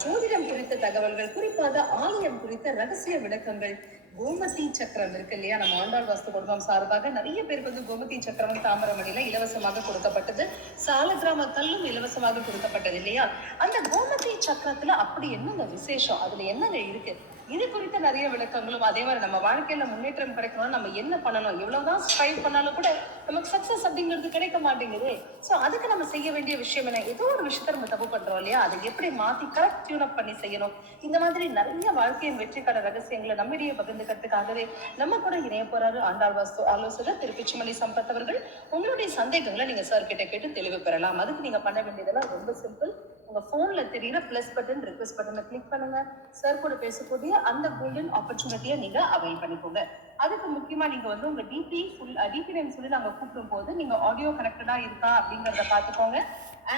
ஜோதிடம் குறித்த தகவல்கள், குறிப்பாக ஆலயம் குறித்த ரகசிய விளக்கங்கள். கோமதி சக்கரம் இருக்கு இல்லையா, நம்ம ஆண்டாள் வாஸ்து குடும்பம் சார்பாக நிறைய பேருக்கு கோமதி சக்கரம் தாமிரமணியில இலவசமாக கொடுக்கப்பட்டது. சாலக்கிராம கல்லும் இலவசமாக கொடுக்கப்பட்டது இல்லையா. அந்த கோமதி சக்கரத்துல அப்படி என்னங்க விசேஷம், அதுல என்னங்க இருக்கு, இது குறித்த நிறைய விளக்கங்களும், அதே மாதிரி நம்ம வாழ்க்கையில முன்னேற்றம் கிடைக்கணும், நம்ம என்ன பண்ணணும், எவ்வளவுதான் ஸ்ட்ரைவ் பண்ணாலும் கூட நமக்கு சக்சஸ் அப்படிங்கிறது கிடைக்க மாட்டேங்குது. சோ அதுக்கு நம்ம செய்ய வேண்டிய விஷயம் என்ன, ஏதோ ஒரு விஷயத்த நம்ம தப்பு பண்றோம் இல்லையா, அதை எப்படி மாத்தி கரெக்ட் டியூன் அப் பண்ணி செய்யணும். இந்த மாதிரி நிறைய வாழ்க்கையின் வெற்றிக்கான ரகசியங்களை நம்மிடையே பகிர்ந்துக்கிறதுக்காகவே நம்ம கூட இணைய போறாரு ஆண்டாள் வாஸ்து ஆலோசகர் திரு பிச்சுமணி சம்பத் அவர்கள். உங்களுடைய சந்தேகங்களை நீங்க சார் கிட்ட கேட்டு தெளிவு பெறலாம். அதுக்கு நீங்க பண்ண வேண்டியதெல்லாம் ரொம்ப சிம்பிள். உங்க போன்ல தெரியுற பிளஸ் பட்டன், ரிக்வெஸ்ட் பட்டனை கிளிக் பண்ணுங்க. சார் கூட பேசக்கூடிய அந்த கோல்டன் ஆப்பர்ச்சுனிட்டியை நீங்க அவைல் பண்ணிக்கோங்க. அதுக்கு முக்கியமா நீங்க உங்க டிபி நேம் சொல்லி நாங்க கூப்பிடும் போது நீங்க ஆடியோ கனெக்டடா இருக்கா அப்படிங்கறத பாத்துக்கோங்க.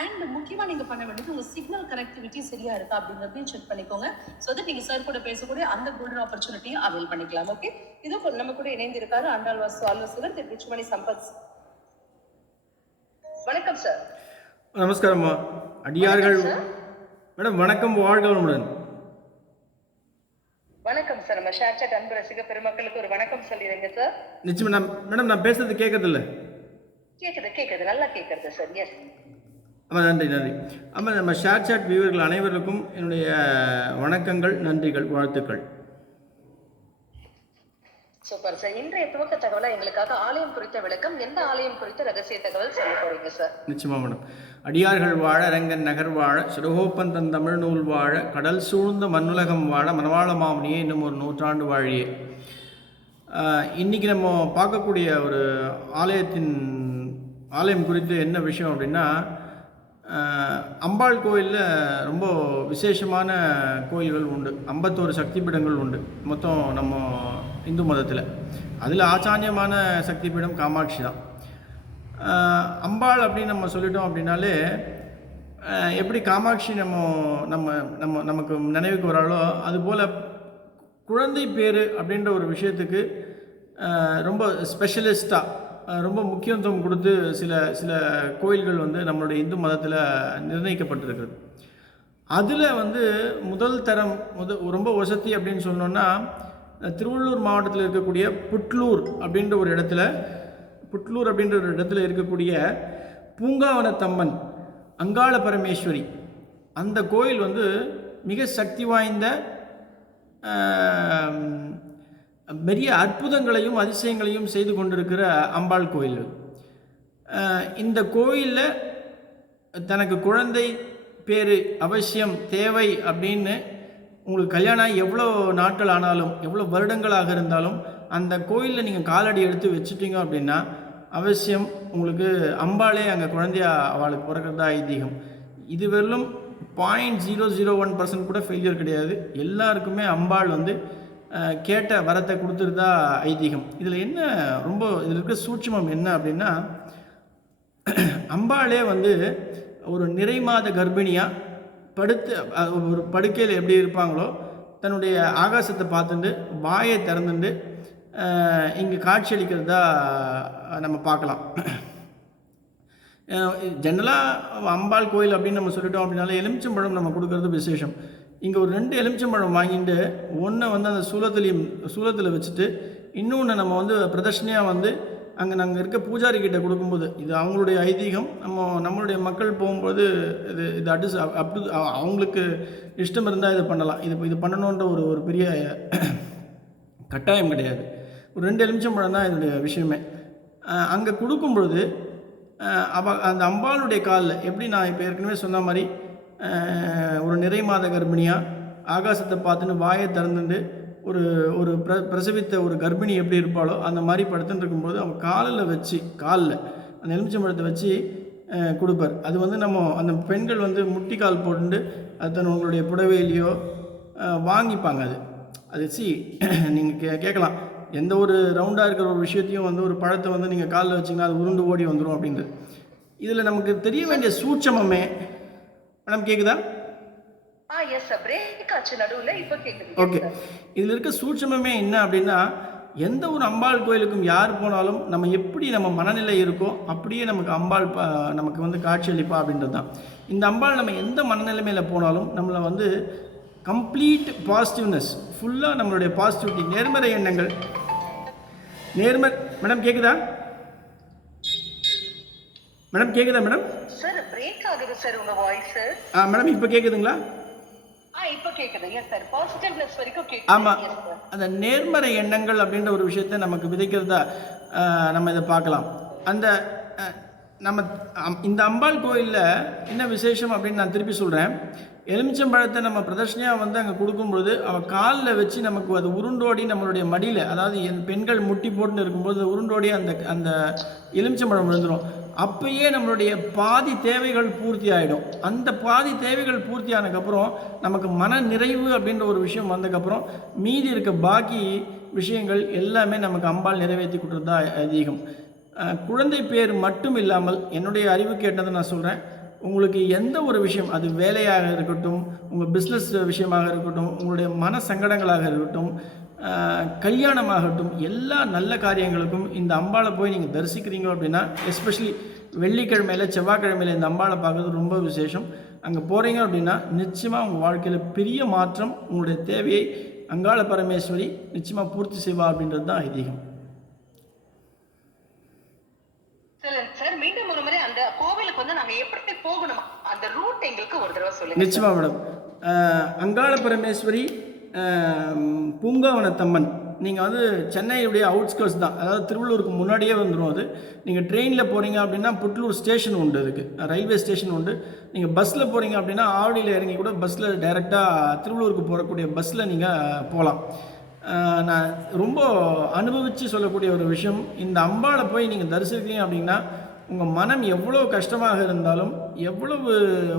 அண்ட் முக்கியமா நீங்க பண்ண வேண்டியது உங்க சிக்னல் கனெக்டிவிட்டி சரியா இருக்கா அப்படிங்கறதையும் செக் பண்ணிக்கோங்க. சோ தட் நீங்க சார் கூட பேசக்கூடிய அந்த கோல்டன் ஆப்பர்ச்சுனிட்டியை அவைல் பண்ணிக்கலாம். ஓகே, இது நம்ம கூட இணைந்து இருக்காரு ஆண்டாள் வாஸ்து ஆலோசகர் திரு பிச்சுமணி சம்பத். வணக்கம் சார். நமஸ்காரம்மா. அடியார்கள் மேடம் வணக்கம், வாழ்க வளமுடன். வணக்கம் சார். நம்ம ஷேர் சாட் அன்பு ரசிக பெருமக்களுக்கு ஒரு வணக்கம் சொல்லிடுங்க சார். நிச்சயமா மேடம், நான் பேசுறது கேட்கறது இல்லை? கேட்குது நல்லா கேட்குறது சார். எஸ். ஆமாம், நன்றி. ஆமாம், நம்ம ஷேர் சாட் வியூவர்கள் அனைவருக்கும் என்னுடைய வணக்கங்கள், நன்றிகள், வாழ்த்துக்கள். Super sir. இன்றைய துவக்க தகவலை எங்களுக்காக ஆலயம் குறித்த விளக்கம், எந்த ஆலயம் குறித்த ரகசிய தகவல் சொல்ல போறீங்க சார்? நிச்சயமா மேடம். அடியார்கள் வாழ, ரங்கன் நகர் வாழ, சிறுகோப்பன் தன் தமிழ் நூல் வாழ, கடல் சூழ்ந்த மண்ணுலகம் வாழ, மனவாள மாமணியே இன்னும் ஒரு நூற்றாண்டு வாழியே. இன்றைக்கி நம்ம பார்க்கக்கூடிய ஒரு ஆலயம் குறித்து என்ன விஷயம் அப்படின்னா, அம்பாள் கோயிலில் ரொம்ப விசேஷமான கோயில்கள் உண்டு. 51 சக்தி பீடங்கள் உண்டு மொத்தம் நம்ம இந்து மதத்தில். அதில் ஆச்சாரியமான சக்தி பீடம் காமாட்சி தான். அம்பாள் அப்படின்னு நம்ம சொல்லிட்டோம் அப்படின்னாலே எப்படி காமாட்சி நமக்கு நினைவுக்கு வராளோ, அதுபோல் குழந்தை பேர் அப்படின்ற ஒரு விஷயத்துக்கு ரொம்ப ஸ்பெஷலிஸ்டாக ரொம்ப முக்கியத்துவம் கொடுத்து சில கோயில்கள் நம்மளுடைய இந்து மதத்தில் நிர்ணயிக்கப்பட்டிருக்கிறது. அதில் முதல் தரம் ரொம்ப வசதி அப்படின்னு சொன்னோன்னா, திருவள்ளூர் மாவட்டத்தில் இருக்கக்கூடிய புட்லூர் அப்படின்ற ஒரு இடத்துல இருக்கக்கூடிய பூங்காவனத்தம்மன் அங்காள பரமேஸ்வரி, அந்த கோயில் மிக சக்தி வாய்ந்த பெரிய அற்புதங்களையும் அதிசயங்களையும் செய்து கொண்டிருக்கிற அம்பாள் கோயில். இந்த கோயிலில் தனக்கு குழந்தை பேர் அவசியம் தேவை அப்படின்னு உங்களுக்கு கல்யாணம் எவ்வளோ நாட்கள் ஆனாலும், எவ்வளோ வருடங்களாக இருந்தாலும், அந்த கோயிலில் நீங்கள் காலடி எடுத்து வச்சுட்டீங்க அப்படின்னா அவசியம் உங்களுக்கு அம்பாளே அங்கே குழந்தையா அவளுக்கு பிறக்கிறதா ஐதீகம். இது வெறும் 0.001% கூட ஃபெயிலியர் கிடையாது. எல்லாருக்குமே அம்பாள் கேட்ட வரத்தை கொடுத்துருதா ஐதீகம். இதில் இருக்க சூட்சமம் என்ன அப்படின்னா, அம்பாளே ஒரு நிறை மாத கர்ப்பிணியாக படுத்து ஒரு படுக்கையில் எப்படி இருப்பாங்களோ, தன்னுடைய ஆகாசத்தை பார்த்துட்டு வாயை திறந்துட்டு இங்கே காட்சியளிக்கிறதா நம்ம பார்க்கலாம். ஜென்ரலாக அம்பாள் கோயில் அப்படின்னு நம்ம சொல்லிட்டோம் அப்படின்னாலே எலுமிச்சம்பழம் நம்ம கொடுக்கறது விசேஷம். இங்கே ஒரு 2 எலுமிச்சம்பழம் வாங்கிட்டு ஒன்றை அந்த சூலத்தில் வச்சுட்டு இன்னொன்று நம்ம பிரதர்ஷனையாக அங்கே நாங்கள் இருக்க பூஜாரி கிட்ட கொடுக்கும்போது, இது அவங்களுடைய ஐதீகம். நம்மளுடைய மக்கள் போகும்போது இது அவங்களுக்கு இஷ்டம் இருந்தால் இதை பண்ணலாம். இது பண்ணணுன்ற ஒரு பெரிய கட்டாயம் கிடையாது. ஒரு 2 எலுமிச்சம்பழம் தான் இதனுடைய விஷயமே. அங்கே கொடுக்கும்பொழுது அந்த அம்பாளுடைய காலில் எப்படி நான் இப்போ ஏற்கனவே சொன்ன மாதிரி ஒரு நிறை மாத கர்ப்பிணியாக ஆகாசத்தை பார்த்துன்னு வாயை திறந்துட்டு ஒரு பிரசவித்த ஒரு கர்ப்பிணி எப்படி இருப்பாளோ அந்த மாதிரி படுத்துட்டு இருக்கும்போது அவங்க காலில் அந்த எலுமிச்சம்பழத்தை வச்சு கொடுப்பார். அது நம்ம அந்த பெண்கள் முட்டிக்கால் போட்டு அது தன்னுடைய புடவையிலையோ வாங்கிப்பாங்க. அது நீங்கள் கேட்கலாம், எந்த ஒரு ரவுண்டாக இருக்கிற ஒரு விஷயத்தையும் ஒரு பழத்தை நீங்கள் காலில் வச்சிங்கன்னா அது உருண்டு ஓடி வந்துடும் அப்படின்றது. இதில் நமக்கு தெரிய வேண்டிய சூட்சமே மேடம், கேட்குதா? எஸ் சார், பிரேக் ஆச்சு நடுவுல, இப்போ கேக்குது. ஓகே, இதில் இருக்க சூட்சமே என்ன அப்படின்னா, எந்த ஒரு அம்பாள் கோயிலுக்கும் யார் போனாலும் நம்ம எப்படி நம்ம மனநிலை இருக்கோ அப்படியே நமக்கு அம்பாள் நமக்கு வந்து காட்சியளிப்பா அப்படின்றது தான். இந்த அம்பாள் நம்ம எந்த மனநிலைமையில் போனாலும் நம்மளை வந்து கம்ப்ளீட் பாசிட்டிவ்னஸ், ஃபுல்லாக நம்மளுடைய பாசிட்டிவிட்டி, நேர்மறை எண்ணங்கள், மேடம் கேட்குதா? மேடம் கேட்குதா மேடம்? சார் பிரேக் ஆகுது சார் உங்க வாய்ஸ். மேடம் இப்போ கேட்குதுங்களா? இப்போ கேக்குது. எஸ் சார், பாசிட்டிவ்னஸ் வரைக்கும் கேக்குது. ஆமாம், அந்த நேர்மறை எண்ணங்கள் அப்படின்ற ஒரு விஷயத்தை நமக்கு விதைக்கிறதா நம்ம இதை பார்க்கலாம். அந்த நம்ம இந்த அம்பாள் கோயிலில் என்ன விசேஷம் அப்படின்னு நான் திருப்பி சொல்கிறேன். எலுமிச்சம்பழத்தை நம்ம பிரதர்ஷனையாக வந்து அங்கே கொடுக்கும்பொழுது அவள் காலில் வச்சு நமக்கு அது உருண்டோடி நம்மளுடைய மடியில், அதாவது என் பெண்கள் முட்டி போட்டுன்னு இருக்கும்போது உருண்டோடி அந்த அந்த எலுமிச்சம்பழம் விழுந்துடும். அப்பயே நம்மளுடைய பாதி தேவைகள் பூர்த்தி ஆகிடும். அந்த பாதி தேவைகள் பூர்த்தி ஆனதுக்கப்புறம் நமக்கு மன நிறைவு அப்படின்ற ஒரு விஷயம் வந்ததுக்கப்புறம் மீதி இருக்க பாக்கி விஷயங்கள் எல்லாமே நமக்கு அம்பாள் நிறைவேற்றி கொடுத்ததா ஐதீகம். குழந்தை பேர் மட்டும் இல்லாமல் என்னுடைய அறிவு கேட்டதை நான் சொல்கிறேன். உங்களுக்கு எந்த ஒரு விஷயம், அது வேலையாக இருக்கட்டும், உங்கள் பிஸ்னஸ் விஷயமாக இருக்கட்டும், உங்களுடைய மன சங்கடங்களாக இருக்கட்டும், கல்யாணமாகட்டும், எல்லா நல்ல காரியங்களுக்கும் இந்த அம்பாளை போய் நீங்கள் தரிசிக்கிறீங்க அப்படின்னா, எஸ்பெஷலி வெள்ளிக்கிழமையில் செவ்வாய்க்கிழமையில் இந்த அம்பாளை பார்க்குறது ரொம்ப விசேஷம். அங்கே போகிறீங்க அப்படின்னா நிச்சயமாக உங்கள் வாழ்க்கையில் பெரிய மாற்றம், உங்களுடைய தேவையை அங்காள பரமேஸ்வரி நிச்சயமாக பூர்த்தி செய்வா அப்படின்றது தான் ஐதீகம். சார் மீண்டும் ஒரு முறை அந்த கோவிலுக்கு வந்து நாங்க எப்படி போகணும், அந்த ரூட் எங்களுக்கு ஒரு தடவை சொல்லுங்க. நிச்சயமா மேடம். அங்காள பரமேஸ்வரி பூங்காவனத்தம்மன், நீங்கள் வந்து சென்னையுடைய அவுட்ஸ்கர்ட்ஸ் தான், அதாவது திருவள்ளூருக்கு முன்னாடியே வந்துடும். அது நீங்கள் ட்ரெயினில் போகிறீங்க அப்படின்னா புட்லூர் ஸ்டேஷன் உண்டு, அதுக்கு ரயில்வே ஸ்டேஷன் உண்டு. நீங்கள் பஸ்ஸில் போகிறீங்க அப்படின்னா ஆவடியில் இறங்கி கூட பஸ்ஸில் டைரெக்டாக திருவள்ளூருக்கு போகக்கூடிய பஸ்ஸில் நீங்கள் போகலாம். நான் ரொம்ப அனுபவித்து சொல்லக்கூடிய ஒரு விஷயம், இந்த அம்பாளை போய் நீங்கள் தரிசிக்கிறீங்க அப்படின்னா உங்கள் மனம் எவ்வளோ கஷ்டமாக இருந்தாலும், எவ்வளவு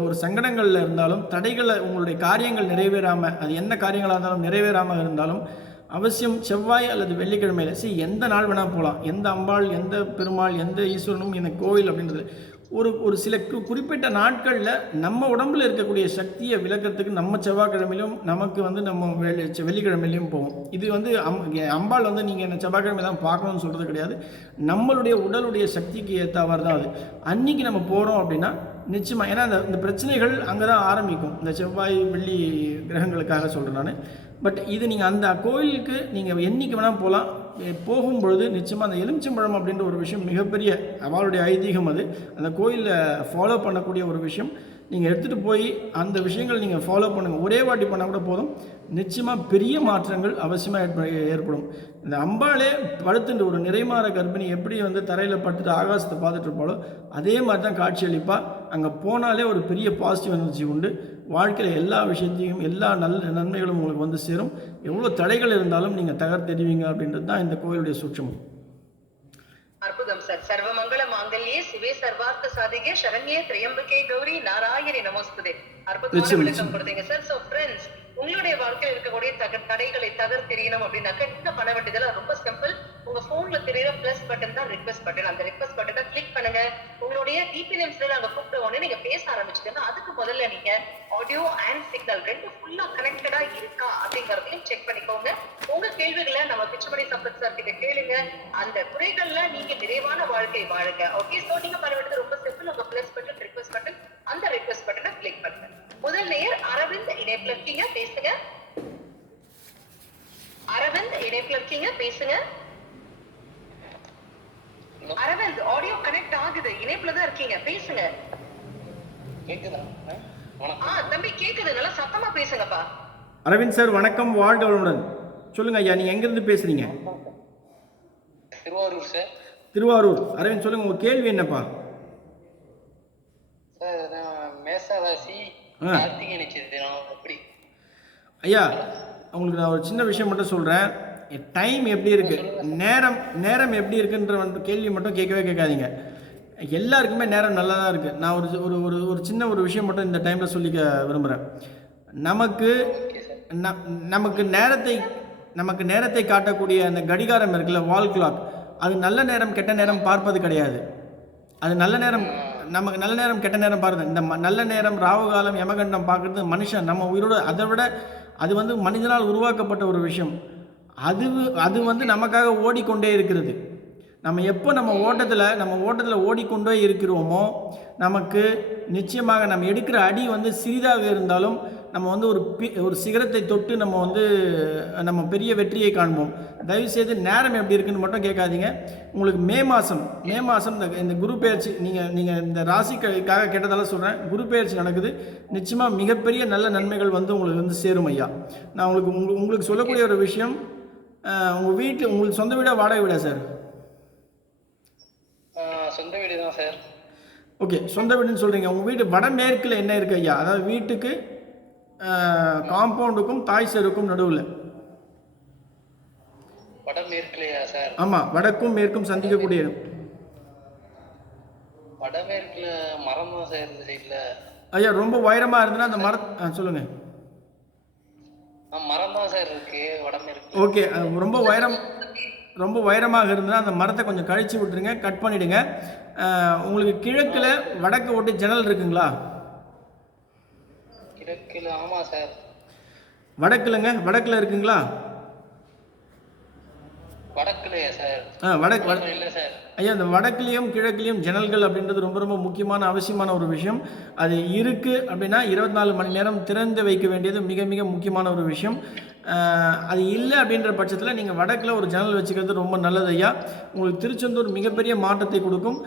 ஒரு சங்கடங்களில் இருந்தாலும், தடைகளை, உங்களுடைய காரியங்கள் நிறைவேறாமல், அது என்ன காரியங்களாக இருந்தாலும் நிறைவேறாமல் இருந்தாலும், அவசியம் செவ்வாய் அல்லது வெள்ளிக்கிழமையில் எந்த நாள் வேணால் போகலாம். எந்த அம்பாள், எந்த பெருமாள், எந்த ஈஸ்வரனும் இந்த கோவில் அப்படின்றது ஒரு சில குறிப்பிட்ட நாட்களில் நம்ம உடம்பில் இருக்கக்கூடிய சக்தியை விளக்கிறதுக்கு நம்ம செவ்வாய்க்கிழமையிலும் நமக்கு வந்து நம்ம வெள்ளிக்கிழமையிலையும் போவோம். இது வந்து அம்பாள் வந்து நீங்கள் என்ன செவ்வாய்க்கிழமை தான் பார்க்கணும்னு சொல்கிறது கிடையாது. நம்மளுடைய உடலுடைய சக்திக்கு ஏற்றவாறு தான் அது. அன்றைக்கி நம்ம போகிறோம் அப்படின்னா நிச்சயமாக, ஏன்னா இந்த பிரச்சனைகள் அங்கே தான் ஆரம்பிக்கும், இந்த செவ்வாய் வெள்ளி கிரகங்களுக்காக சொல்கிறேன் நான். பட் இது நீங்கள் அந்த கோயிலுக்கு நீங்கள் என்றைக்கு வேணால் போகலாம். போகும்பொழுது நிச்சயமாக அந்த எலுமிச்சம்பழம் அப்படின்ற ஒரு விஷயம் மிகப்பெரிய அவளுடைய ஐதீகம். அது அந்த கோயிலில் ஃபாலோ பண்ணக்கூடிய ஒரு விஷயம். நீங்கள் எடுத்துகிட்டு போய் அந்த விஷயங்கள் நீங்கள் ஃபாலோ பண்ணுங்கள். ஒரே வாட்டி பண்ணால் கூட போதும், நிச்சயமாக பெரிய மாற்றங்கள் அவசியமாக ஏற்படும். இந்த அம்பாளே படுத்துட்டு ஒரு நிறைமாற கர்ப்பிணி எப்படி வந்து தரையில் படுத்துட்டு ஆகாசத்தை பார்த்துட்டு இருப்பாளோ அதே மாதிரி தான் காட்சி அளிப்பா. அங்கே போனாலே ஒரு பெரிய பாசிட்டிவ் எனர்ஜி உண்டு. வாழ்க்கையில் எல்லா விஷயத்தையும், எல்லா நன்மைகளும் உங்களுக்கு வந்து சேரும். எவ்வளோ தடைகள் இருந்தாலும் நீங்கள் தகர்த்தெறிவீங்க அப்படின்றது தான் இந்த கோயிலுடைய சூட்சமம். அற்புதம் சார். சர்வமங்கள மாங்கல்யே சிவே சர்வார்த்த சாதிகே சரண்யே திரியம்பகே கௌரி நாராயணி நமஸ்துதே. அற்புதமான விளக்கம் கொடுத்தீங்க சார். சோ ஃப்ரெண்ட்ஸ், உங்களுடைய வாழ்க்கையில் இருக்கக்கூடிய தடைகளை தகர்த்தெறியணும் அப்படின்னாக்க என்ன பண்ண வேண்டியதெல்லாம் ரொம்ப சிம்பிள். உங்க போன்ல தெரியுற பிளஸ் பட்டன் தான் ரிக்வெஸ்ட் பட்டன். அந்த ரிக்வெஸ்ட் பட்டனை கிளிக் பண்ணுங்க. உங்களுடைய டிபி நேம்ஸ்ல நாங்க கூப்பிட்ட உடனே நீங்க பேச ஆரம்பிச்சிட்டீங்கன்னா அதுக்கு முதல்ல நீங்க ஆடியோ அண்ட் சிக்னல் ரெண்டு ஃபுல்லா கனெக்டடா இருக்கா அப்படிங்கறதையும் செக் பண்ணிக்கோங்க. உங்க கேள்விகளை நம்ம பிச்சமணி சம்பத் சார் கிட்ட கேளுங்க. அந்த குறைகள்ல நீங்க நிறைவான வாழ்க்கை வாழுங்க. ஓகே, சோ நீங்க பண்ண வேண்டியது ரொம்ப சிம்பிள். உங்க பிளஸ் பட்டன், ரிக்வெஸ்ட் பட்டன், அந்த ரிக்வெஸ்ட் பட்டனை கிளிக் பண்ணுங்க. முதல் நேயர் அரவிந்த் இணைப்புல இருக்கீங்க, பேசுங்க. அரவிந்த் இணைப்புல இருக்கீங்க, பேசுங்க. அரவிந்த், ஆடியோ கனெக்ட் ஆகுது, இணைப்புல தான் இருக்கீங்க, பேசுங்க. கேக்குதா? தம்பி கேக்குது, நல்லா சத்தமா பேசுங்கப்பா. அரவிந்த் சார் வணக்கம், வாழ்க வளமுடன். சொல்லுங்க ஐயா, நீங்க எங்க இருந்து பேசுறீங்க? திருவாரூர் சார். திருவாரூர். அரவிந்த் சொல்லுங்க, உங்க கேள்வி என்னப்பா? சார், நான் மேசராசி, கார்த்திகை நட்சத்திரம். எப்படி ஐயா, உங்களுக்கு நான் ஒரு சின்ன விஷயம் மட்டும் சொல்றேன். டைம் எப்படி இருக்கு, நேரம் எப்படி இருக்குன்ற கேள்வி மட்டும் கேட்கவே கேட்காதீங்க. எல்லாருக்குமே நேரம் நல்லா தான் இருக்குது. நான் ஒரு சின்ன ஒரு விஷயம் மட்டும் இந்த டைமில் சொல்லிக்க விரும்புகிறேன். நமக்கு நேரத்தை காட்டக்கூடிய அந்த கடிகாரம் இருக்குல்ல, வால் கிளாக், அது நல்ல நேரம் கெட்ட நேரம் பார்ப்பது கிடையாது. அது நல்ல நேரம், நமக்கு நல்ல நேரம் கெட்ட நேரம் பார்க்குறது. இந்த நல்ல நேரம், ராவு காலம், யமகண்டம் பார்க்குறது மனுஷன் நம்ம உயிரோடு, அதை விட அது வந்து மனிதனால் உருவாக்கப்பட்ட ஒரு விஷயம். அது வந்து நமக்காக ஓடிக்கொண்டே இருக்கிறது. நம்ம எப்போ நம்ம ஓட்டத்தில் ஓடிக்கொண்டே இருக்கிறோமோ, நமக்கு நிச்சயமாக நம்ம எடுக்கிற அடி வந்து சிறிதாக இருந்தாலும் நம்ம வந்து ஒரு சிகரத்தை தொட்டு நம்ம வந்து நம்ம பெரிய வெற்றியை காண்போம். தயவுசெய்து நேரம் எப்படி இருக்குன்னு மட்டும் கேட்காதீங்க. உங்களுக்கு மே மாதம் இந்த குரு பெயர்ச்சி நீங்கள் இந்த ராசிக்காக கேட்டதால சொல்கிறேன். குரு பெயர்ச்சி நடக்குது. நிச்சயமாக மிகப்பெரிய நல்ல நன்மைகள் வந்து உங்களுக்கு வந்து சேரும் ஐயா. நான் உங்களுக்கு சொல்லக்கூடிய ஒரு விஷயம், உங்களுக்கு சொந்த வீடா வாடகை வீடா சார்? சொந்த வீடு தான் சார். ஓகே, சொந்த வீடுன்னு சொல்கிறீங்க. உங்கள் வீடு வடமேற்கில் என்ன இருக்குது ஐயா? அதாவது வீட்டுக்கு காம்பவுண்டுக்கும் தாய் சேருக்கும் நடுவில். வடமேற்குலையா சார்? ஆமாம், வடக்கும் மேற்கும் சந்திக்கக்கூடிய இடம். வடமேற்குல மரம் தான் சார் இந்த சைடில். ஐயா ரொம்ப உயரமாக இருந்ததுன்னா அந்த மரம் சொல்லுங்கள். மரம் தான் சார் இருக்கு வடமேற்கு. ஓகே, ரொம்ப உயரமாக இருந்ததுன்னா அந்த மரத்தை கொஞ்சம் கழிச்சு விட்டுருங்க, கட் பண்ணிவிடுங்க. உங்களுக்கு கிழக்கில் வடக்கு ஓட்டு ஜன்னல் இருக்குங்களா? கிழக்கில் ஆமாம் சார். வடக்கில் இருக்குங்களா? வடக்குலையா சார்? வடக்கு இல்லை சார். ஐயா, இந்த வடக்குலேயும் கிழக்குலேயும் ஜன்னல்கள் அப்படின்றது ரொம்ப ரொம்ப முக்கியமான அவசியமான ஒரு விஷயம். அது இருக்குது அப்படின்னா 24 மணி நேரம் திறந்து வைக்க வேண்டியது மிக மிக முக்கியமான ஒரு விஷயம். அது இல்லை அப்படின்ற பட்சத்தில் நீங்கள் வடக்கில் ஒரு ஜன்னல் வச்சுக்கிறது ரொம்ப நல்லது ஐயா. உங்களுக்கு திருச்செந்தூர் மிகப்பெரிய மாற்றத்தை கொடுக்கும்.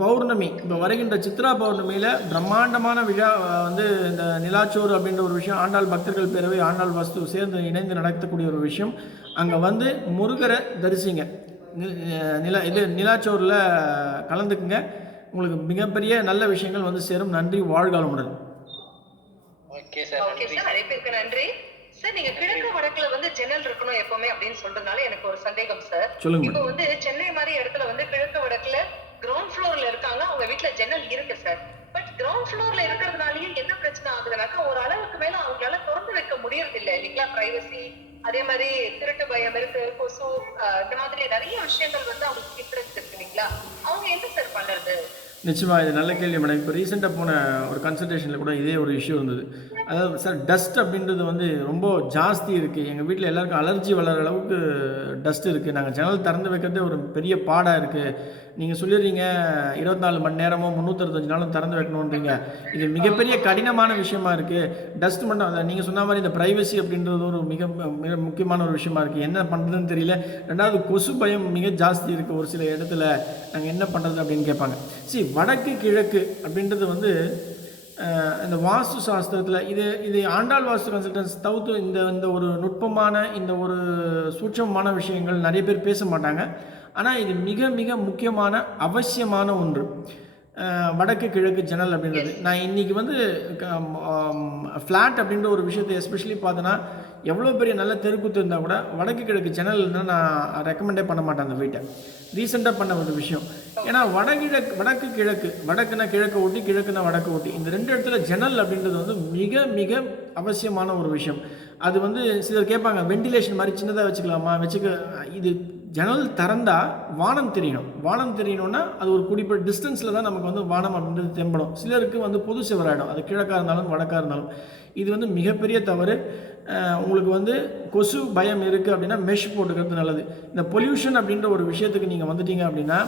பௌர்ணமி, இப்போ வருகின்ற சித்ரா பௌர்ணமியில் பிரம்மாண்டமான விழா வந்து இந்த நிலாச்சோறு அப்படின்ற ஒரு விஷயம், ஆண்டாள் பக்தர்கள் பேரவை, ஆண்டாள் வாஸ்து சேர்ந்து இணைந்து நடத்தக்கூடிய ஒரு விஷயம். அங்கே வந்து முருகரை தரிசிங்க, நிலாச்சோரில் கலந்துக்குங்க. உங்களுக்கு மிகப்பெரிய நல்ல விஷயங்கள் வந்து சேரும். நன்றி, வாழ்க வளமுடன். ஓகே சார், அழைப்பிற்கு நன்றி சார். நீங்க கிழக்கு வடக்குல வந்து ஜன்னல் இருக்கணும் எப்பவுமே அப்படின்னு சொல்றதுனால எனக்கு ஒரு சந்தேகம் சார். சொல்லுங்க. இப்போ வந்து சென்னை மாதிரி இடத்துல வந்து கிழக்கு வடக்குல கிரவுண்ட் ஃப்ளோர்ல இருக்காங்க, அவங்க வீட்டுல ஜன்னல் இருக்கு சார். பட் கிரவுண்ட் ஃப்ளோர்ல இருக்கிறதுனாலயே என்ன பிரச்சனை ஆகுதுனாக்கா, ஒரு அளவுக்கு மேல அவங்களால திறந்து வைக்க முடியறது இல்லை இல்லைங்களா? பிரைவசி, அதே மாதிரி திருட்டு பயம் இருக்கு, கொசு, இந்த மாதிரி நிறைய விஷயங்கள் வந்து அவங்களுக்கு இருக்கு இல்லைங்களா? அவங்க என்ன சார் பண்றது? நிச்சயமாக இது நல்ல கேள்வி மேடம். இப்போ ரீசெண்டாக போன ஒரு கன்சல்டேஷனில் கூட இதே ஒரு இஷ்யூ இருந்தது. அதாவது சார், டஸ்ட் அப்படின்றது வந்து ரொம்ப ஜாஸ்தி இருக்குது. எங்கள் வீட்டில் எல்லாருக்கும் அலர்ஜி வளர அளவுக்கு டஸ்ட் இருக்குது. நாங்கள் ஜன்னல் திறந்து வைக்கிறதே ஒரு பெரிய பாடாக இருக்குது. நீங்கள் சொல்லிடுறீங்க 24 மணி நேரமோ 365 நாளும் திறந்து வைக்கணுன்றீங்க. இது மிகப்பெரிய கடினமான விஷயமா இருக்குது. டஸ்ட் மட்டும் அதை நீங்கள் சொன்ன மாதிரி இந்த ப்ரைவசி அப்படின்றது ஒரு மிக மிக முக்கியமான ஒரு விஷயமா இருக்குது. என்ன பண்ணுறதுன்னு தெரியல. ரெண்டாவது, கொசு பயம் மிக ஜாஸ்தி இருக்குது ஒரு சில இடத்துல. நாங்கள் என்ன பண்ணுறது அப்படின்னு கேட்பாங்க. சரி, வடக்கு கிழக்கு அப்படின்றது வந்து இந்த வாஸ்து சாஸ்திரத்தில் இது ஆண்டாள் வாஸ்து கன்சல்டன்ஸ் தவிர்த்து இந்த ஒரு நுட்பமான இந்த ஒரு சூட்சமான விஷயங்கள் நிறைய பேர் பேச மாட்டாங்க. ஆனால் இது மிக மிக முக்கியமான அவசியமான ஒன்று. வடக்கு கிழக்கு ஜன்னல் அப்படின்றது நான் இன்றைக்கி வந்து ஃப்ளாட் அப்படின்ற ஒரு விஷயத்தை எஸ்பெஷலி பார்த்தோன்னா, எவ்வளோ பெரிய நல்ல தெருக்குத்து இருந்தால் கூட வடக்கு கிழக்கு ஜன்னல்னா நான் ரெக்கமெண்டே பண்ண மாட்டேன் அந்த வீட்டை. ரீசெண்டாக பண்ண ஒரு விஷயம். ஏன்னா வடக்கு கிழக்கு, வடக்குனா கிழக்கு ஓட்டி, கிழக்குனா வடக்கு ஓட்டி, இந்த ரெண்டு இடத்துல ஜன்னல் அப்படின்றது வந்து மிக மிக அவசியமான ஒரு விஷயம். அது வந்து சிலர் கேட்பாங்க, வெண்டிலேஷன் மாதிரி சின்னதாக வச்சுக்கலாமா? இது ஜன்னல் திறந்தால் வானம் தெரியணும்னா அது ஒரு குறிப்பிட்ட டிஸ்டன்ஸில் தான் நமக்கு வந்து வானம் அப்படின்றது தென்படும். சிலருக்கு வந்து பொது சிவராயிடும், அது கிழக்காக இருந்தாலும் வடக்காக இருந்தாலும். இது வந்து மிகப்பெரிய தவறு. உங்களுக்கு வந்து கொசு பயம் இருக்குது அப்படின்னா மெஷ் போட்டுக்கிறது நல்லது. இந்த பொல்யூஷன் அப்படின்ற ஒரு விஷயத்துக்கு நீங்கள் வந்துட்டீங்க அப்படின்னா,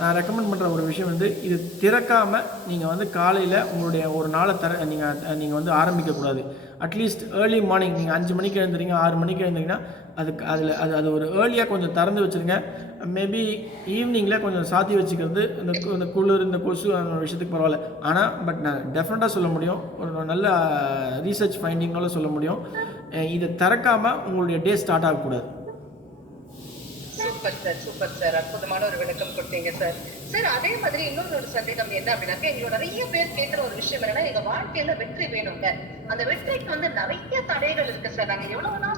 நான் ரெக்கமெண்ட் பண்ணுற ஒரு விஷயம் வந்து, இது திறக்காமல் நீங்கள் வந்து காலையில் உங்களுடைய ஒரு நாளை நீங்கள் வந்து ஆரம்பிக்கக்கூடாது. அட்லீஸ்ட் ஏர்லி மார்னிங் நீங்கள் 5 மணிக்கு எழுந்துறீங்க, 6 மணிக்கு எழுந்தீங்கன்னா அது ஒரு ஏர்லியாக கொஞ்சம் திறந்து வச்சுருங்க. மேபி ஈவினிங்கில் கொஞ்சம் சாத்தி வச்சுக்கிறது இந்த குளிர், இந்த கொசு அந்த விஷயத்துக்கு பரவாயில்ல. ஆனால் நான் டெஃபினட்டாக சொல்ல முடியும், ஒரு நல்ல ரீசர்ச் ஃபைண்டிங்னால சொல்ல முடியும், இதை திறக்காமல் உங்களுடைய டே ஸ்டார்ட் ஆகக்கூடாது. சூப்பர் சார், அற்புதமான ஒரு விளக்கம் கொடுத்தீங்க சார். சார், அதே மாதிரி இன்னொரு சந்தேகம் என்ன அப்படின்னாக்க, எங்களோட நிறைய பேர் கேட்கிற ஒரு விஷயம் என்னன்னா, எங்க வாழ்க்கையில வெற்றி வேணுங்க. அந்த வெற்றிக்கு வந்து நிறைய தடைகள் இருக்கு சார். நாங்க எவ்வளவுனா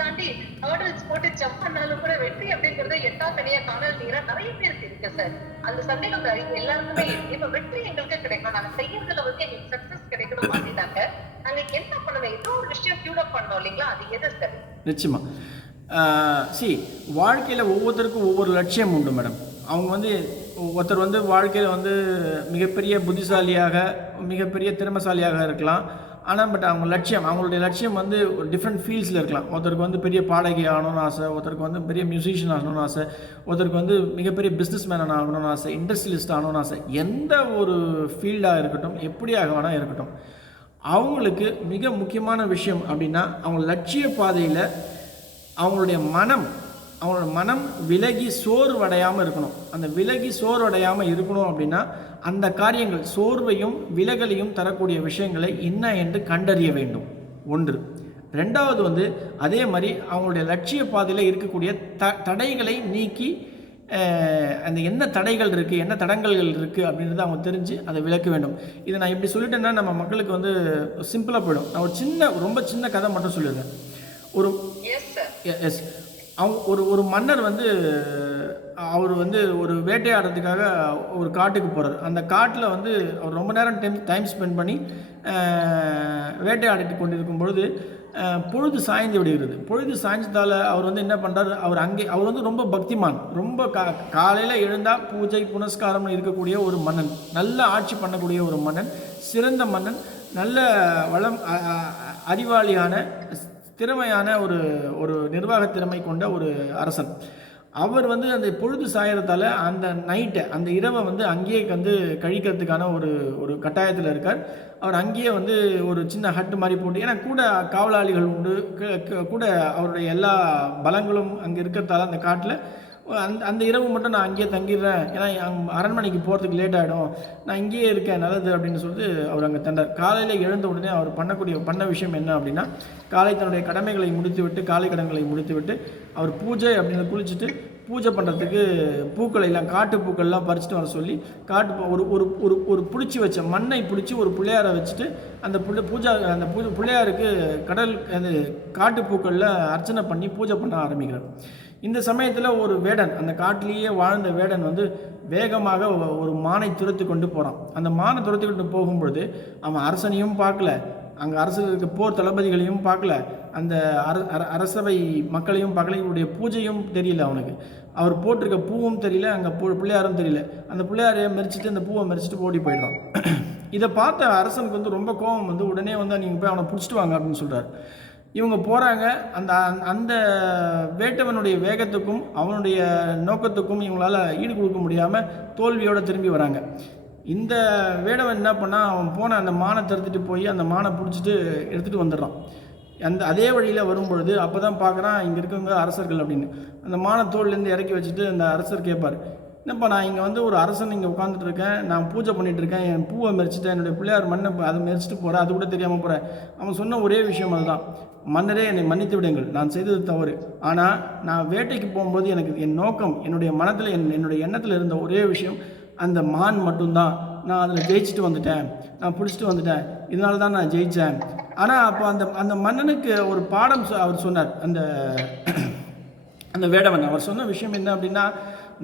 தாண்டி ஹர்டல்ஸ் போட்டு ஜம்ப் பண்ணாலும் கூட வெற்றி அப்படிங்கறது எட்டா தனியா காணல் நீரா நிறைய பேருக்கு இருக்கு சார். அந்த சந்தேகம் எல்லாருக்குமே இருக்கு. இப்ப வெற்றி எங்களுக்கு கிடைக்கணும், நாங்க செய்யறதுல வந்து எங்களுக்கு சக்சஸ் கிடைக்கணும் அப்படின்னாக்க நாங்க என்ன பண்ணணும்? ஏதோ ஒரு விஷயம் டியூன் பண்ணணும் இல்லைங்களா? அது எது சார்? நிச்சயமா வாழ்க்கையில் ஒவ்வொருத்தருக்கும் ஒவ்வொரு லட்சியம் உண்டு மேடம். அவங்க வந்து ஒருத்தர் வந்து வாழ்க்கையில் வந்து மிகப்பெரிய புத்திசாலியாக, மிகப்பெரிய திறமைசாலியாக இருக்கலாம். ஆனால் பட் அவங்களுடைய லட்சியம் வந்து ஒரு டிஃப்ரெண்ட் ஃபீல்ட்ஸில் இருக்கலாம். ஒருத்தருக்கு வந்து பெரிய பாடகி ஆகணும்னு ஆசை, ஒருத்தருக்கு வந்து பெரிய மியூசிஷியன் ஆகணும்னு ஆசை, ஒருத்தருக்கு வந்து மிகப்பெரிய பிஸ்னஸ் மேன் ஆகணும்னு ஆசை, இண்டஸ்ட்ரியலிஸ்ட் ஆகணும்னு ஆசை. எந்த ஒரு ஃபீல்டாக இருக்கட்டும், எப்படியாக வேணால் இருக்கட்டும், அவங்களுக்கு மிக முக்கியமான விஷயம் அப்படின்னா அவங்க லட்சிய பாதையில் அவங்களோட மனம் விலகி சோர்வடையாமல் இருக்கணும். அந்த விலகி சோர்வடையாமல் இருக்கணும் அப்படின்னா அந்த காரியங்கள் சோர்வையும் விலகலையும் தரக்கூடிய விஷயங்களை என்ன என்று கண்டறிய வேண்டும். ஒன்று. ரெண்டாவது வந்து அதே மாதிரி அவங்களுடைய லட்சிய பாதையில் இருக்கக்கூடிய தடைகளை நீக்கி அந்த என்ன தடைகள் இருக்குது, என்ன தடங்கல்கள் இருக்குது அப்படின்றத அவங்க தெரிஞ்சு அதை விளக்க வேண்டும். இதை நான் இப்படி சொல்லிட்டேன்னா நம்ம மக்களுக்கு வந்து சிம்பிளாக போயிடும். நான் ரொம்ப சின்ன கதை மட்டும் சொல்லிடுறேன். ஒரு மன்னர் வந்து அவர் வந்து ஒரு வேட்டையாடுறதுக்காக ஒரு காட்டுக்கு போகிறார். அந்த காட்டில் வந்து அவர் ரொம்ப நேரம் டைம் ஸ்பெண்ட் பண்ணி வேட்டையாடிட்டு கொண்டிருக்கும் பொழுது பொழுது சாய்ந்து விடுகிறது. பொழுது சாய்ந்ததால் அவர் வந்து என்ன பண்ணுறார், அவர் வந்து ரொம்ப பக்திமான், ரொம்ப காலையில் எழுந்தால் பூஜை புனஸ்காரம் இருக்கக்கூடிய ஒரு மன்னன், நல்ல ஆட்சி பண்ணக்கூடிய ஒரு மன்னன், சிறந்த மன்னன், நல்ல வளம் அறிவாளியான திறமையான ஒரு நிர்வாக திறமை கொண்ட ஒரு அரசன். அவர் வந்து அந்த பொழுது சாயறதால அந்த இரவை வந்து அங்கேயே வந்து கழிக்கிறதுக்கான ஒரு கட்டாயத்தில் இருக்கார். அவர் அங்கேயே வந்து ஒரு சின்ன ஹட்டு மாதிரி போட்டு, ஏன்னா கூட காவலாளிகள் உண்டு, கூட அவருடைய எல்லா பலங்களும் அங்கே இருக்கிறதால அந்த காட்டில் அந்த இரவு மட்டும் நான் அங்கேயே தங்கிடுறேன், ஏன்னா அரண்மனைக்கு போகிறதுக்கு லேட் ஆகிடும், நான் இங்கேயே இருக்கேன் நல்லது அப்படின்னு சொல்லிட்டு அவர் அங்கே தந்தார். காலையில் எழுந்த உடனே அவர் பண்ண விஷயம் என்ன அப்படின்னா, காலை தன்னுடைய கடமைகளை முடித்துவிட்டு, காலை கடன்களை முடித்துவிட்டு அவர் பூஜை அப்படின்னு குளிச்சுட்டு பூஜை பண்ணுறதுக்கு பூக்களை எல்லாம் காட்டு பூக்கள்லாம் பறிச்சுட்டு வர சொல்லி ஒரு பிடிச்சி வச்ச மண்ணை பிடிச்சி ஒரு பிள்ளையாரை வச்சுட்டு அந்த பிள்ளையாருக்கு அந்த காட்டு பூக்களில் அர்ச்சனை பண்ணி பூஜை பண்ண ஆரம்பிக்கிறார். இந்த சமயத்தில் ஒரு வேடன், அந்த காட்டிலேயே வாழ்ந்த வேடன் வந்து வேகமாக ஒரு மானை துரத்தி கொண்டு போகிறான். அந்த மானை துரத்தி கொண்டு போகும்பொழுது அவன் அரசனையும் பார்க்கல, அங்கே அரசருக்கு போர் தளபதிகளையும் பார்க்கல, அந்த அரசவை மக்களையும் பார்க்கல, இவருடைய பூஜையும் தெரியல அவனுக்கு, அவர் போட்டிருக்க பூவும் தெரியல, அங்கே பிள்ளையாரும் தெரியல. அந்த பிள்ளையாரையை மெரிச்சிட்டு அந்த பூவை மெரிச்சிட்டு ஓடி போயிடுறான். இதை பார்த்த அரசனுக்கு வந்து ரொம்ப கோபம் வந்து உடனே வந்து நீங்கள் போய் அவனை பிடிச்சிட்டு வாங்க அப்படின்னு சொல்கிறார். இவங்க போகிறாங்க. அந்த வேட்டவனுடைய வேகத்துக்கும் அவனுடைய நோக்கத்துக்கும் இவங்களால் ஈடு கொடுக்க முடியாமல் தோல்வியோடு திரும்பி வராங்க. இந்த வேடவன் என்ன பண்ணால், அவன் போன அந்த மானை தடுத்துட்டு போய் அந்த மானை பிடிச்சிட்டு எடுத்துகிட்டு வந்துடுறான். அதே வழியில் வரும்பொழுது அப்போ தான் பார்க்குறான் இங்கே இருக்கவங்க அரசர்கள் அப்படின்னு. அந்த மானை தோல்லேருந்து இறக்கி வச்சுட்டு அந்த அரசர் கேட்பார், என்னப்பா நான் இங்கே வந்து ஒரு அரசன் இங்கே உட்காந்துட்டு இருக்கேன், நான் பூஜை பண்ணிகிட்டு இருக்கேன், என் பூவை மெரிச்சிட்டேன், என்னுடைய பிள்ளையார் மண்ணை அதை மெரிச்சிட்டு போகிறேன், அது கூட தெரியாமல் போகிறேன். அவன் சொன்ன ஒரே விஷயம் அதுதான், மன்னரே என்னை மன்னித்து விடுங்கள், நான் செய்தது தவறு. ஆனால் நான் வேட்டைக்கு போகும்போது எனக்கு என் நோக்கம், என்னுடைய மனத்தில் என்னுடைய எண்ணத்தில் இருந்த ஒரே விஷயம் அந்த மான் மட்டும்தான். நான் அதில் ஜெயிச்சுட்டு வந்துட்டேன், நான் பிடிச்சிட்டு வந்துட்டேன், இதனால தான் நான் ஜெயித்தேன். ஆனால் அப்போ அந்த மன்னனுக்கு ஒரு பாடம் அவர் சொன்னார். அந்த வேடவன் அவர் சொன்ன விஷயம் என்ன அப்படின்னா,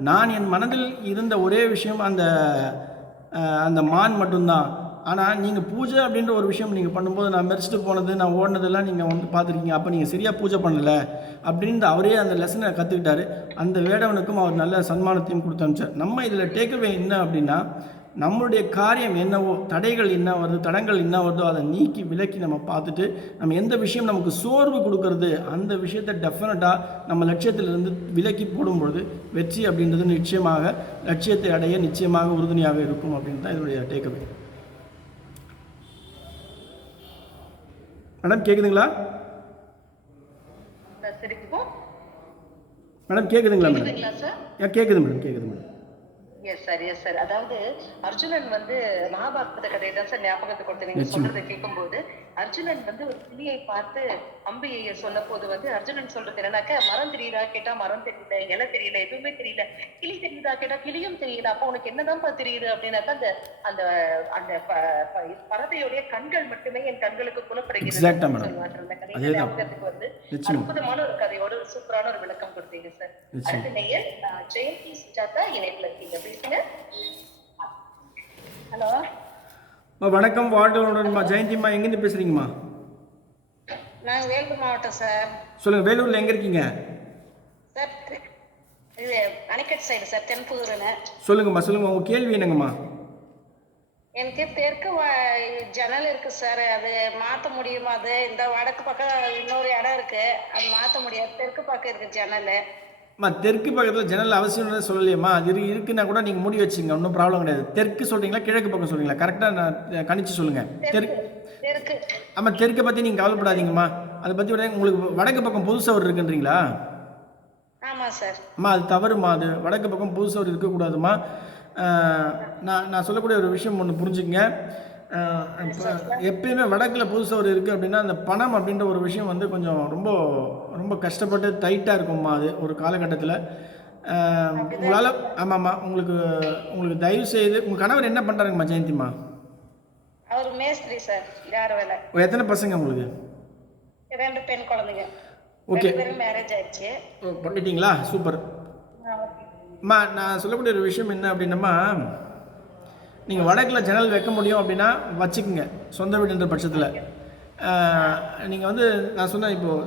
நான் என் மனதில் இருந்த ஒரே விஷயம் அந்த மான் மட்டும்தான். ஆனால் நீங்கள் பூஜை அப்படின்ற ஒரு விஷயம் நீங்கள் பண்ணும்போது நான் மெரிச்சிட்டு போனது, நான் ஓடினதெல்லாம் நீங்கள் வந்து பார்த்துருக்கீங்க, அப்போ நீங்கள் சரியாக பூஜை பண்ணலை அப்படின்ற அவரே அந்த லெசனை கற்றுக்கிட்டாரு. அந்த வேடவனுக்கும் அவர் நல்ல சன்மானத்தையும் கொடுத்து அனுப்பிச்சார். நம்ம இதில் டேக்அவே என்ன அப்படின்னா, நம்மளுடைய காரியம் என்னவோ, தடைகள் என்ன வருது, தடங்கள் என்ன வருதோ அதை நீக்கி விலக்கி நம்ம பார்த்துட்டு, நம்ம எந்த விஷயம் நமக்கு சோர்வு கொடுக்கறது அந்த விஷயத்தை டெஃபினட்டாக நம்ம லட்சியத்திலிருந்து விலக்கி போடும்பொழுது வெற்றி அப்படின்றது நிச்சயமாக லட்சியத்தை அடைய நிச்சயமாக உறுதுணையாக இருக்கும் அப்படின்னு தான் இதனுடைய டேக்அவே. மேடம் கேட்குதுங்களா? மேடம் கேட்குதுங்களா? மேடம் கேட்குது மேடம், கேட்குது மேடம். Yes sir. அதாவது அர்ஜுனன் வந்து மகாபாரத கதையை தான் சார் ஞாபகத்துக்கு கொடுத்து நீங்க சொல்றதை கேட்கும்போது, அர்ஜுனன் வந்து ஒரு கிளியை பார்த்து அம்பையை சொன்ன போது வந்து அர்ஜுனன் சொல்றது என்னன்னாக்க, மரம் தெரியுதா கேட்டா மரம் தெரியல, இலை தெரியல, எதுவுமே தெரியல, கிளி தெரியுதா கேட்டா கிளியும் தெரியல, அப்ப உனக்கு என்னதான்ப்பா தெரியுது அப்படின்னாக்கா அந்த அந்த பறவையுடைய கண்கள் மட்டுமே என் கண்களுக்கு புலப்படுகிறது சொல்லுவாங்க. அந்த கதையை ஞாபகத்துக்கு வந்து அற்புதமான ஒரு கதையோட சூப்பரான ஒரு விளக்கம் கொடுத்தீங்க சார். அடுத்த நேயர் ஜெயந்தி சுஜாதா இணைப்புல இருக்கீங்க, பேசுங்க. ஹலோ வணக்கம், வாழ்த்துக்களுடன்மா. ஜெயந்திம்மா எங்கேருந்து பேசுறீங்கம்மா? நான் வேலூர் மாவட்டம் சார். சொல்லுங்க, வேலூர்ல எங்க இருக்கீங்க சார்? இது அணைக்கட் சைடு சார், தென்புதூர்னு. சொல்லுங்கம்மா, சொல்லுங்க, உங்க கேள்வி என்னங்கம்மா? எனக்கு தெற்கு ஜன்னல் இருக்கு சார். அது மாத்த முடியுமா? அது இந்த வடக்கு பக்கம் இன்னொரு இடம் இருக்கு, அது மாத்த முடியாது. தெற்கு பக்கம் இருக்கு ஜன்னல். அம்மா தெற்கு பக்கத்தில் ஜன்னல் அவசியம்னு சொல்லலையம்மா. அது இருக்குன்னா கூட நீங்கள் மூடி வச்சுங்க, ஒன்றும் ப்ராப்ளம் கிடையாது. தெற்கு சொல்கிறீங்களா கிழக்கு பக்கம் சொல்கிறீங்களா? கரெக்டாக நான் கணிச்சு சொல்லுங்கள். தெற்கு. தெற்கு. ஆமாம், தெற்கை பற்றி நீங்கள் கவலைப்படாதீங்கம்மா. அதை பற்றி விட உங்களுக்கு வடக்கு பக்கம் புது சவர் இருக்குன்றீங்களா? ஆமா சார். அம்மா அது தவறுமா. அது வடக்கு பக்கம் புது சவர் இருக்கக்கூடாதுமா. நான் சொல்லக்கூடிய ஒரு விஷயம் ஒன்று புரிஞ்சுக்கங்க. எப்பயுமே வடக்கில் புது சவர் இருக்குது அப்படின்னா அந்த பணம் அப்படின்ற ஒரு விஷயம் வந்து கொஞ்சம் ரொம்ப ரொம்ப கஷ்டப்பட்டு டைட்டாக இருக்கும்மா. அது ஒரு காலகட்டத்தில் உங்களால். ஆமாம்மா, உங்களுக்கு தயவு செய்து உங்கள் கணவர் என்ன பண்ணுறாங்கம்மா ஜெயந்திம்மா? அவர் மேஸ்திரி சார், யார் வேலை. எத்தனை பசங்க உங்களுக்கு? 2 பெண் குழந்தைங்க. ஓகே, மேரேஜ் ஆயிடுச்சு. பண்ணிட்டீங்களா? சூப்பர். அம்மா நான் சொல்லக்கூடிய ஒரு விஷயம் என்ன அப்படின்னம்மா, நீங்கள் வடக்கில் ஜன்னல் வைக்க முடியும் அப்படின்னா வச்சுக்குங்க, சொந்த வீடுன்ற பட்சத்தில். நீங்கள் வந்து நான் சொன்னேன் இப்போது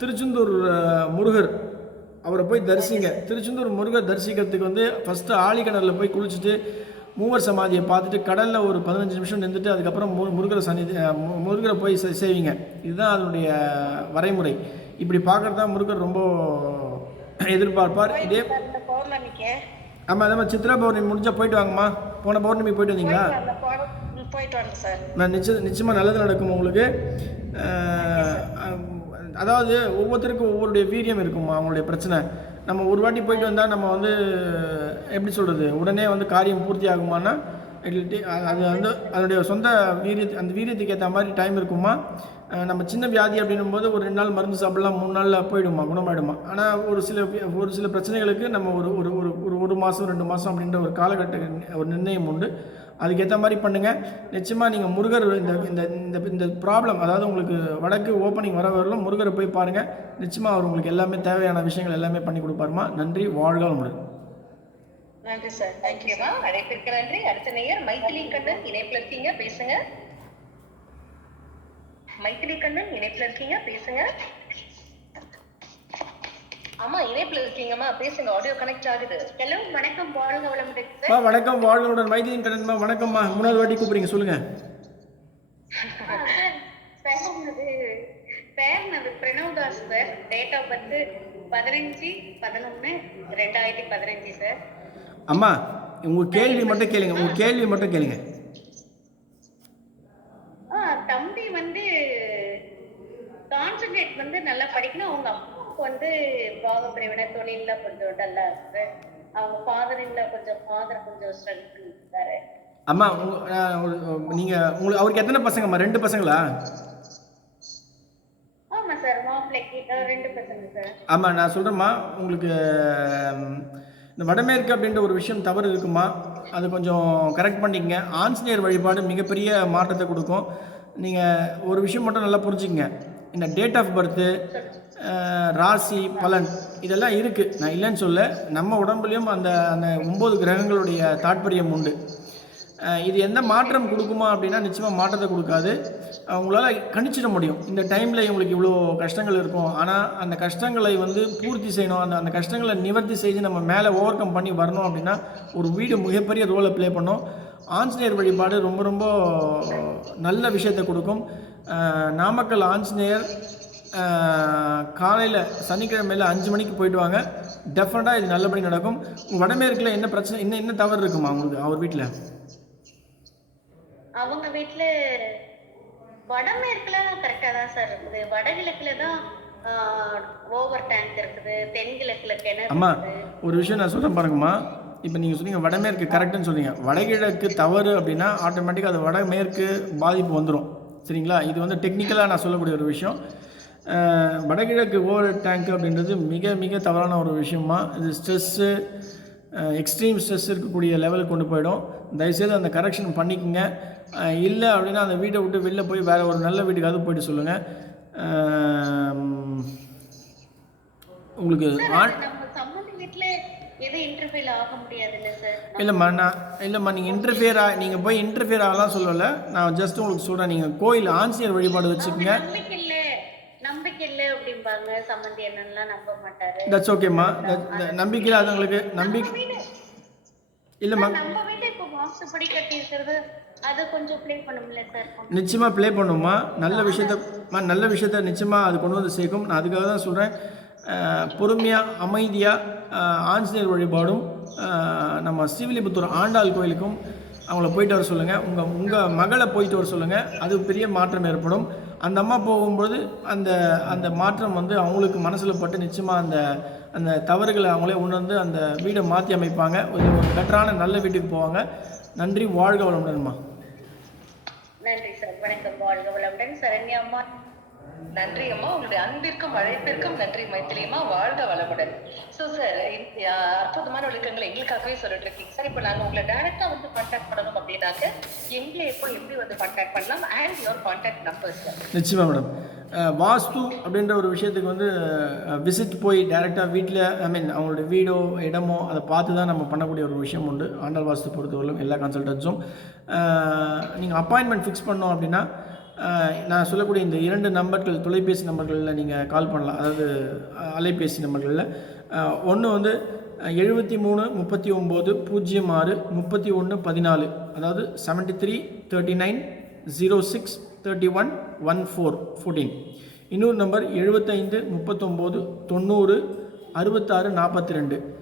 திருச்செந்தூர் முருகர் அவரை போய் தரிசிங்க. திருச்செந்தூர் முருகர் தரிசிக்கிறதுக்கு வந்து ஃபஸ்ட்டு ஆழிக்கிணறில் போய் குளிச்சுட்டு மூவர் சமாதியை பார்த்துட்டு கடலில் ஒரு 15 நிமிஷம் நின்றுட்டு அதுக்கப்புறம் முருகரை போய் செய்வீங்க. இதுதான் அதனுடைய வரைமுறை. இப்படி பார்க்குறது தான் முருகர் ரொம்ப எதிர்பார்ப்பார். இதே பௌர்ணமிக்கு. ஆமாம், அதே மாதிரி சித்ரா பௌர்ணமி முடிஞ்சால் போயிட்டு வாங்கம்மா. போன பௌர்ணமி போயிட்டு வந்தீங்களா? போயிட்டு வாங்க சார். நான் நிச்சயமாக நல்லது நடக்கும் உங்களுக்கு. அதாவது ஒவ்வொருத்தருக்கும் ஒவ்வொருடைய வீரியம் இருக்குமா, அவங்களுடைய பிரச்சனை. நம்ம ஒரு வாட்டி போயிட்டு வந்தால் நம்ம வந்து எப்படி சொல்கிறது, உடனே வந்து காரியம் பூர்த்தி ஆகுமானா அது வந்து அதனுடைய சொந்த அந்த வீரியத்துக்கு ஏற்ற மாதிரி டைம் இருக்குமா. நம்ம சின்ன வியாதி அப்படின்னும் போது ஒரு 2 நாள் மருந்து சாப்பிடலாம், 3 நாளில் போயிடுமா, குணமாயிடுமா. ஆனால் ஒரு சில பிரச்சனைகளுக்கு நம்ம ஒரு மாதம் 2 மாதம் அப்படின்ற ஒரு காலகட்ட ஒரு நிர்ணயம் உண்டு. அதுக்கேற்ற மாதிரி பண்ணுங்கள். நிச்சயமாக நீங்கள் முருகர் இந்த ப்ராப்ளம், அதாவது உங்களுக்கு வடக்கு ஓப்பனிங் வரவர்களும் முருகரை போய் பாருங்கள். நிச்சயமாக அவர் உங்களுக்கு எல்லாமே தேவையான விஷயங்கள் எல்லாமே பண்ணி கொடுப்பாருமா. நன்றி, வாழ்க வளமுடன். நன்றி சார். தேங்க்யூமா. அழைப்பிற்கு நன்றி. அடுத்த நேயர் மைத்திலி கண்ணன் இணைப்புல இருக்கீங்க, பேசுங்க. மைத்திலி கண்ணன் இணைப்புல இருக்கீங்க, பேசுங்க. ஆமா, இணைப்புல இருக்கீங்கம்மா, பேசுங்க. ஆடியோ கனெக்ட் ஆகுது. ஹலோ, வணக்கம், வாழ்க வளமுடன் சார். வணக்கம், வாழ்க வளமுடன். மைத்திலி கண்ணன்மா வணக்கம்மா. 3வது வாட்டி கூப்பிடுறீங்க, சொல்லுங்க. Sir Pranavdas sir. Date of birth 15/11/2015 sir. அம்மா உங்க கேள்வி மட்டும் கேளுங்க. தம்பி வந்து கான்சென்ட்ரேட் வந்து நல்லா படிக்கணும். அவங்க அப்பாவுக்கு வந்து பாகப்பிரிவினை தொழில கொஞ்சம் டல்லா இருக்கு. அவங்க ஃபாதர் கொஞ்சம் ஸ்ட்ரகிள் பண்ணிருக்காரு. அம்மா உங்களுக்கு அவருக்கு எத்தனை பசங்கம்மா? 2 பசங்களா? ஆமா சார், மாப்பிள்ளைக்கு 2 பசங்க சார். ஆமா, நான் சொல்றேம்மா, உங்களுக்கு இந்த வடமேற்கு அப்படின்ற ஒரு விஷயம் தவறு இருக்குமா, அது கொஞ்சம் கரெக்ட் பண்ணிக்கங்க. ஆஞ்சநேயர் வழிபாடு மிகப்பெரிய மாற்றத்தை கொடுக்கும். நீங்கள் ஒரு விஷயம் மட்டும் நல்லா புரிஞ்சுக்கங்க. இந்த டேட் ஆஃப் பர்த்து, ராசி பலன் இதெல்லாம் இருக்குது, நான் இல்லைன்னு சொல்ல. நம்ம உடம்புலையும் அந்த 9 கிரகங்களுடைய தாற்பயம் உண்டு. இது எந்த மாற்றம் கொடுக்குமா அப்படின்னா நிச்சயமாக மாற்றத்தை கொடுக்காது. உங்களால் கணிச்சிட முடியும் இந்த டைமில் இவங்களுக்கு இவ்வளோ கஷ்டங்கள் இருக்கும். ஆனால் அந்த கஷ்டங்களை வந்து பூர்த்தி செய்யணும், அந்த கஷ்டங்களை நிவர்த்தி செய்து நம்ம மேலே ஓவர் கம் பண்ணி வரணும் அப்படின்னா ஒரு வீடு மிகப்பெரிய ரோலை ப்ளே பண்ணும். ஆஞ்சநேயர் வழிபாடு ரொம்ப ரொம்ப நல்ல விஷயத்தை கொடுக்கும். நாமக்கல் ஆஞ்சநேயர் காலையில் சனிக்கிழமையில் 5 மணிக்கு போயிட்டு வாங்க. டெஃபினட்டாக இது நல்லபடி நடக்கும். வடமேற்கில் என்ன பிரச்சனை, என்ன தவறு இருக்குமா உங்களுக்கு அவர் வீட்டில்? அவங்க வீட்டுல வடமேற்குல கரெக்டா தான் சார் இருக்குது. வடகிழக்குல தான் ஓவர் டேங்க் இருக்குது. தென்கிழக்குல கிணறு. அம்மா ஒரு விஷயம் நான் சொல்கிறேன் பாருங்கம்மா. இப்போ நீங்கள் சொன்னீங்க வடமேற்கு கரெக்டுன்னு சொன்னீங்க. வடகிழக்கு தவறு அப்படின்னா ஆட்டோமேட்டிக்காக அது வடமேற்கு பாதிப்பு வந்துடும். சரிங்களா? இது வந்து டெக்னிக்கலாக நான் சொல்லக்கூடிய ஒரு விஷயம். வடகிழக்கு ஓவர் டேங்க் அப்படின்றது மிக மிக தவறான ஒரு விஷயமா. இது ஸ்ட்ரெஸ்ஸு, எக்ஸ்ட்ரீம் ஸ்ட்ரெஸ் இருக்கக்கூடிய லெவலுக்கு கொண்டு போயிடும். தயவுசெய்து அந்த கரெக்ஷன் பண்ணிக்கோங்க. இல்லை அப்படின்னா அந்த வீட்டை விட்டு வெளில போய் வேறு ஒரு நல்ல வீட்டுக்காவது போயிட்டு சொல்லுங்கள். உங்களுக்கு இல்லைம்மா நீங்கள் போய் இன்டர்ஃபியர் ஆகலாம் சொல்லலை. நான் ஜஸ்ட் உங்களுக்கு சொல்கிறேன், நீங்கள் கோயில் ஆஞ்சநேயர் வழிபாடு வச்சுக்கோங்க. நம்பிக்கை இல்லை அப்படிம்பாங்க சம்பந்தி, என்னெல்லாம் நம்ப மாட்டாரு. தட்ஸ் ஓகேம்மா. நம்பிக்கை அதுங்களுக்கு நம்பிக்கை இல்லைம்மா. நம்ம வீட்டு இப்போ வாஸ்துப்படி கட்டியிருக்கிறது அது கொஞ்சம் ப்ளே பண்ணும்ல சார்? நிச்சயமாக ப்ளே பண்ணுமா, நல்ல விஷயத்த நிச்சயமாக அது கொண்டு வந்து சேர்க்கும். நான் அதுக்காக தான் சொல்கிறேன், பொறுமையாக அமைதியாக ஆஞ்சநேயர் வழிபாடும் நம்ம ஸ்ரீவில்லிபுத்தூர் ஆண்டாள் கோயிலுக்கும் அவங்கள போயிட்டு வர சொல்லுங்கள். உங்கள் மகளை போயிட்டு வர சொல்லுங்கள். அது பெரிய மாற்றம் ஏற்படும். அந்த அம்மா போகும்போது அந்த மாற்றம் வந்து அவங்களுக்கு மனசில் பட்டு நிச்சயமாக அந்த தவறுகளை அவங்களே உணர்ந்து அந்த வீடை மாற்றி அமைப்பாங்க. ஒரு பெட்டரான நல்ல வீட்டுக்கு போவாங்க. நன்றி, வாழ்க வளமுடன்மா. நன்றி சார், வணக்கம், வாழ்க வளமுடன். சரண்யா அம்மா. நன்றி அம்மா, உங்களுடைய அன்பிற்கும் அழைப்பிற்கும் நன்றி மைத்திலியம்மா, வாழ்க வளமுடன். ஸோ சார், அற்புதமான விளக்கங்களை எங்களுக்காகவே சொல்லிட்டு இருக்கீங்க சார். இப்போ நாங்கள் உங்களை டைரக்டா வந்து கான்டாக்ட் பண்ணணும் அப்படின்னாக்க எங்களை எப்படி வந்து கான்டாக்ட் பண்ணலாம் and your contact number sir? நிச்சயமாக மேடம், வாஸ்து அப்படின்ற ஒரு விஷயத்துக்கு வந்து விசிட் போய் டைரெக்டாக வீட்டில் அவங்களுடைய வீடோ இடமோ அதை பார்த்து தான் நம்ம பண்ணக்கூடிய ஒரு விஷயம் உண்டு. ஆண்டாள் வாஸ்து பொறுத்தவரையிலும் எல்லா கன்சல்டன்ஸும் நீங்கள் அப்பாயின்மெண்ட் ஃபிக்ஸ் பண்ணோம் அப்படின்னா நான் சொல்லக்கூடிய இந்த 2 நம்பர்கள், தொலைபேசி நம்பர்களில் நீங்கள் கால் பண்ணலாம். அதாவது அலைபேசி நம்பர்களில் ஒன்று வந்து 73 39 06 31 14, அதாவது 73 39 06 31 14 14. இன்னொரு நம்பர் 75 39 90 66 42,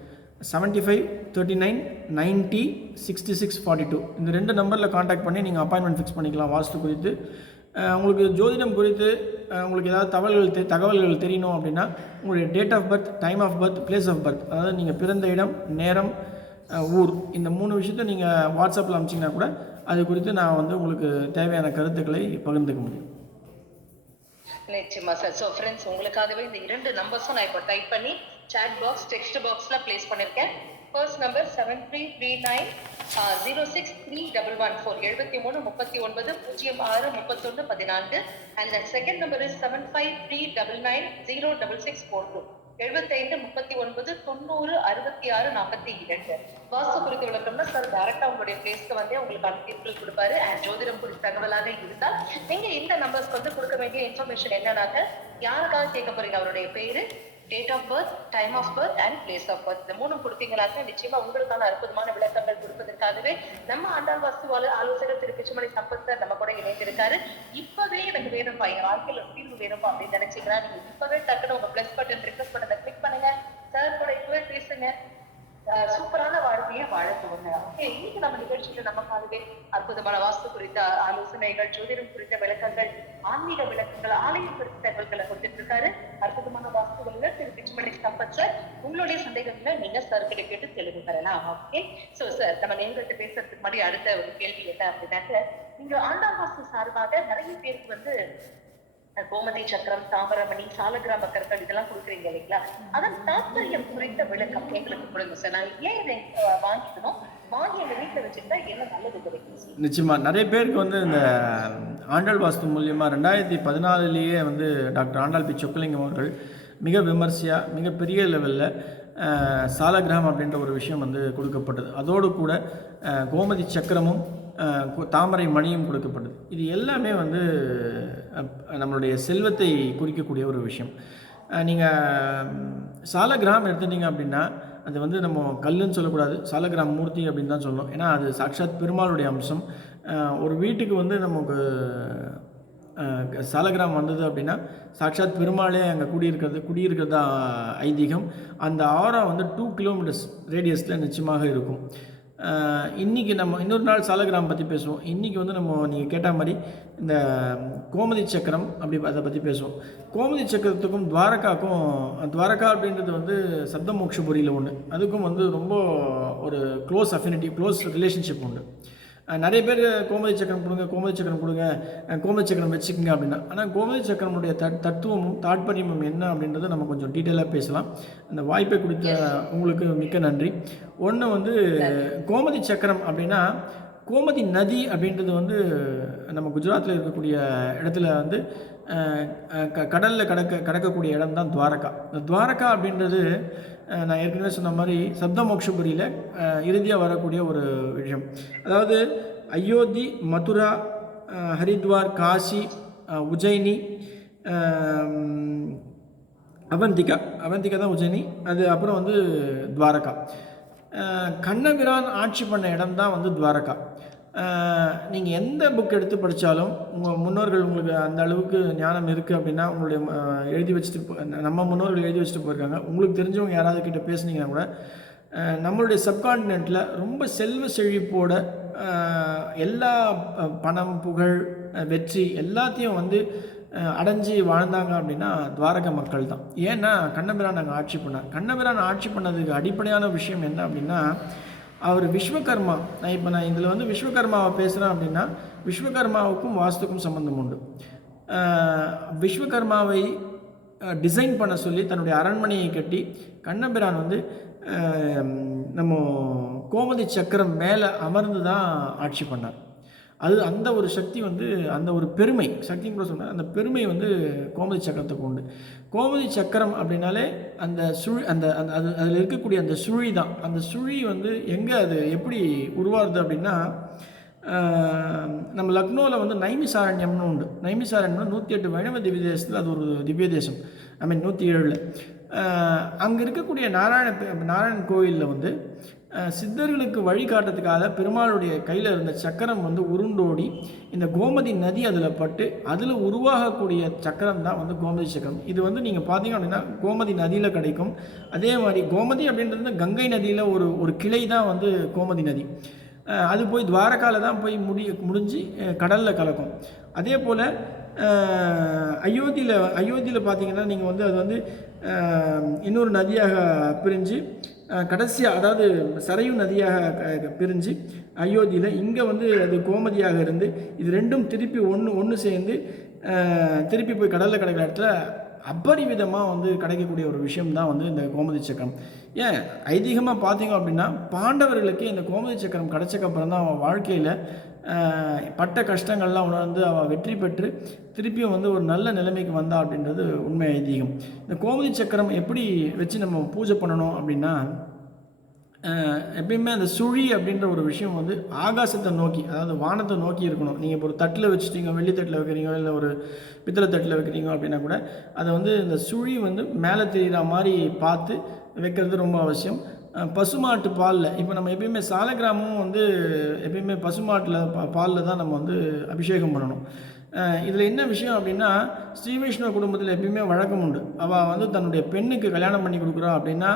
75 39 90 66 42. இந்த 2 நம்பரில் காண்டாக்ட் பண்ணி நீங்கள் அப்பாயின்மெண்ட் ஃபிக்ஸ் பண்ணிக்கலாம். வாஸ்து குறித்து உங்களுக்கு ஜோதிடம் குறித்து உங்களுக்கு ஏதாவது தகவல்கள் தெரியணும் அப்படின்னா உங்களுடைய date of birth, time of birth, place of birth, அதாவது நீங்கள் பிறந்த இடம், நேரம், ஊர், இந்த 3 விஷயத்தை நீங்கள் வாட்ஸ்அப்பில் அனுப்பிச்சிங்கன்னா கூட அது குறித்து நான் வந்து உங்களுக்கு தேவையான கருத்துக்களை பகிர்ந்துக்க முடியும். நிச்சயமா சார். ஸோ ஃப்ரெண்ட்ஸ், உங்களுக்காகவே இந்த 2 நம்பர்ஸும் நான் இப்போ டைப் பண்ணி சாட் பாக்ஸ், டெக்ஸ்ட் பாக்ஸில் பிளேஸ் பண்ணியிருக்கேன். First number 7339 06311 73 39 06 31 and the second number is 75399 06642 75 39 90 66 42. வாஸ்து குறித்த விளக்கம்னா சார் டைரக்டா உங்களுடைய பிளேஸ்க்கு வந்து உங்களுக்கு அந்த தீர்ப்புகள் கொடுப்பாரு. அண்ட் ஜோதிடம் குறித்த தகவலாக இருந்தால் நீங்க இந்த நம்பர்ஸ்க்கு வந்து கொடுக்க வேண்டிய இன்ஃபர்மேஷன் என்னன்னாக்க, யாருக்காக கேட்க போறீங்க, அவருடைய பேரு, date of birth, time of birth and place of birth, இந்த 3 கொடுத்தீங்களாக்க நிச்சயமா உங்களுக்கான அற்புதமான விளக்கங்கள் கொடுப்பதற்காகவே நம்ம ஆண்டாள் வாஸ்து ஆலோசகர் திரு பிச்சுமணி சம்பத் சார் நம்ம கூட இணைந்திருக்காரு. இப்பவே எனக்கு வேணும்பா, என் வாழ்க்கையில தீர்வு வேணும்பா அப்படின்னு நினைச்சீங்கன்னா நீங்க இப்பவே டக்குனு உங்க பிளஸ் பட்டன், ரிக்வெஸ்ட் பட்டனை கிளிக் பண்ணுங்க. சார் கூட இப்பவே பேசுங்க. சூப்பரான வாழ்க்கையை வாழ போங்க. ஓகே, இன்னைக்கு நம்ம நிகழ்ச்சியில நமக்காகவே அற்புதமான வாஸ்து குறித்த ஆலோசனைகள், ஜோதிடம் குறித்த விளக்கங்கள், ஆன்மீக விளக்கங்கள், ஆலயம் குறித்த தகவல்களை கொடுத்துட்டு இருக்காரு அற்புதமான வாஸ்துவல்ல திரு பிச்சுமணி சம்பத் சார். உங்களுடைய சந்தேகங்களை நீங்க சார் கிட்ட கேட்டு தெளிவு பெறலாம். ஓகே, சோ சார், நம்ம நேர்கிட்ட பேசுறதுக்கு முன்னாடி அடுத்த ஒரு கேள்வி என்ன அப்படின்னாக்க, நீங்க ஆண்டாள் வாஸ்து சார்பாக நிறைய பேருக்கு வந்து கோமதி சக்கரம், தாமரமணி, சாலகிராம கற்கள் இதெல்லாம் கொடுக்குறீங்க இல்லைங்களா? அதன் தாற்பயம் குறித்த விளக்கம் எங்களுக்கு கொடுங்க சார். நான் ஏன் இதை வாங்கிக்கணும், வாங்கி எங்க வீட்டில் வச்சுக்கிட்டா என்ன நல்லது கிடைக்கும்? நிச்சயமாக நிறைய பேருக்கு வந்து இந்த ஆண்டாள் வாஸ்து மூலியமாக 2014 வந்து டாக்டர் ஆண்டாள் பி சொக்கலிங்கம் அவர்கள் மிக விமர்சையாக மிகப்பெரிய லெவலில் சாலகிராம் அப்படின்ற ஒரு விஷயம் வந்து கொடுக்கப்பட்டது. அதோடு கூட கோமதி சக்கரமும் தாமரை மணியும் கொடுக்கப்பட்டது. இது எல்லாமே வந்து நம்மளுடைய செல்வத்தை குறிக்கக்கூடிய ஒரு விஷயம். நீங்கள் சாலகிராம் எடுத்துட்டீங்க அப்படின்னா அது வந்து நம்ம கல்லுன்னு சொல்லக்கூடாது, சாலகிராம் மூர்த்தி அப்படின்னு தான் சொல்லணும். ஏன்னா அது சாட்சாத் பெருமாளுடைய அம்சம். ஒரு வீட்டுக்கு வந்து நமக்கு சாலகிராம் வந்தது அப்படின்னா சாட்சாத் பெருமாளே அங்கே குடியிருக்கிறதா ஐதீகம். அந்த ஆரா வந்து 2 கிலோமீட்டர்ஸ் ரேடியஸில் நிச்சயமாக இருக்கும். இன்றைக்கி நம்ம இன்னொரு நாள் சாலகிராம் பற்றி பேசுவோம். இன்றைக்கி வந்து நம்ம நீங்கள் கேட்ட மாதிரி இந்த கோமதி சக்கரம் அப்படி அதை பற்றி பேசுவோம். கோமதி சக்கரத்துக்கும் துவாரகா அப்படின்றது வந்து சப்தமோக்ஷபுரியில் ஒன்று, அதுக்கும் வந்து ரொம்ப ஒரு க்ளோஸ் அஃபினிட்டி, க்ளோஸ் ரிலேஷன்ஷிப் உண்டு. நிறைய பேர் கோமதி சக்கரம் கொடுங்க, கோமதி சக்கரம் வச்சுக்கோங்க அப்படின்னா. ஆனால் கோமதி சக்கரமுடைய தத்துவமும் தாற்பயமும் என்ன அப்படின்றத நம்ம கொஞ்சம் டீட்டெயிலாக பேசலாம். அந்த வாய்ப்பை கொடுத்த உங்களுக்கு மிக்க நன்றி. ஒன்று வந்து கோமதி சக்கரம் அப்படின்னா, கோமதி நதி அப்படின்றது வந்து நம்ம குஜராத்தில் இருக்கக்கூடிய இடத்துல வந்து கடலில் கடக்கக்கூடிய இடம் தான் துவாரகா. இந்த துவாரகா அப்படின்றது நான் ஏற்கனவே சொன்ன மாதிரி சப்தமோக்ஷபுரியில் இறுதியாக வரக்கூடிய ஒரு விஷயம். அதாவது அயோத்தி, மதுரா, ஹரித்வார், காசி, உஜ்ஜயினி, அவந்திகா தான் உஜ்ஜயினி, அது அப்புறம் வந்து துவாரகா. கண்ணபிரான் ஆட்சி பண்ண இடம் தான் வந்து துவாரகா. நீங்கள் எந்த புக் எடுத்து படித்தாலும் உங்கள் முன்னோர்கள் உங்களுக்கு அந்த அளவுக்கு ஞானம் இருக்குது அப்படின்னா உங்களுடைய எழுதி வச்சுட்டு நம்ம முன்னோர்கள் எழுதி வச்சுட்டு போயிருக்காங்க. உங்களுக்கு தெரிஞ்சவங்க யாராவது கிட்ட பேசுனீங்கன்னா கூட நம்மளுடைய சப்கான்டினெண்ட்டில் ரொம்ப செல்வ செழிப்போட எல்லா பணம் புகழ் வெற்றி எல்லாத்தையும் வந்து அடைஞ்சி வாழ்ந்தாங்க அப்படின்னா துவாரக மக்கள் தான். ஏன்னா கண்ணபிரான் அங்கே ஆட்சி பண்ணார். கண்ணபிரான் ஆட்சி பண்ணதுக்கு அடிப்படையான விஷயம் என்ன அப்படின்னா அவர் விஸ்வகர்மா. நான் இதில் வந்து விஸ்வகர்மாவை பேசுகிறேன் அப்படின்னா விஸ்வகர்மாவுக்கும் வாஸ்துக்கும் சம்பந்தம் உண்டு. விஸ்வகர்மாவை டிசைன் பண்ண சொல்லி தன்னுடைய அரண்மனையை கட்டி கண்ணபிரான் வந்து நம்ம கோமதி சக்கரம் மேலே அமர்ந்து தான் ஆட்சி பண்ணார். அது அந்த ஒரு சக்தி வந்து அந்த ஒரு பெருமை சக்தின்னு கூட சொன்னார். அந்த பெருமை வந்து கோமதி சக்கரத்துக்கு உண்டு. கோமதி சக்கரம் அப்படின்னாலே அந்த அந்த அது அதில் இருக்கக்கூடிய அந்த சுழி தான். அந்த சுழி வந்து எங்கே அது எப்படி உருவாகுது அப்படின்னா நம்ம லக்னோவில் வந்து நைமிசாரண்யம்னு உண்டு. நைமிசாரண்யம்னா 108 வைணவ திவ்ய தேசத்தில் அது ஒரு திவ்ய தேசம். 107. அங்கே இருக்கக்கூடிய நாராயணன் கோயிலில் வந்து சித்தர்களுக்கு வழிகாட்டுறதுக்காக பெருமாளுடைய கையில் இருந்த சக்கரம் வந்து உருண்டோடி இந்த கோமதி நதி அதில் பட்டு அதில் உருவாகக்கூடிய சக்கரம் தான் வந்து கோமதி சக்கரம். இது வந்து நீங்கள் பார்த்தீங்க அப்படின்னா கோமதி நதியில் கிடைக்கும். அதே மாதிரி கோமதி அப்படின்றது கங்கை நதியில் ஒரு கிளை தான் வந்து கோமதி நதி. அது போய் துவாரகாவில் தான் போய் முடிஞ்சு கடலில் கலக்கும். அதே போல் அயோத்தியில் பார்த்தீங்கன்னா நீங்கள் வந்து அது வந்து இன்னொரு நதியாக பிரிஞ்சு கடைசியாக அதாவது சரையு நதியாக பிரிஞ்சு அயோத்தியில் இங்கே வந்து அது கோமதியாக இருந்து இது ரெண்டும் திருப்பி ஒன்று சேர்ந்து திருப்பி போய் கடலில் கிடைக்கிற இடத்துல அபரிவிதமாக வந்து கிடைக்கக்கூடிய ஒரு விஷயம்தான் வந்து இந்த கோமதி சக்கரம். ஏன் ஐதீகமாக பார்த்தீங்க அப்படின்னா பாண்டவர்களுக்கு இந்த கோமதி சக்கரம் கிடைச்சக்கப்புறம் தான் அவன் வாழ்க்கையில் பட்ட கஷ்டங்கள்லாம் உணர்ந்து அவள் வெற்றி பெற்று திருப்பியும் வந்து ஒரு நல்ல நிலைமைக்கு வந்தா அப்படின்றது உண்மை ஐதீகம். இந்த கோமதி சக்கரம் எப்படி வச்சு நம்ம பூஜை பண்ணணும் அப்படின்னா எப்பயுமே அந்த சுழி அப்படின்ற ஒரு விஷயம் வந்து ஆகாசத்தை நோக்கி அதாவது வானத்தை நோக்கி இருக்கணும். நீங்கள் இப்போ ஒரு தட்டில் வச்சுட்டீங்க, வெள்ளி தட்டில் வைக்கிறீங்க, இல்லை ஒரு பித்தளை தட்டில் வைக்கிறீங்க அப்படின்னா கூட அதை வந்து இந்த சுழி வந்து மேலே தெரிகிற மாதிரி பார்த்து வைக்கிறது ரொம்ப அவசியம். பசுமாட்டு பாலில் இப்போ நம்ம எப்பயுமே சாலக்கிராமமும் வந்து எப்பயுமே பசுமாட்டில் பாலில் தான் நம்ம வந்து அபிஷேகம் பண்ணணும். இதில் என்ன விஷயம் அப்படின்னா ஸ்ரீ வைஷ்ணவ குடும்பத்தில் எப்பயுமே வழக்கம் உண்டு. அவள் வந்து தன்னுடைய பெண்ணுக்கு கல்யாணம் பண்ணி கொடுக்குறா அப்படின்னா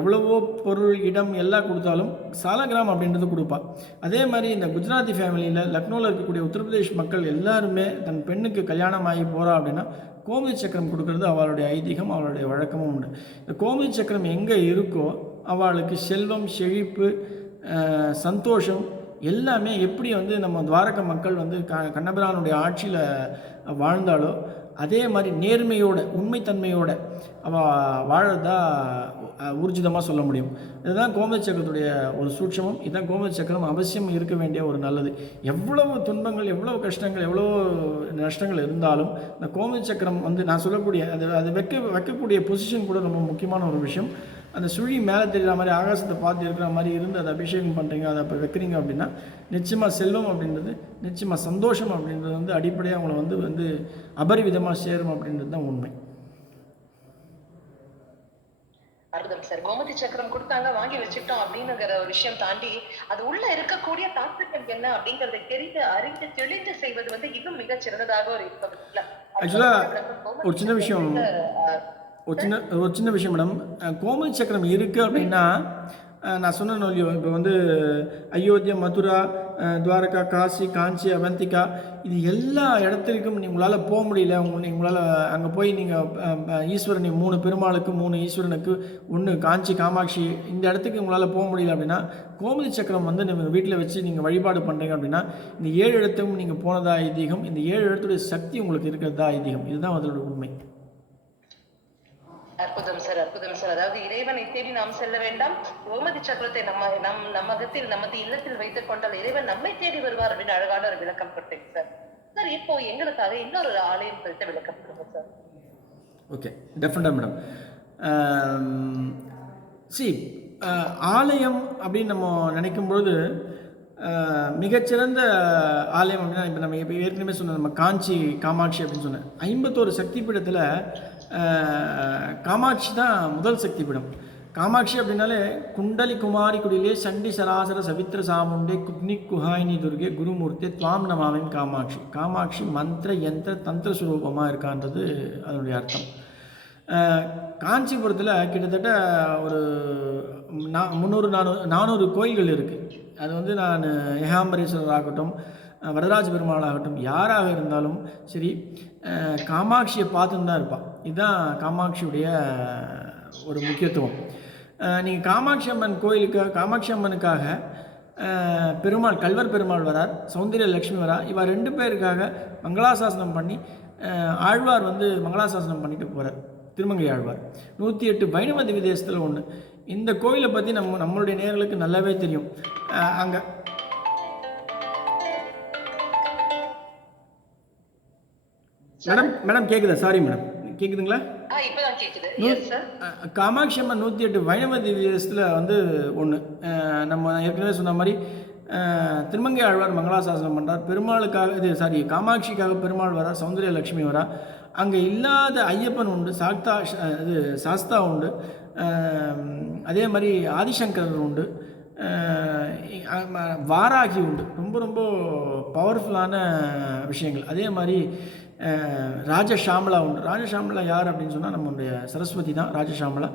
எவ்வளவோ பொருள் இடம் எல்லாம் கொடுத்தாலும் சாலக்கிராம் அப்படின்றது கொடுப்பாள். அதே மாதிரி இந்த குஜராத்தி ஃபேமிலியில் லக்னோவில் இருக்கக்கூடிய உத்தரப்பிரதேஷ் மக்கள் எல்லாருமே தன் பெண்ணுக்கு கல்யாணம் ஆகி போகிறா அப்படின்னா கோமதி சக்கரம் கொடுக்கறது அவளுடைய ஐதீகம், அவளுடைய வழக்கமும் உண்டு. இந்த கோமதி சக்கரம் எங்கே இருக்கோ அவளுக்கு செல்வம் செழிப்பு சந்தோஷம் எல்லாமே எப்படி வந்து நம்ம துவாரக மக்கள் வந்து கண்ணபிரானுடைய ஆட்சியில் வாழ்ந்தாலோ அதே மாதிரி நேர்மையோட உண்மைத்தன்மையோட அவள் வாழறதா ஊர்ஜிதமாக சொல்ல முடியும். இதுதான் கோமதி சக்கரத்துடைய ஒரு சூட்சமம். இதுதான் கோமதி சக்கரம் அவசியம் இருக்க வேண்டிய ஒரு நல்லது. எவ்வளவு துன்பங்கள் எவ்வளவு கஷ்டங்கள் எவ்வளோ நஷ்டங்கள் இருந்தாலும் இந்த கோமதி சக்கரம் வந்து நான் சொல்லக்கூடிய அது வைக்கக்கூடிய பொசிஷன் கூட ரொம்ப முக்கியமான ஒரு விஷயம். அந்த சுழி மேலே தெரிகிற மாதிரி ஆகாசத்தை பார்த்து இருக்கிற மாதிரி இருந்து அதை அபிஷேகம் பண்ணுறீங்க, அதை அப்போ வைக்கிறீங்க அப்படின்னா நிச்சயமாக செல்வம் அப்படின்றது நிச்சயமாக சந்தோஷம் அப்படின்றது வந்து அடிப்படையாக அவங்கள வந்து அபரிவிதமாக சேரும் அப்படின்றது தான் உண்மை. அற்புதம் சார். கோமதி சக்கரம் கொடுத்தாங்க வாங்கி வச்சுட்டோம் அப்படிங்கிற ஒரு விஷயம் தாண்டி அது உள்ள இருக்கக்கூடிய தாக்கங்கள் என்ன அப்படிங்கறத அறிந்து தெளிந்து செய்வது வந்து இன்னும் மிக சிறந்ததாக ஒரு இருக்க. ஆக்சுவலாக ஒரு சின்ன விஷயம் மேடம், கோமதி சக்கரம் இருக்குது அப்படின்னா நான் சொன்னேன் இல்லையோ, இப்போ வந்து அயோத்தியா, மதுரா, துவாரகா, காசி, காஞ்சி, அவந்திகா இது எல்லா இடத்துக்கும் உங்களால் போக முடியல. உங்களால் அங்கே போய் நீங்கள் ஈஸ்வரன் 3 பெருமாளுக்கு 3 ஈஸ்வரனுக்கு 1 காஞ்சி காமாட்சி இந்த இடத்துக்கு உங்களால் போக முடியல அப்படின்னா கோமதி சக்கரம் வந்து நீங்கள் வீட்டில் வச்சு நீங்கள் வழிபாடு பண்ணுறீங்க அப்படின்னா இந்த 7 இடத்துக்கும் நீங்கள் போனதா ஐதீகம். இந்த 7 இடத்துடைய சக்தி உங்களுக்கு இருக்கிறதா ஐதீகம். இதுதான் அதோட உண்மை. அற்புதம் சார், அற்புதம் சார். அதாவது இறைவனை தேடி நாம் செல்ல வேண்டாம், கோமதி சக்கரத்தை நமது இல்லத்தில் வைத்துக் கொண்டால் இறைவன் நம்மை தேடி வருவார் அப்படின்னு அழகான ஒரு விளக்கம் கொடுத்தீங்க சார். சார் இப்போ எங்களுக்காக இன்னொரு ஆலயம் குறித்த விளக்கம் கொடுங்க சார். ஓகே, டெஃபினட்டாக மேடம். ஆலயம் அப்படின்னு நம்ம நினைக்கும்பொழுது மிகச்சிறந்த ஆலயம் அப்படின்னா இப்போ நம்ம இப்போ ஏற்கனவே சொன்ன நம்ம காஞ்சி காமாட்சி அப்படின்னு சொன்னேன். 51 சக்தி பீடத்தில் காமாட்சி தான் முதல் சக்தி பீடம். காமாட்சி அப்படின்னாலே குண்டலி குமாரி குடிலே சண்டி சராசர சவித்ர சாமுண்டே குக்னி குஹாயினி துர்கே குருமூர்த்தி துவாம் நமாமின் காமாட்சி. காமாட்சி மந்திர யந்திர தந்திர சுரூபமாக இருக்கான்றது அதனுடைய அர்த்தம். காஞ்சிபுரத்தில் கிட்டத்தட்ட ஒரு 400 கோயில்கள் இருக்குது. அது வந்து நான் ஏகாம்பரேஸ்வரர் ஆகட்டும், வரதராஜ பெருமாள் ஆகட்டும், யாராக இருந்தாலும் சரி காமாட்சியை பார்த்துன்னு தான் இருப்பாள். இதுதான் காமாட்சியுடைய ஒரு முக்கியத்துவம். நீங்கள் காமாட்சி அம்மன் கோயிலுக்காக, காமாட்சி அம்மனுக்காக பெருமாள், கல்வர் பெருமாள் வரார், சௌந்தரிய லக்ஷ்மி வரார். இவ 2 பேருக்காக மங்களாசாசனம் பண்ணி ஆழ்வார் வந்து மங்களாசாசனம் பண்ணிட்டு போகிறார். திருமங்கை ஆழ்வார் 108 வைணவ திவ்ய தேசத்தில் ஒன்று. இந்த கோயிலை பற்றி நம்மளுடைய நேயர்களுக்கு நல்லாவே தெரியும். அங்கே மேடம் கேட்குதா? சாரி மேடம், கேட்குதுங்களா? இப்பதான் கேக்குது. காமாட்சி அம்மன் 108 வைணவ திவ்ய தேசத்தில் வந்து ஒன்று. நம்ம ஏற்கனவே சொன்ன மாதிரி திருமங்கை ஆழ்வார் மங்களாசாசனம் பண்ணுறார். பெருமாளுக்காக காமாட்சிக்காக பெருமாள் வரா, சௌந்தரிய லக்ஷ்மி வரா. அங்கே இல்லாத ஐயப்பன் உண்டு, சாஸ்தா உண்டு, அதே மாதிரி ஆதிசங்கரர் உண்டு, வாராகி உண்டு. ரொம்ப ரொம்ப பவர்ஃபுல்லான விஷயங்கள். அதே மாதிரி ராஜஷாமலா உண்டு. ராஜஷாமலா யார் அப்படின்னு சொன்னால் நம்மளுடைய சரஸ்வதி தான் ராஜஷாமலா.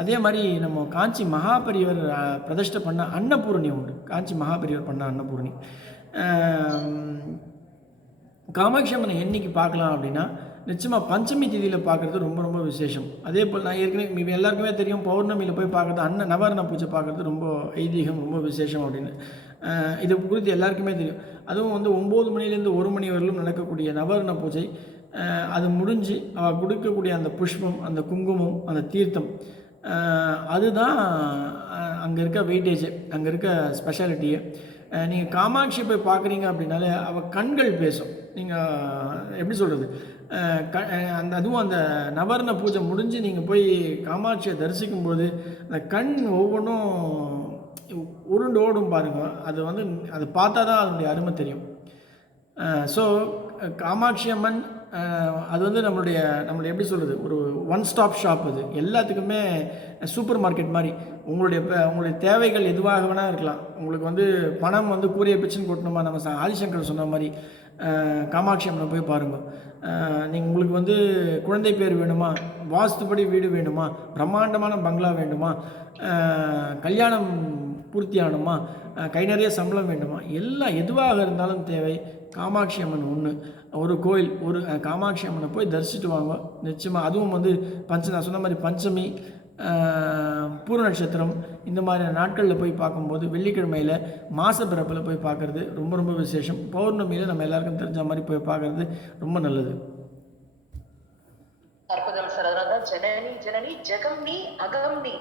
அதே மாதிரி நம்ம காஞ்சி மகாபெரியவர் பிரதிஷ்டை பண்ண அன்னபூரணி உண்டு. காஞ்சி மகாபெரியவர் பண்ண அன்னபூரணி. காமாட்சி அம்மனை என்னைக்கு பார்க்கலாம் அப்படின்னா நிச்சயமாக பஞ்சமி திதியில் பார்க்குறது ரொம்ப ரொம்ப விசேஷம். அதே போல் நான் ஏற்கனவே எல்லாருக்குமே தெரியும், பௌர்ணமியில் போய் பார்க்குறது, நவரண பூஜை பார்க்குறது ரொம்ப ஐதீகம், ரொம்ப விசேஷம் அப்படின்னு. இது குறித்து எல்லாருக்குமே தெரியும். அதுவும் வந்து 9 மணிலேருந்து 1 மணி வரலும் நடக்கக்கூடிய நவரண பூஜை, அது முடிஞ்சு அவள் கொடுக்கக்கூடிய அந்த புஷ்பம், அந்த குங்குமம், அந்த தீர்த்தம், அதுதான் அங்கே இருக்க வெயிட்டேஜ், அங்கே இருக்க ஸ்பெஷாலிட்டியை. நீங்கள் காமாட்சி போய் பார்க்குறீங்க அப்படின்னாலே அவள் கண்கள் பேசும். நீங்கள் எப்படி சொல்கிறது, அதுவும் அந்த நவரண பூஜை முடிஞ்சு நீங்கள் போய் காமாட்சியை தரிசிக்கும்போது அந்த கண் ஒவ்வொன்றும் உருண்டு ஓடும் பாருங்கள். அது வந்து அதை பார்த்தா தான் அதனுடைய அருமை தெரியும். ஸோ காமாட்சி அம்மன் அது வந்து நம்மளுடைய எப்படி சொல்கிறது, ஒரு ஒன் ஸ்டாப் ஷாப். அது எல்லாத்துக்குமே சூப்பர் மார்க்கெட் மாதிரி. உங்களுடைய தேவைகள் எதுவாக வேணால் இருக்கலாம். உங்களுக்கு வந்து பணம் வந்து கூறிய பிச்சுன்னு கொட்டணுமா, நம்ம ஆதிசங்கர் சொன்ன மாதிரி காமாட்சி அம்மனை போய் பாருங்கள். உங்களுக்கு வந்து குழந்தை பேர் வேணுமா, வாஸ்துப்படி வீடு வேணுமா, பிரம்மாண்டமான பங்களா வேண்டுமா, கல்யாணம் பூர்த்தி ஆகணுமா, கை நிறைய சம்பளம் வேண்டுமா, எல்லாம் எதுவாக இருந்தாலும் தேவை காமாட்சி அம்மன் ஒன்று. ஒரு கோயில், ஒரு காமாட்சி அம்மனை போய் தரிசிட்டு வாங்க நிச்சயமாக. அதுவும் வந்து நான் சொன்ன மாதிரி பஞ்சமி, பூர நட்சத்திரம், இந்த மாதிரியான நாட்களில் போய் பார்க்கும்போது, வெள்ளிக்கிழமையில் மாத பிறப்பில் போய் பார்க்குறது ரொம்ப ரொம்ப விசேஷம். பௌர்ணமியில் நம்ம எல்லாருக்கும் தெரிஞ்ச மாதிரி போய் பார்க்குறது ரொம்ப நல்லது. அற்புதம் சார். அதான் ஜனனி ஜனனி ஜெகம்னி அகம்னி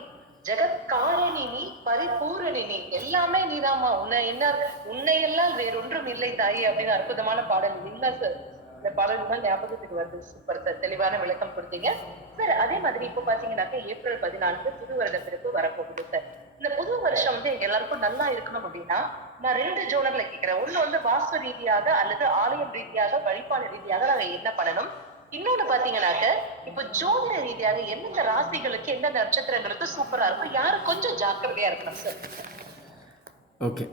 ஜெகத்காரணி நீ பரிபூரணி நீ, எல்லாமே நீதாமா, உன்னை எல்லாம் வேறொன்றும் இல்லை தாயே அப்படின்னு அற்புதமான பாடல் இல்ல சார். இந்த பாடல் தான் ஞாபகத்துக்கு வருது. சூப்பர் சார், தெளிவான விளக்கம் கொடுத்தீங்க சார். அதே மாதிரி இப்போ பாத்தீங்கன்னாக்க ஏப்ரல் 14 புது வருடத்திற்கு வரப்போகுது சார். இந்த புது வருஷம் வந்து எங்க எல்லாருக்கும் நல்லா இருக்கணும் அப்படின்னா நான் 2 ஜோனர்ல கேட்கிறேன். ஒண்ணு வந்து வாஸ்து ரீதியாக அல்லது ஆலயம் ரீதியாக, வழிபாடு ரீதியாக நாங்க என்ன பண்ணணும். இன்னொன்னு பாத்தீங்கன்னாக்க இப்போ ஜோதிட ரீதியாக எந்தெந்த ராசிகளுக்கு எந்தெந்த நட்சத்திரங்களுக்கு சூப்பரா இருக்கும், யாரு கொஞ்சம் ஜாக்கிரதையா இருக்கணும் சார். ஓகே,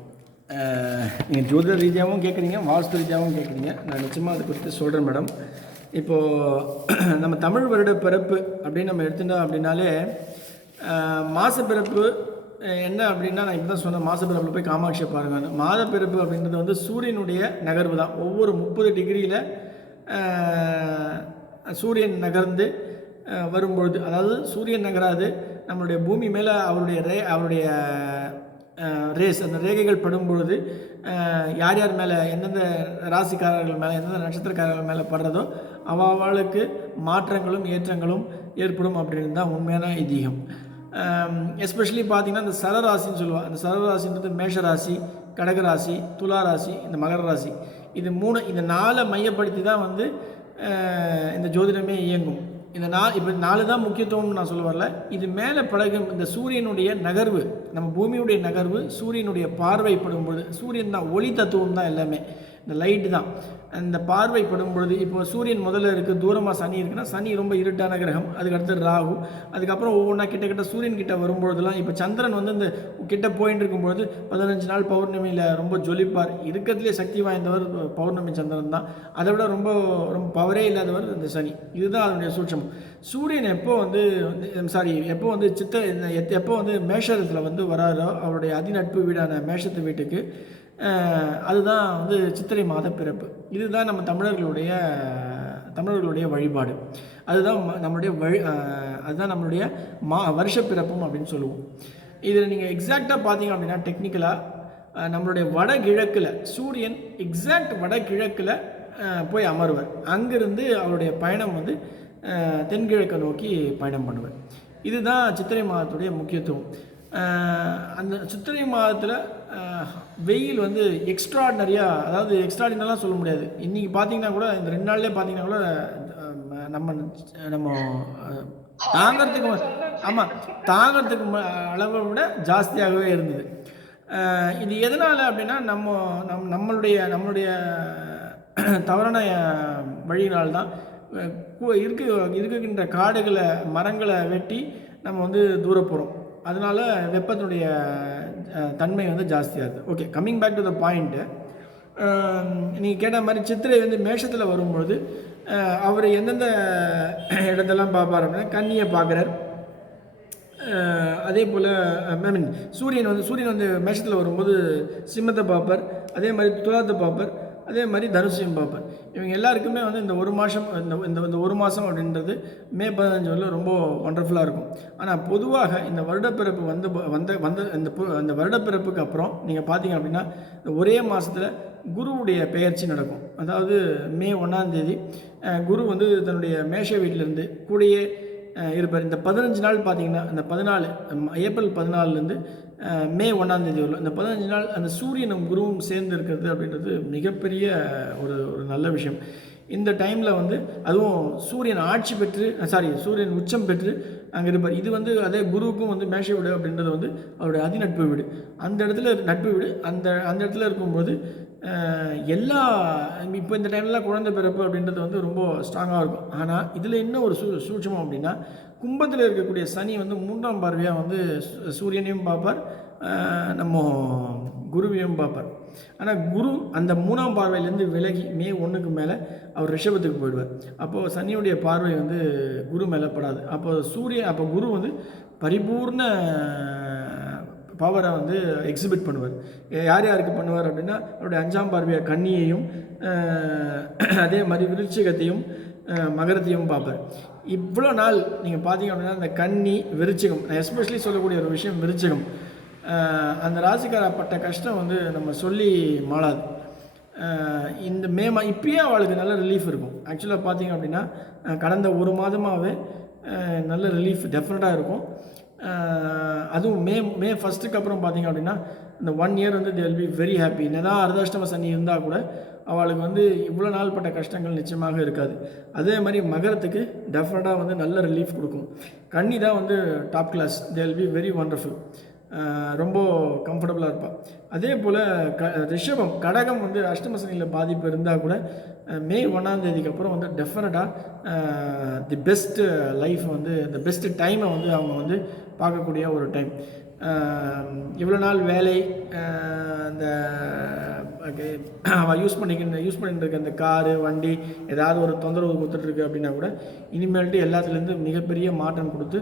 நீங்கள் ஜோதிட ரீதியாகவும் கேட்குறீங்க, வாஸ்து ரீதியாகவும் கேட்குறீங்க. நான் நிச்சயமாக அதை குறித்து சொல்கிறேன் மேடம். இப்போது நம்ம தமிழ் வருட பிறப்பு அப்படின்னு நம்ம எடுத்துட்டோம் அப்படின்னாலே மாத பிறப்பு என்ன அப்படின்னா, நான் இப்போ தான் சொன்னேன், மாத பிறப்பில் போய் காமாட்சியை பாருங்கள். மாத பிறப்பு அப்படின்றது வந்து சூரியனுடைய நகர்வு தான். ஒவ்வொரு 30 டிகிரியில் சூரியன் நகர்ந்து வரும்பொழுது, அதாவது சூரியன் நகராது, நம்மளுடைய பூமி மேலே அவருடைய ரேஸ், அந்த ரேகைகள் படும்பொழுது யார் யார் மேலே, எந்தெந்த ராசிக்காரர்கள் மேலே, எந்தெந்த நட்சத்திரக்காரர்கள் மேலே படுறதோ அவளுக்கு மாற்றங்களும் ஏற்றங்களும் ஏற்படும் அப்படின்னு தான் உண்மையான ஐதீகம். எஸ்பெஷலி பார்த்திங்கன்னா இந்த சரராசின்னு சொல்லுவாள். அந்த சரராசின்றது மேஷராசி, கடகராசி, துளாராசி, இந்த மகர ராசி. இது 4 மையப்படுத்தி தான் வந்து இந்த ஜோதிடமே இயங்கும். இந்த இப்போ 4 தான் முக்கியத்துவம்னு நான் சொல்ல வரல. இது மேலே பழகும் இந்த சூரியனுடைய நகர்வு, நம்ம பூமியுடைய நகர்வு, சூரியனுடைய பார்வைப்படும்போது, சூரியன் தான் ஒளி தத்துவம் தான் எல்லாமே. இந்த லைட்டு தான். அந்த பார்வை படும் பொழுது இப்போ சூரியன் முதல்ல இருக்குது, தூரமாக சனி இருக்குன்னா சனி ரொம்ப இருட்டான கிரகம், அதுக்கடுத்து ராகு, அதுக்கப்புறம் ஒவ்வொன்றா கிட்ட சூரியன் கிட்ட வரும்பொழுதுலாம் இப்போ சந்திரன் வந்து இந்த கிட்ட போயிட்டு இருக்கும்பொழுது 15 நாள் பௌர்ணமியில் ரொம்ப ஜொலிப்பார். இருக்கிறதுலே சக்தி வாய்ந்தவர் பௌர்ணமி சந்திரன் தான். அதை விட ரொம்ப ரொம்ப பவரே இல்லாதவர் இந்த சனி. இதுதான் அதனுடைய சூட்சமம். சூரியன் எப்போ வந்து எப்போ வந்து எப்போ வந்து மேஷத்தில் வந்து வராரோ அவருடைய அதிநட்பு வீடான மேஷத்து வீட்டுக்கு, அதுதான் வந்து சித்திரை மாத பிறப்பு. இதுதான் நம்ம தமிழர்களுடைய வழிபாடு. அதுதான் நம்மளுடைய வருஷ பிறப்பும் அப்படின்னு சொல்லுவோம். இதில் நீங்கள் எக்ஸாக்டாக பார்த்தீங்க அப்படின்னா டெக்னிக்கலாக நம்மளுடைய வடகிழக்கில் சூரியன் எக்ஸாக்ட் வடகிழக்கில் போய் அமர்வர். அங்கிருந்து அவருடைய பயணம் வந்து தென்கிழக்கை நோக்கி பயணம் பண்ணுவார். இதுதான் சித்திரை மாதத்துடைய முக்கியத்துவம். அந்த சித்திரை மாதத்தில் வெயில் வந்து எக்ஸ்ட்ராடினரியாக, அதாவது எக்ஸ்ட்ராடினரிலாம் சொல்ல முடியாது. இன்றைக்கி பார்த்தீங்கன்னா கூட இந்த 2 நாள்லேயே பார்த்தீங்கன்னா கூட நம்ம தாங்கிறதுக்கு அளவை விட ஜாஸ்தியாகவே இருந்தது. இது எதனால் அப்படின்னா நம்மளுடைய தவறான வழியினால்தான் இருக்கின்ற காடுகளை மரங்களை வெட்டி நம்ம வந்து தூர போகிறோம். அதனால் வெப்பத்தினுடைய தன்மை வந்து ஜாஸ்தியாகுது. Okay, coming back to the point. நீங்கள் கேட்ட மாதிரி சித்திரை வந்து மேஷத்தில் வரும்பொழுது அவர் எந்தெந்த இடத்தெல்லாம் பார்ப்பார் அப்படின்னா கன்னியை பார்க்குறார். அதே போல் சூரியன் வந்து மேஷத்தில் வரும்போது சிம்மத்தை பார்ப்பார். அதே மாதிரி துலாத்தை பார்ப்பார். அதே மாதிரி தனுஷையும் பார்ப்பார். இவங்க எல்லாருக்குமே வந்து இந்த ஒரு மாதம் அப்படின்றது மே 15 வரல ரொம்ப ஒண்டர்ஃபுல்லாக இருக்கும். ஆனால் பொதுவாக இந்த வருடப்பிறப்பு அந்த வருடப்பிறப்புக்கு அப்புறம் நீங்கள் பார்த்தீங்க அப்படின்னா ஒரே மாதத்தில் குருவுடைய பெயர்ச்சி நடக்கும். அதாவது மே 1ஆம் தேதி குரு வந்து தன்னுடைய மேஷ வீட்டிலேருந்து கூடயே இருப்பார். இந்த 15 நாள் பார்த்தீங்கன்னா அந்த 14 ஏப்ரல் 14லேருந்து மே 1ஆம் தேதி வரலாம் இந்த 15 நாள் அந்த சூரியனும் குருவும் சேர்ந்து இருக்கிறது அப்படின்றது மிகப்பெரிய ஒரு நல்ல விஷயம். இந்த டைமில் வந்து அதுவும் சூரியன் சூரியன் உச்சம் பெற்று அங்கே இருப்பார். இது வந்து அதே குருவுக்கும் வந்து மேஷ வீடு அப்படின்றது வந்து அவருடைய அதிநட்பு வீடு. அந்த இடத்துல நட்பு வீடு. அந்த இடத்துல இருக்கும்போது இப்போ இந்த டைம்லாம் குழந்தை பிறப்பு அப்படின்றது வந்து ரொம்ப ஸ்ட்ராங்காக இருக்கும். ஆனால் இதில் என்ன ஒரு சூட்சமம் அப்படின்னா கும்பத்தில் இருக்கக்கூடிய சனி வந்து 3ஆம் பார்வையாக வந்து சூரியனையும் பார்ப்பார், நம்ம குருவையும் பார்ப்பார். ஆனால் குரு அந்த 3ஆம் பார்வையிலேருந்து விலகி மே 1க்கு மேலே அவர் ரிஷபத்துக்கு போயிடுவார். அப்போது சனியுடைய பார்வை வந்து குரு மேலே படாது. அப்போ குரு வந்து பரிபூர்ண பவரை வந்து எக்ஸிபிட் பண்ணுவார். யாருக்கு பண்ணுவார் அப்படின்னா அவருடைய 5ஆம் பார்வையை கன்னியையும் அதே மாதிரி விருச்சிகத்தையும் மகரத்தையும் பார்ப்பார். இவ்வளோ நாள் நீங்கள் பார்த்தீங்க அப்படின்னா இந்த கன்னி விருச்சிகம், எஸ்பெஷலி சொல்லக்கூடிய ஒரு விஷயம் விருச்சிகம், அந்த ராசிக்காரப்பட்ட கஷ்டம் வந்து நம்ம சொல்லி மாளாது. இந்த இப்பயே அவளுக்கு நல்ல ரிலீஃப் இருக்கும். ஆக்சுவலாக பார்த்தீங்க அப்படின்னா கடந்த ஒரு மாதமாகவே நல்ல ரிலீஃப் டெஃபினட்டாக இருக்கும். அதுவும் மே ஃபஸ்ட்டுக்கு அப்புறம் பார்த்தீங்க அப்படின்னா இந்த 1 இயர் வந்து தே வில் பி வெரி ஹாப்பி. என்னதான் அர்த்தாஷ்டம சனி இருந்தால் கூட அவளுக்கு வந்து இவ்வளோ நாள் பட்ட கஷ்டங்கள் நிச்சயமாக இருக்காது. அதே மாதிரி மகரத்துக்கு டெஃபினட்டாக வந்து நல்ல ரிலீஃப் கொடுக்கும். கன்னி தான் வந்து top class, they will be very wonderful, ரொம்ப கம்ஃபர்டபுளாக இருப்பாள். அதே போல் ரிஷபம் கடகம் வந்து அஷ்டம சனியில் பாதிப்பு இருந்தால் கூட மே 1ஆம் தேதிக்கு அப்புறம் வந்து டெஃபினட்டாக தி பெஸ்ட் லைஃப் வந்து இந்த பெஸ்ட் டைமை வந்து அவங்க வந்து பார்க்கக்கூடிய ஒரு டைம். இவ்வளோ நாள் வேலை அந்த அவள் யூஸ் பண்ணிட்டு இருக்க அந்த காரு வண்டி ஏதாவது ஒரு தொந்தரவு கொடுத்துட்ருக்கு அப்படின்னா கூட இனிமேல்ட்டு எல்லாத்துலேருந்து மிகப்பெரிய மாற்றம் கொடுத்து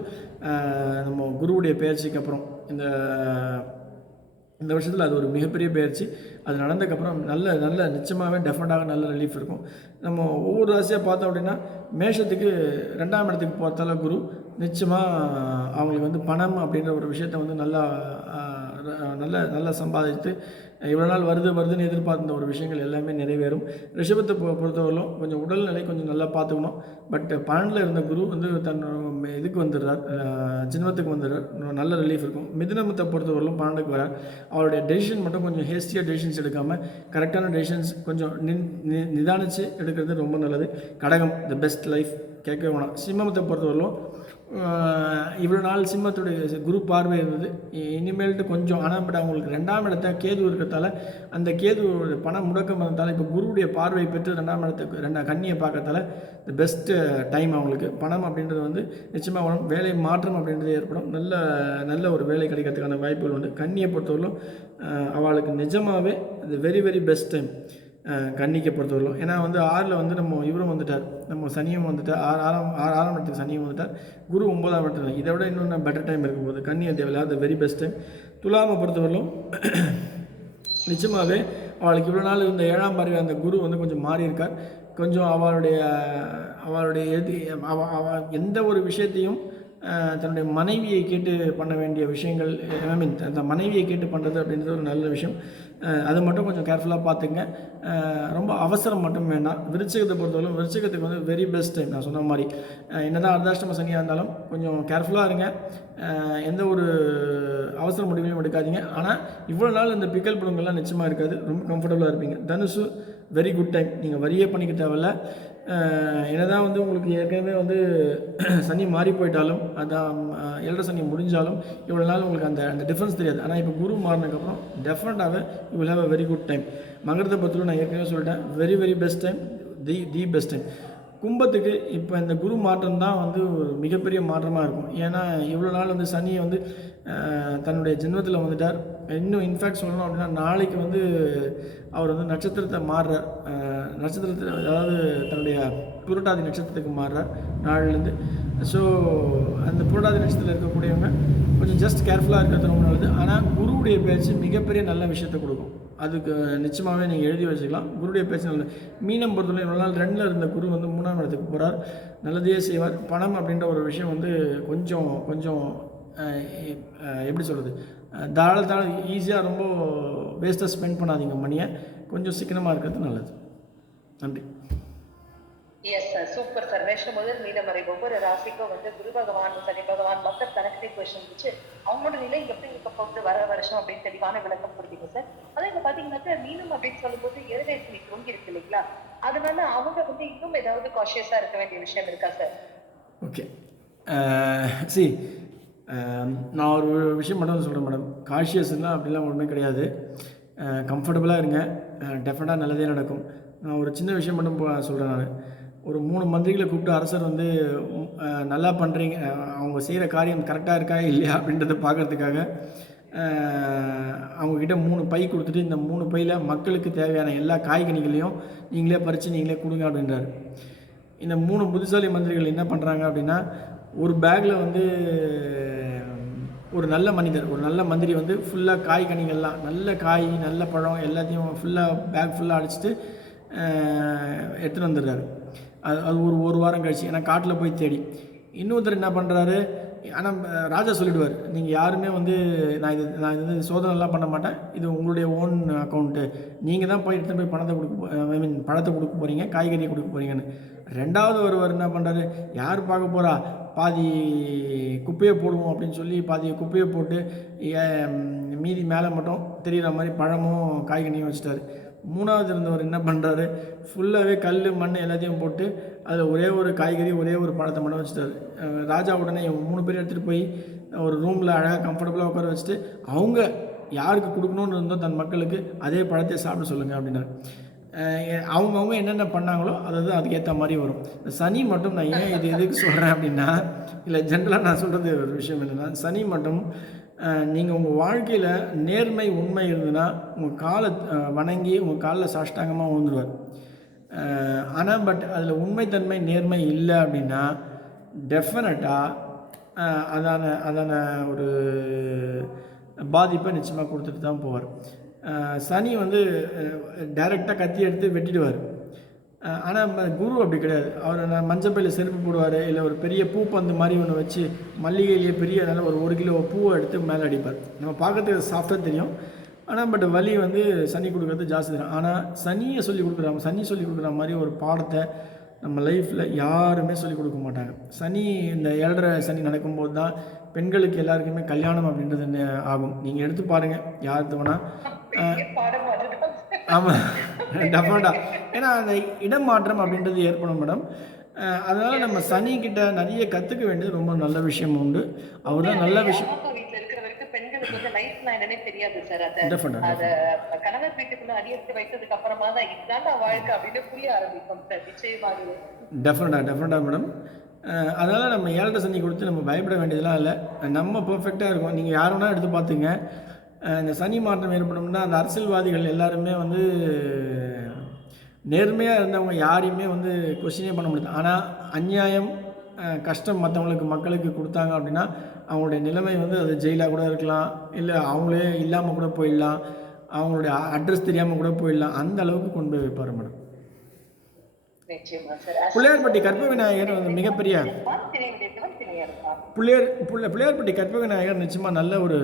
நம்ம குருவுடைய பயிற்சிக்கு அப்புறம் இந்த வருஷத்தில் அது ஒரு மிகப்பெரிய பயிற்சி. அது நடந்ததுக்கப்புறம் நல்ல நிச்சயமாகவே டெஃபினட்டாக நல்ல ரிலீஃப் இருக்கும். நம்ம ஒவ்வொரு ராசியாக பார்த்தோம் அப்படின்னா மேஷத்துக்கு 2ஆம் இடத்துக்கு போகிறதால குரு நிச்சயமாக அவங்களுக்கு வந்து பணம் அப்படின்ற ஒரு விஷயத்தை வந்து நல்லா சம்பாதித்து இவ்வளோ நாள் வருதுன்னு எதிர்பார்த்த ஒரு விஷயங்கள் எல்லாமே நிறைவேறும். ரிஷபத்தை பொறுத்தவரையிலும் கொஞ்சம் உடல்நிலை கொஞ்சம் நல்லா பார்த்துக்கணும். பட் 12ல் இருந்த குரு வந்து இதுக்கு வந்துடுறார், ஜென்மத்துக்கு வந்துடுறார், நல்ல ரிலீஃப் இருக்கும். மிதுனத்தை பொறுத்தவரையிலும் 12க்கு வரார். அவருடைய டெசிஷன் மட்டும் கொஞ்சம் ஹேஸ்டியாக டெசிஷன்ஸ் எடுக்காமல் கரெக்டான டெசிஷன்ஸ் கொஞ்சம் நிதானித்து எடுக்கிறது ரொம்ப நல்லது. கடகம் த பெஸ்ட் லைஃப் கேட்க வேணாம். சிம்மத்தை பொறுத்தவரையிலும் இவ்வளோ நாள் சிம்மத்துடைய குரு பார்வை இருந்தது. இனிமேல்ட்டு கொஞ்சம் ஆனால் பட் அவங்களுக்கு 2ஆம் இடத்த கேது இருக்கிறதால அந்த கேது பண முடக்கம் இருந்ததால் இப்போ குருவுடைய பார்வை பெற்று 2ஆம் இடத்துக்கு கன்னியை பார்க்கறதால த பெஸ்ட் டைம் அவங்களுக்கு. பணம் அப்படின்றது வந்து நிச்சயமாக வரும். வேலை மாற்றம் அப்படின்றது ஏற்படும். நல்ல ஒரு வேலை கிடைக்கிறதுக்கான வாய்ப்புகள் உண்டு. கன்னியை பொறுத்தவரையிலும் அவளுக்கு நிஜமாகவே இது வெரி வெரி பெஸ்ட் டைம் கன்னிக்கை பொறுத்தவரையிலும். ஏன்னா வந்து 6ல் வந்து நம்ம இவரும் வந்துட்டார், நம்ம சனியும் வந்துட்டார், ஆறாம் இடத்துக்கு சனியும் வந்துட்டார், குரு 9ஆம் இடத்துல. இதை விட இன்னும் பெட்டர் டைம் இருக்கும்போது கன்னி தேவையில்லை, அது வெரி பெஸ்ட் டைம். துலாமை பொறுத்தவரையிலும் நிச்சயமாகவே அவளுக்கு இவ்வளோ நாள் இந்த 7ஆம் பார்வை அந்த குரு வந்து கொஞ்சம் மாறி இருக்கார். கொஞ்சம் அவளுடைய எந்த ஒரு விஷயத்தையும் தன்னுடைய மனைவியை கேட்டு பண்ண வேண்டிய விஷயங்கள், அந்த மனைவியை கேட்டு பண்ணுறது அப்படின்றது ஒரு நல்ல விஷயம். அது மட்டும் கொஞ்சம் கேர்ஃபுல்லாக பார்த்துங்க. ரொம்ப அவசரம் மட்டும் வேண்டாம். விருச்சிகத்தை பொறுத்தவரைக்கும் விருச்சிகத்துக்கு வந்து வெரி பெஸ்ட் டைம். நான் சொன்ன மாதிரி என்ன தான் அர்த்தாஷ்டம சனியாக இருந்தாலும் கொஞ்சம் கேர்ஃபுல்லாக இருங்க. எந்த ஒரு அவசர முடிவுலையும் எடுக்காதீங்க. ஆனால் இவ்வளோ நாள் இந்த பிக்கல் படங்கள்லாம் நிச்சயமாக இருக்காது, ரொம்ப கம்ஃபர்டபுளாக இருப்பீங்க. தனுசு வெரி குட் டைம். நீங்கள் வரியே பண்ணிக்க தேவையில்ல. என்னதான் வந்து உங்களுக்கு ஏற்கனவே வந்து சனி மாறி போயிட்டாலும், அதான் 7 சனி முடிஞ்சாலும் இவ்வளோ நாள் உங்களுக்கு அந்த டிஃப்ரென்ஸ் தெரியாது. ஆனால் இப்போ குரு மாறினதுக்கப்புறம் டெஃபினட்டாகவே you will have a very good time. மகரத்தை பற்றியும் நான் ஏற்கனவே சொல்லிட்டேன், very very best time, the best time. கும்பத்துக்கு இப்போ இந்த குரு மாற்றம் தான் வந்து ஒரு மிகப்பெரிய மாற்றமாக இருக்கும். ஏன்னா இவ்வளோ நாள் வந்து சனியை வந்து தன்னுடைய ஜென்மத்தில் வந்துட்டார். இன்னும் இன்ஃபேக்ட் சொல்லணும் அப்படின்னா நாளைக்கு வந்து அவர் வந்து நட்சத்திரத்தை மாறுறார். நட்சத்திரத்தில் அதாவது தன்னுடைய புரட்டாதி நட்சத்திரத்துக்கு மாறுறார் நாளிலேருந்து. ஸோ அந்த புரட்டாதி நட்சத்திரத்தில் இருக்கக்கூடியவங்க கொஞ்சம் ஜஸ்ட் கேர்ஃபுல்லாக இருக்கிறது ரொம்ப நல்லது. ஆனால் குருவுடைய பேச்சு மிகப்பெரிய நல்ல விஷயத்தை கொடுக்கும். அதுக்கு நிச்சயமாகவே நீங்கள் எழுதி வச்சுக்கலாம். குருடைய பேச்சு நல்ல. மீனம் பொறுத்தவரை இவ்வளோ நாள் 2ல் இருந்த குரு வந்து 3ஆம் இடத்துக்கு போகிறார், நல்லதையே செய்வார். பணம் அப்படின்ற ஒரு விஷயம் வந்து கொஞ்சம் எப்படி சொல்கிறது, தாராள ஈஸியாக ரொம்ப வேஸ்ட்டாக ஸ்பெண்ட் பண்ணாதீங்க மணியை. கொஞ்சம் சிக்கனமாக இருக்கிறது நல்லது. நன்றி. Yes sir, super sir. மேஷம் முதல் மீனம் வரை ஒவ்வொரு ராசிக்கும் வந்து குரு பகவான், சனி பகவான் மக்கள் கனெக்டிவ் கொஸ்டின் வச்சு அவங்களோட நிலை எப்படி இருக்க போகுது வர வருஷம் அப்படின்னு தெளிவான விளக்கம் கொடுத்தீங்க சார். அதே இப்போ பார்த்தீங்கன்னாக்கா மீனம் அப்படின்னு சொல்லும்போது ஏழரை சனி தூங்கி இருக்கு இல்லைங்களா, அதனால அவங்க வந்து இன்னும் ஏதாவது காஷியஸாக இருக்க வேண்டிய விஷயம் இருக்கா சார்? ஓகே, சி நான் ஒரு விஷயம் மட்டும் சொல்கிறேன் மேடம். காஷியஸ்லாம் அப்படிலாம் ஒன்றுமே கிடையாது. கம்ஃபர்டபுளாக இருங்க, டெஃபினட்டாக நல்லதே நடக்கும். நான் ஒரு சின்ன விஷயம் மட்டும் சொல்கிறேன். நான் ஒரு 3 மந்திரிகளை கூப்பிட்டு அரசர் வந்து நல்லா பண்ணுறீங்க, அவங்க செய்கிற காரியம் கரெக்டாக இருக்கா இல்லையா அப்படின்றத பார்க்குறதுக்காக அவங்கக்கிட்ட 3 பை கொடுத்துட்டு இந்த 3 பையில் மக்களுக்கு தேவையான எல்லா காய்கனிகளையும் நீங்களே பறித்து நீங்களே கொடுங்க அப்படின்றாரு. இந்த 3 புத்திசாலி மந்திரிகள் என்ன பண்ணுறாங்க அப்படின்னா, ஒரு பேக்கில் வந்து ஒரு நல்ல மனிதர், ஒரு நல்ல மந்திரி வந்து ஃபுல்லாக காய்கனிகள்லாம், நல்ல காய் நல்ல பழம் எல்லாத்தையும் ஃபுல்லாக பேக் ஃபுல்லாக அடிச்சுட்டு எடுத்துகிட்டு வந்துடுறாரு. அது ஒரு வாரம் கழிச்சு, ஏன்னா காட்டில் போய் தேடி. இன்னொருத்தர் என்ன பண்ணுறாரு, ஆனால் ராஜா சொல்லிவிடுவார், நீங்கள் யாருமே வந்து நான் இது சோதனைலாம் பண்ண மாட்டேன், இது உங்களுடைய ஓன் அக்கௌண்ட்டு, நீங்கள் தான் போய் எடுத்துகிட்டு போய் பழத்தை கொடுக்க போகிறீங்க, காய்கறியை கொடுக்க போகிறீங்கன்னு. 2வது ஒருவர் என்ன பண்ணுறாரு, யார் பார்க்க போகிறா, பாதி குப்பையை போடுவோம் அப்படின்னு சொல்லி பாதி குப்பையை போட்டு மீதி மேலே மட்டும் தெரிகிற மாதிரி பழமும் காய்கறியும் வச்சுட்டாரு. 3வது இருந்தவர் என்ன பண்ணுறாரு, ஃபுல்லாகவே கல் மண் எல்லாத்தையும் போட்டு அதில் ஒரே ஒரு காய்கறி ஒரே ஒரு பழத்தை மட்டும் வச்சுட்டாரு. ராஜா உடனே 3 பேர் எடுத்துகிட்டு போய் ஒரு ரூமில் அழகாக கம்ஃபர்டபுளாக உட்கார வச்சுட்டு அவங்க யாருக்கு கொடுக்கணுன்னு இருந்தோ தன் மக்களுக்கு அதே பழத்தை சாப்பிட சொல்லுங்கள் அப்படின்னாரு. அவங்கவுங்க என்னென்ன பண்ணாங்களோ அதாவது அதுக்கேற்ற மாதிரி வரும். சனி மட்டும் நான் ஏன் இது எதுக்கு சொல்கிறேன் அப்படின்னா, இல்லை ஜென்ரலாக நான் சொல்கிறது ஒரு விஷயம் என்னென்னா, சனி மட்டும் நீங்கள் உங்கள் வாழ்க்கையில் நேர்மை உண்மை இருந்ததுன்னா உங்கள் காலை வணங்கி உங்கள் காலில் சாஷ்டாங்கமாக விழுந்துருவார். ஆனால் பட் அதில் உண்மைத்தன்மை நேர்மை இல்லை அப்படின்னா டெஃபினட்டாக அதான ஒரு பாதிப்பை நிச்சயமாக கொடுத்துட்டு தான் போவார். சனி வந்து டைரெக்டாக கத்தி எடுத்து வெட்டிடுவார். ஆனால் குரு அப்படி கிடையாது. அவர் மஞ்சப்பையில் செருப்பு போடுவார், இல்லை ஒரு பெரிய பூப்பந்து மாதிரி ஒன்று வச்சு மல்லிகையிலேயே பெரிய நல்ல ஒரு 1 கிலோ பூவை எடுத்து மேலே அடிப்பார். நம்ம பார்க்கறதுக்கு சாஃப்டாக தெரியும், ஆனால் பட் வலி வந்து சனி கொடுக்குறது ஜாஸ்தி தான். ஆனால் சனி சொல்லி கொடுக்குற மாதிரி ஒரு பாடத்தை நம்ம லைஃப்பில் யாருமே சொல்லிக் கொடுக்க மாட்டாங்க. சனி இந்த 7.5 சனி நடக்கும்போது தான் பெண்களுக்கு எல்லாருக்குமே கல்யாணம் அப்படின்றது ஆகும். நீங்கள் எடுத்து பாருங்கள் யாருக்கு வேணால். ஆமாம், டெஃபினட்டாக. ஏன்னா அந்த இடம் மாற்றம் அப்படின்றது ஏற்படும் மேடம். அதனால் நம்ம சனிக்கிட்ட நிறைய கற்றுக்க வேண்டியது ரொம்ப நல்ல விஷயம் உண்டு. அவர் தான் நல்ல விஷயம். அப்பா வீட்டுல இருக்கிற வரைக்கும் பெண்களுக்கு வந்து லைஃப்னா என்னன்னே தெரியாது சார். Definitely. அத கணவர் வீட்டுக்குள்ள அடியெடுத்து வைத்ததுக்கு அப்புறமா தான் இதுதான்டா வாழ்க்கை அப்படின்னு புரிய ஆரம்பிக்கும் சார். நிச்சயமாகவே டெஃபினட்டாக மேடம். அதனால் நம்ம 7 சனி கொடுத்து நம்ம பயப்பட வேண்டியதெல்லாம் இல்லை. நம்ம பர்ஃபெக்டாக இருக்கோம். நீங்கள் யார் வேணால் எடுத்து பார்த்துங்க. இந்த சனி மாற்றம் ஏற்படும்னா அந்த அரசியல்வாதிகள் எல்லாருமே வந்து நேர்மையாக இருந்தவங்க யாரையுமே வந்து கொஸ்டினே பண்ண முடியாது. ஆனால் அநியாயம் கஷ்டம் மக்களுக்கு கொடுத்தாங்க அப்படின்னா அவங்களுடைய நிலைமை வந்து அது ஜெயிலாக கூட இருக்கலாம், இல்லை அவங்களே இல்லாமல் கூட போயிடலாம், அவங்களுடைய அட்ரஸ் தெரியாமல் கூட போயிடலாம். அந்த அளவுக்கு கொண்டு போய் வைப்பார் மேடம். நிச்சயமா சார். பிள்ளையார்பட்டி கற்பக விநாயகர் வந்து மிகப்பெரிய பிள்ளையார்பட்டி கற்பக விநாயகர் நிச்சயமாக நல்ல ஒரு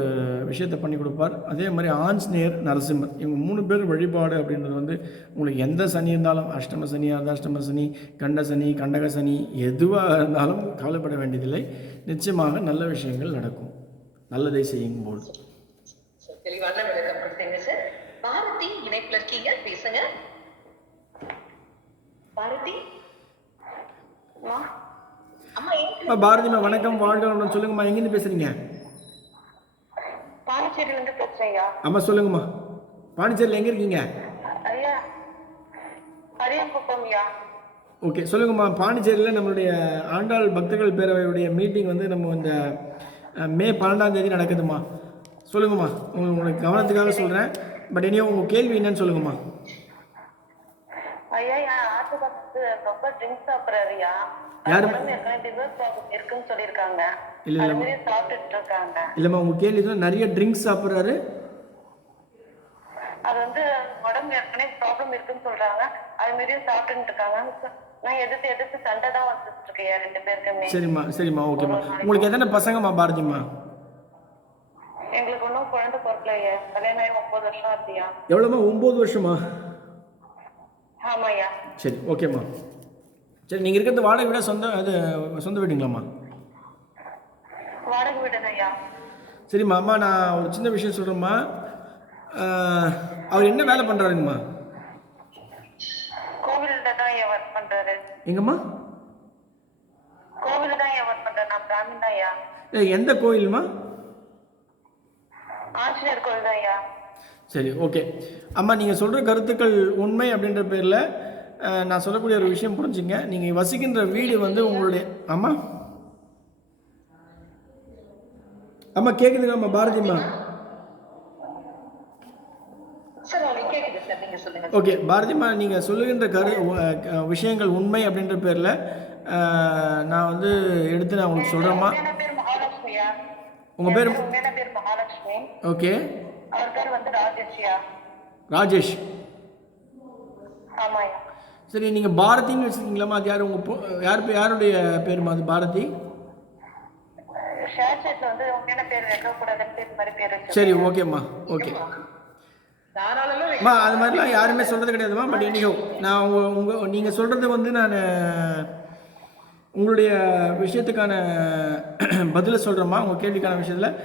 விஷயத்தை பண்ணி கொடுப்பார். அதே மாதிரி ஆஞ்சநேயர், நரசிம்மர் இவங்க 3 பேர் வழிபாடு அப்படின்றது வந்து உங்களுக்கு எந்த சனி இருந்தாலும், அஷ்டம சனி, அர்த்தாஷ்டம சனி, கண்ட சனி, கண்டக சனி எதுவாக இருந்தாலும் கவலைப்பட வேண்டியதில்லை. நிச்சயமாக நல்ல விஷயங்கள் நடக்கும், நல்லதை செய்யும் போது. தெளிவான விளக்கம் கொடுத்தீங்க சார். பாரதி இணைப்புல இருக்கீங்க, பேசுங்க. பாரதி அம்மா பாரதிமா வணக்கம், வாழ்க வளமுடன். சொல்லுங்கம்மா, எங்கேருந்து பேசுறீங்க? பாண்டிச்சேரியில இருந்து பேசுறேயா? அம்மா சொல்லுங்கம்மா, பாண்டிச்சேரியில் எங்கே இருக்கீங்க? ஐயா அரியங்குப்பம்யா. ஓகே சொல்லுங்கம்மா. பாண்டிச்சேரியில் நம்மளுடைய ஆண்டாள் பக்தர்கள் பேரவையுடைய மீட்டிங் வந்து நம்ம இந்த மே 12ஆம் தேதி நடக்குதுமா. சொல்லுங்கம்மா, உங்களுக்கு கவனத்துக்காக சொல்கிறேன். பட் இனியும் உங்கள் கேள்வி என்னன்னு சொல்லுங்கம்மா. ஐயா என் ஆத்துக்கு ரொம்ப ட்ரிங்க்ஸ் சாப்பிட்றாருயா. இருக்குன்னு சொல்லியிருக்காங்க. இல்லைம்மா சாப்பிட்டுட்டு இருக்காங்க. இல்லைம்மா உங்கள் கேள்வி தான் நிறைய ட்ரிங்க்ஸ் சாப்பிட்றாரு. அது வந்து உடம்பு ஏற்கனவே ப்ராப்ளம் இருக்குன்னு சொல்றாங்க. அது மாதிரியும் சாப்பிட்டுட்டு இருக்காங்க. நான் எதிர்த்து சண்டை தான் வந்துட்டு இருக்கேன் 2 பேருக்குமே. சரிம்மா ஓகேம்மா. உங்களுக்கு எத்தனை பசங்கம்மா பாரதிம்மா? எங்களுக்கு ஒன்றும் குழந்தை பிறக்கலையா. கல்யாணம் ஆகி 9 வருஷம் ஆச்சுயா. எவ்வளோம்மா? 9 வருஷமா? ஆமாய்யா. சரி ஓகேம்மா. சரி, நீங்கள் இருக்கிறது வாடகை வீடா சொந்த வீடுங்களாம்மா? வாடகை வீடுனையா. சரிம்மா. அம்மா நான் ஒரு சின்ன விஷயம் சொல்கிறேம்மா. அவர் என்ன வேலை பண்ணுறாருங்கம்மா? கோவிலில் தான் ஏன் ஒர்க் பண்ணுறாரு. எங்கம்மா? கோவிலில் தான் ஏன் ஒர்க் பண்ணுறேன். நான் பிராமின் தான்யா. எந்த கோயில்மா? ஆஞ்சநேயர் கோவில் தான்யா. சரி ஓகே அம்மா, நீங்கள் சொல்கிற கருத்துக்கள் உண்மை அப்படின்ற பேரில் நான் சொல்லக்கூடிய ஒரு விஷயம் புரிஞ்சுங்க. நீங்கள் வசிக்கின்ற வீடு வந்து உங்களுடைய அம்மா கேட்குதுங்கம்மா பாரதிம்மா? ஓகே பாரதிம்மா, நீங்கள் சொல்லுகின்ற விஷயங்கள் உண்மை அப்படின்ற பேரில் நான் வந்து எடுத்து நான் உங்களுக்கு சொல்கிறேம்மா. உங்கள் பேர்? மகாலட்சுமி. ஓகே. அவர் பேர் வந்து ராஜேஷ். ஆமாய்யா. சரி, நீங்கள் பாரதின்னு வச்சுருக்கீங்களாம்மா? அது யார் யாருடைய பேருமா அது? பாரதி. சரி ஓகேம்மா. ஓகே அம்மா, அது மாதிரிலாம் யாருமே சொல்கிறது கிடையாதுமா. பட் இன்றைக்கும் நான் நீங்கள் சொல்கிறது வந்து நான் உங்களுடைய விஷயத்துக்கான பதிலை சொல்கிறேம்மா. உங்கள் கேள்விக்கான விஷயத்தில்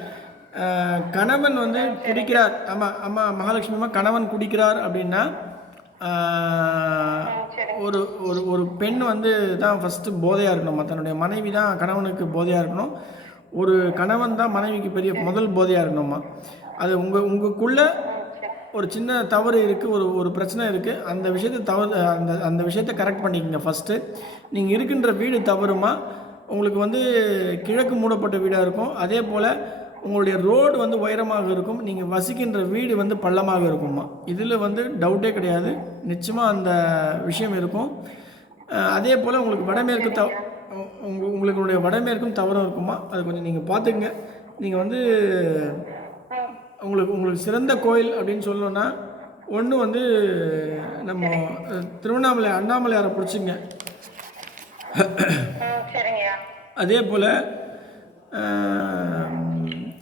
கணவன் வந்து குடிக்கிறார். அம்மா மகாலட்சுமிமா, கணவன் குடிக்கிறார் அப்படின்னா ஒரு ஒரு ஒரு பெண் வந்து தான் ஃபஸ்ட்டு போதையாக இருக்கணும். தன்னுடைய மனைவி தான் கணவனுக்கு போதையாக இருக்கணும். ஒரு கணவன் தான் மனைவிக்கு முதல் போதையாக இருக்கணும்மா. அது உங்களுக்குள்ள ஒரு சின்ன தவறு இருக்குது, ஒரு பிரச்சனை இருக்குது. அந்த விஷயத்தை அந்த விஷயத்தை கரெக்ட் பண்ணிக்கங்க ஃபஸ்ட்டு. நீங்கள் இருக்கின்ற வீடு தவறுமா. உங்களுக்கு வந்து கிழக்கு மூடப்பட்ட வீடாக இருக்கும். அதே போல் உங்களுடைய ரோடு வந்து உயரமாக இருக்கும். நீங்கள் வசிக்கின்ற வீடு வந்து பள்ளமாக இருக்கும்மா. இதில் வந்து டவுட்டே கிடையாது. நிச்சயமாக அந்த விஷயம் இருக்கும். அதே போல் உங்களுக்கு உங்களுடைய வடமேற்கும் தவறும் இருக்குமா. அது கொஞ்சம் நீங்கள் பார்த்துக்குங்க. நீங்கள் வந்து உங்களுக்கு சிறந்த கோயில் அப்படின்னு சொல்லணுன்னா ஒன்று வந்து நம்ம திருவண்ணாமலை அண்ணாமலையாரை பிடிச்சிங்க. அதே போல்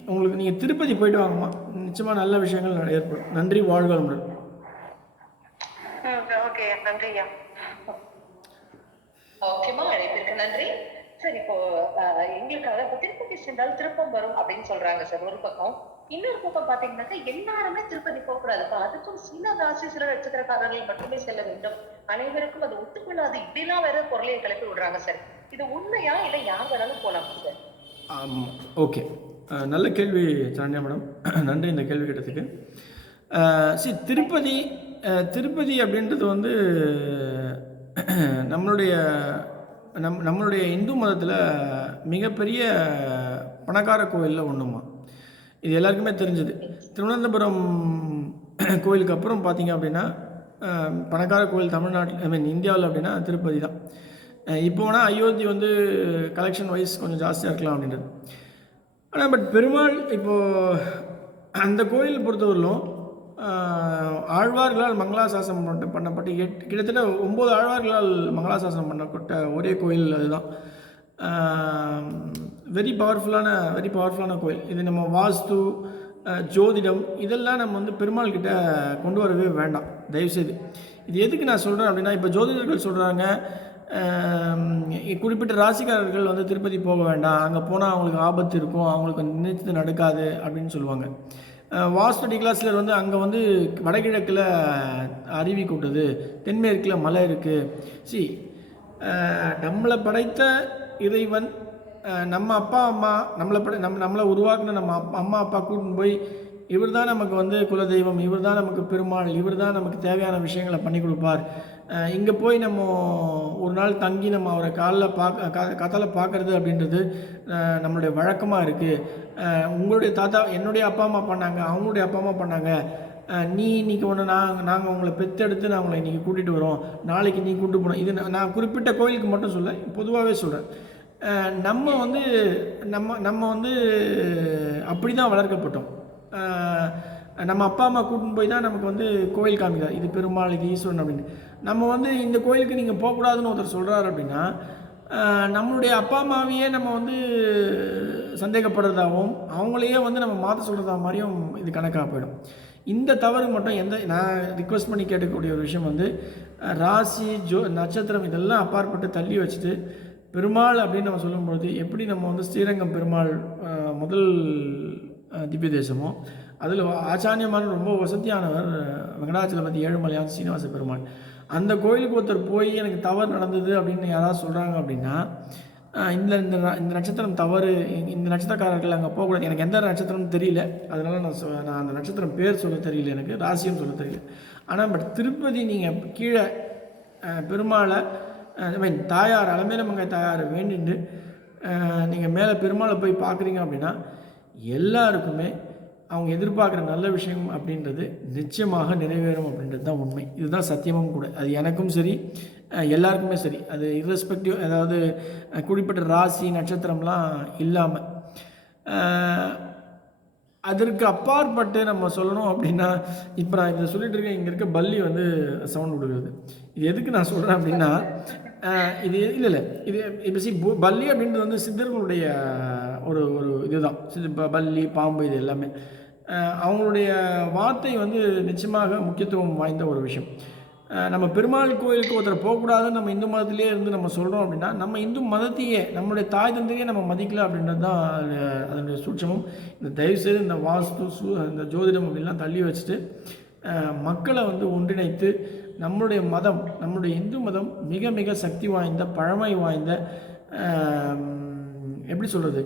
உங்களுக்கு நீங்கள் திருப்பதி போயிட்டு வாங்கம்மா. நிச்சயமாக நல்ல விஷயங்கள் ஏற்படும். நன்றி, வாழ்க வளமுடன். ஓகேமா, அழைப்பிற்கு நன்றி சார். இப்போ எங்களுக்காக திருப்பதி சென்றால் திருப்பம் வரும் அப்படின்னு சொல்றாங்க சார் ஒரு பக்கம். இன்னொரு பக்கம் பாத்தீங்கன்னாக்கா எல்லாருமே திருப்பதி போக கூடாதுப்பா. அதுக்கும் சில ராசி சில நட்சத்திரக்காரர்கள் மட்டுமே செல்ல வேண்டும். அனைவருக்கும் அது ஒத்துக்கொள்ளாது. இப்படிலாம் வேற குரலையை கிளப்பி விடுறாங்க சார். இது உண்மையா இல்ல யார் வேணாலும் போலாம் சார்? ஓகே, நல்ல கேள்வி சரண்யா மேடம். நன்றி இந்த கேள்வி கேட்டதுக்கு. திருப்பதி திருப்பதி அப்படின்றது வந்து நம்மளுடைய இந்து மதத்தில் மிகப்பெரிய பணக்கார கோயிலில் ஒன்றுமா. இது எல்லாருக்குமே தெரிஞ்சது. திருவனந்தபுரம் கோயிலுக்கு அப்புறம் பார்த்தீங்க அப்படின்னா பணக்கார கோயில் தமிழ்நாட்டில் இந்தியாவில் அப்படின்னா திருப்பதி தான். இப்போ வேணால் அயோத்தி வந்து கலெக்ஷன் வைஸ் கொஞ்சம் ஜாஸ்தியாக இருக்கலாம் அப்படின்றது. ஆனால் பட் பெருமாள் இப்போது அந்த கோயில் பொறுத்தவரையிலும் ஆழ்வார்களால் மங்களாசாசனம் பண்ணப்பட்டு கிட்டத்தட்ட 9 ஆழ்வார்களால் மங்களாசாசனம் பண்ணப்பட்ட ஒரே கோயில் அதுதான். வெரி பவர்ஃபுல்லான கோயில். இது நம்ம வாஸ்து, ஜோதிடம் இதெல்லாம் நம்ம வந்து பெருமாள் கிட்ட கொண்டு வரவே வேண்டாம் தயவுசெய்து. இது எதுக்கு நான் சொல்கிறேன் அப்படின்னா, இப்போ ஜோதிடர்கள் சொல்கிறாங்க குறிப்பிட்ட ராசிக்காரர்கள் வந்து திருப்பதி போக வேண்டாம், அங்கே போனால் அவங்களுக்கு ஆபத்து இருக்கும், அவங்களுக்கு நினைச்சது நடக்காது அப்படின்னு சொல்லுவாங்க. வாஸ்து டிக்ளாஸில் வந்து அங்கே வந்து வடகிழக்கில் அருவி கொட்டுது, தென்மேற்கில் மலை இருக்குது. நம்மளை படைத்த இறைவன், நம்ம அப்பா அம்மா நம்மளை உருவாக்குன நம்ம அம்மா அப்பா கூட்டின்னு போய் இவர் தான் நமக்கு வந்து குலதெய்வம், இவர் தான் நமக்கு பெருமாள், இவர் தான் நமக்கு தேவையான விஷயங்களை பண்ணி கொடுப்பார். இங்கே போய் நம்ம ஒரு நாள் தங்கி நம்ம அவரை காத்தால பார்க்குறது அப்படின்றது நம்மளுடைய வழக்கமாக இருக்குது. உங்களுடைய தாத்தா என்னுடைய அப்பா அம்மா பண்ணாங்க, அவங்களுடைய அப்பா அம்மா பண்ணாங்க, நீ இன்றைக்கி ஒன்று நாங்கள் உங்களை பெற்றெடுத்து நான் உங்களை இன்றைக்கி கூட்டிகிட்டு வரோம், நாளைக்கு நீ கூப்பிட்டு போனோம். இது நான் குறிப்பிட்ட கோயிலுக்கு மட்டும் சொல்ல, பொதுவாகவே சொல்கிறேன். நம்ம வந்து அப்படி தான் வளர்க்கப்பட்டோம். நம்ம அப்பா அம்மா கூட்டின்னு போய் தான் நமக்கு வந்து கோயில் காமிக்கிறார், இது பெருமாள், இது ஈஸ்வரன் அப்படின்னு. நம்ம வந்து இந்த கோயிலுக்கு நீங்கள் போகக்கூடாதுன்னு ஒருத்தர் சொல்கிறார் அப்படின்னா, நம்மளுடைய அப்பா அம்மாவையே நம்ம வந்து சந்தேகப்படுறதாகவும் அவங்களையே வந்து நம்ம மாற்ற சொல்கிறதா மாதிரியும் இது கணக்காக போயிடும். இந்த தவறு மட்டும் நான் ரிக்வெஸ்ட் பண்ணி கேட்கக்கூடிய ஒரு விஷயம் வந்து, ராசி நட்சத்திரம் இதெல்லாம் அப்பாற்பட்டு தள்ளி வச்சுட்டு பெருமாள் அப்படின்னு நம்ம சொல்லும்பொழுது, எப்படி நம்ம வந்து ஸ்ரீரங்கம் பெருமாள் முதல் திவ்ய தேசமோ அதில் ஆச்சாரியமான ரொம்ப வசதியானவர் வெங்கடாச்சலபதி ஏழுமலையான் சீனிவாச பெருமாள். அந்த கோயிலுக்கு ஒருத்தர் போய் எனக்கு தவறு நடந்தது அப்படின்னு யாராவது சொல்கிறாங்க அப்படின்னா, இந்த நட்சத்திரம் தவறு, இந்த நட்சத்திரக்காரர்கள் அங்கே போகக்கூடாது. எனக்கு எந்த நட்சத்திரம்னு தெரியல, அதனால் நான் அந்த நட்சத்திரம் பேர் சொல்ல தெரியல, எனக்கு ராசியும் சொல்ல தெரியல. ஆனால் பட் திருப்பதி நீங்கள் கீழே பெருமாளை தாயார் அலமேலமங்கை தாயார் வேண்டிட்டு நீங்கள் மேலே பெருமாளை போய் பார்க்குறீங்க அப்படின்னா எல்லாருக்குமே அவங்க எதிர்பார்க்குற நல்ல விஷயம் அப்படின்றது நிச்சயமாக நிறைவேறும் அப்படின்றது தான் உண்மை. இதுதான் சத்தியமும் கூட. அது எனக்கும் சரி, எல்லாருக்குமே சரி. அது இர்ரெஸ்பெக்டிவ், அதாவது குறிப்பிட்ட ராசி நட்சத்திரம்லாம் இல்லாமல் அதற்கு அப்பாற்பட்டு நம்ம சொல்லணும் அப்படின்னா, இப்போ நான் இதை சொல்லிட்டு இருக்கேன், இங்கே இருக்க பல்லி வந்து சவுண்ட் கொடுக்குறது. இது எதுக்கு நான் சொல்கிறேன் அப்படின்னா, இது இல்லை இது இப்போ பல்லி அப்படின்றது வந்து சித்தர்களுடைய ஒரு இதுதான். பல்லி, பாம்பு இது எல்லாமே அவங்களுடைய வார்த்தை வந்து நிச்சயமாக முக்கியத்துவம் வாய்ந்த ஒரு விஷயம். நம்ம பெருமாள் கோயிலுக்கு ஒருத்தர் போகக்கூடாதுன்னு நம்ம இந்து மதத்திலே இருந்து நம்ம சொல்கிறோம் அப்படின்னா, நம்ம இந்து மதத்தையே நம்மளுடைய தாய் தந்தையே நம்ம மதிக்கல அப்படின்றது தான் அதனுடைய சூட்சமும். இந்த தயவுசெய்து இந்த வாஸ்து இந்த ஜோதிடம் அப்படின்லாம் தள்ளி வச்சுட்டு மக்களை வந்து ஒன்றிணைத்து நம்மளுடைய மதம், நம்மளுடைய இந்து மதம் மிக மிக சக்தி வாய்ந்த, பழமை வாய்ந்த, எப்படி சொல்கிறது,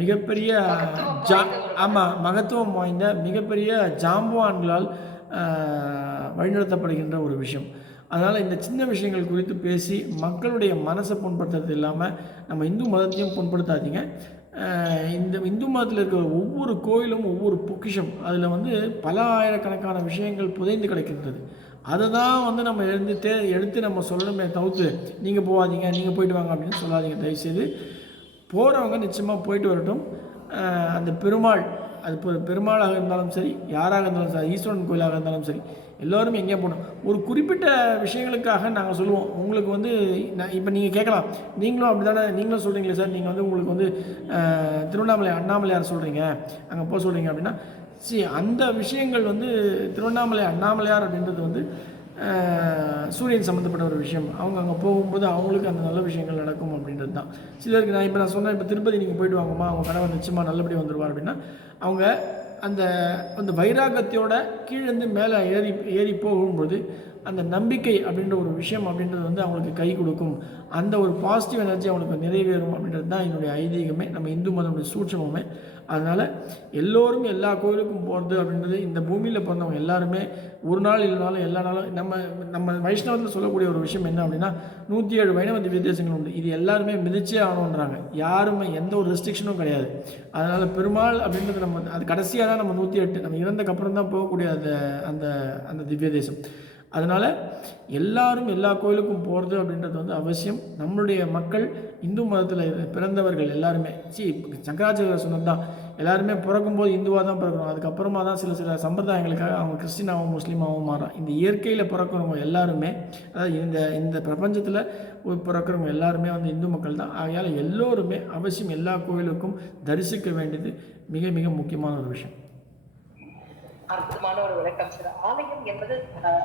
மிகப்பெரிய மகத்துவம் வாய்ந்த மிகப்பெரிய ஜாம்பவான்களால் வழிநடத்தப்படுகின்ற ஒரு விஷயம். அதனால் இந்த சின்ன விஷயங்கள் குறித்து பேசி மக்களுடைய மனசை புண்படுத்துறது இல்லாமல் நம்ம இந்து மதத்தையும் புண்படுத்தாதீங்க. இந்த இந்து மதத்தில் இருக்கிற ஒவ்வொரு கோயிலும் ஒவ்வொரு பொக்கிஷம், அதில் வந்து பல ஆயிரக்கணக்கான விஷயங்கள் புதைந்து கிடக்கின்றது. அதை தான் வந்து நம்ம எடுத்து நம்ம சொல்லணுமே தவிர்த்து நீங்கள் போகாதீங்க, நீங்கள் போயிட்டு வாங்க அப்படின்னு சொல்லாதீங்க தயவுசெய்து. போகிறவங்க நிச்சயமாக போயிட்டு வரட்டும். அந்த பெருமாள், அது பெருமாளாக இருந்தாலும் சரி, யாராக இருந்தாலும் சரி, ஈஸ்வரன் கோயிலாக இருந்தாலும் சரி, எல்லோரும் எங்கேயும் போகணும். ஒரு குறிப்பிட்ட விஷயங்களுக்காக நாங்கள் சொல்லுவோம். உங்களுக்கு வந்து இப்போ நீங்கள் கேட்கலாம், நீங்களும் அப்படி தானே, நீங்களும் சொல்கிறீங்களே சார், நீங்கள் வந்து உங்களுக்கு வந்து திருவண்ணாமலை அண்ணாமலையார் சொல்கிறீங்க, அங்கே போக சொல்கிறீங்க அப்படின்னா, அந்த விஷயங்கள் வந்து திருவண்ணாமலை அண்ணாமலையார் அப்படின்றது வந்து சூரியன் சம்மந்தப்பட்ட ஒரு விஷயம். அவங்க அங்கே போகும்போது அவங்களுக்கு அந்த நல்ல விஷயங்கள் நடக்கும் அப்படின்றது தான். சிலருக்கு நான் சொன்னேன், இப்போ திருப்பதி நீங்கள் போயிட்டு வாங்கம்மா, அவங்க கணவர் நிச்சயமாக நல்லபடியாக வந்துடுவார் அப்படின்னா, அவங்க அந்த அந்த வைராகத்தையோட கீழேருந்து மேலே ஏறி போகும்போது அந்த நம்பிக்கை அப்படின்ற ஒரு விஷயம் அப்படின்றது வந்து அவங்களுக்கு கை கொடுக்கும். அந்த ஒரு பாசிட்டிவ் எனர்ஜி அவங்களுக்கு நிறைவேறும் அப்படின்றது தான் என்னுடைய ஐதீகமே, நம்ம இந்து மதனுடைய சூட்சமுமே. அதனால் எல்லோரும் எல்லா கோயிலுக்கும் போகிறது அப்படின்றது, இந்த பூமியில் பிறந்தவங்க எல்லாருமே ஒரு நாள் இல்லைனாலும் எல்லா நாளும் நம்ம வைஷ்ணவத்தில் சொல்லக்கூடிய ஒரு விஷயம் என்ன அப்படின்னா 107 வைணவ திவ்ய தேசங்கள் உண்டு. இது எல்லாருமே மிதிச்சே ஆகணுன்றாங்க. யாருமே எந்த ஒரு ரெஸ்ட்ரிக்ஷனும் கிடையாது. அதனால் பெருமாள் அப்படின்றது நம்ம அது கடைசியாக தான் நம்ம 108 நம்ம இறந்தக்கப்புறம் தான் போகக்கூடிய அந்த அந்த திவ்ய தேசம். அதனால் எல்லாரும் எல்லா கோயிலுக்கும் போகிறது அப்படின்றது வந்து அவசியம். நம்மளுடைய மக்கள் இந்து மதத்தில் பிறந்தவர்கள் எல்லாருமே சங்கராச்சாரியர் சொன்னது தான், எல்லாருமே பிறக்கும்போது இந்துவாக தான் பிறக்கணும். அதுக்கப்புறமா தான் சில சம்பிரதாயங்களுக்காக அவங்க கிறிஸ்டினாகவும் முஸ்லீமாகவும் மாறும். இந்த இயற்கையில் பிறக்கிறவங்க எல்லாருமே, அதாவது இந்த பிரபஞ்சத்தில் பிறக்கிறவங்க எல்லாருமே வந்து இந்து மக்கள் தான். ஆகையால் எல்லோருமே அவசியம் எல்லா கோயிலுக்கும் தரிசிக்க வேண்டியது மிக மிக முக்கியமான ஒரு விஷயம். அற்புதமான ஒரு விளக்கம் சார். ஆலயம் என்பது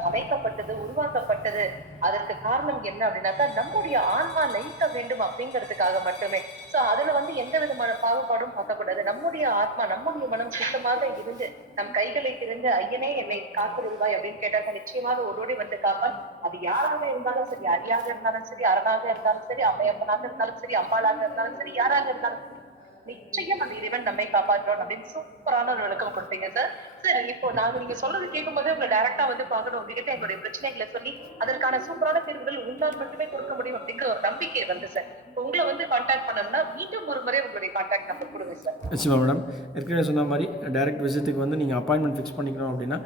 அமைக்கப்பட்டது, உருவாக்கப்பட்டது, அதற்கு காரணம் என்ன அப்படின்னாக்கா நம்முடைய ஆன்மா லயிக்க வேண்டும் அப்படிங்கிறதுக்காக மட்டுமே. சோ அதுல வந்து எந்த விதமான பாகுபாடும் பார்க்கக்கூடாது. நம்முடைய ஆத்மா, நம்முடைய மனம் சுத்தமாக இருந்து நம் கைகளை திறந்து ஐயனே என்னை காத்திருவாய் அப்படின்னு கேட்டாக்க நிச்சயமாக ஒருவரை வந்து காப்பான். அது யாராக இருந்தாலும் சரி, அரியாக இருந்தாலும் சரி, அரணாக இருந்தாலும் சரி, அம்மையப்பனாக இருந்தாலும் சரி, அம்பாளாக இருந்தாலும் சரி, யாராக இருந்தாலும் நிச்சயம் அந்த இறைவன் நம்மை காப்பாற்றணும் அப்படின்னு சூப்பரான ஒரு விளக்கம் கொடுத்தீங்க சார். சார் இப்போ நீங்க சொல்றது கேட்கும் போது உங்களை டைரக்டா வந்து பார்க்கணும், உங்ககிட்ட எங்களுடைய பிரச்சனைகளை சொல்லி அதற்கான சூப்பரான தீர்வுகள் உங்களால் மட்டுமே கொடுக்க முடியும் அப்படிங்கிற ஒரு நம்பிக்கை வந்து சார். உங்களை வந்து கான்டாக்ட் பண்ணணும்னா மீண்டும் ஒரு முறை உங்களுடைய கான்டாக்ட் நம்பர் கொடுங்க சார். நிச்சயமா மேடம். ஏற்கனவே சொன்ன மாதிரி டைரக்ட் விசிட்டுக்கு வந்து நீங்கள் அப்பாயின்மெண்ட் ஃபிக்ஸ் பண்ணிக்கணும் அப்படின்னா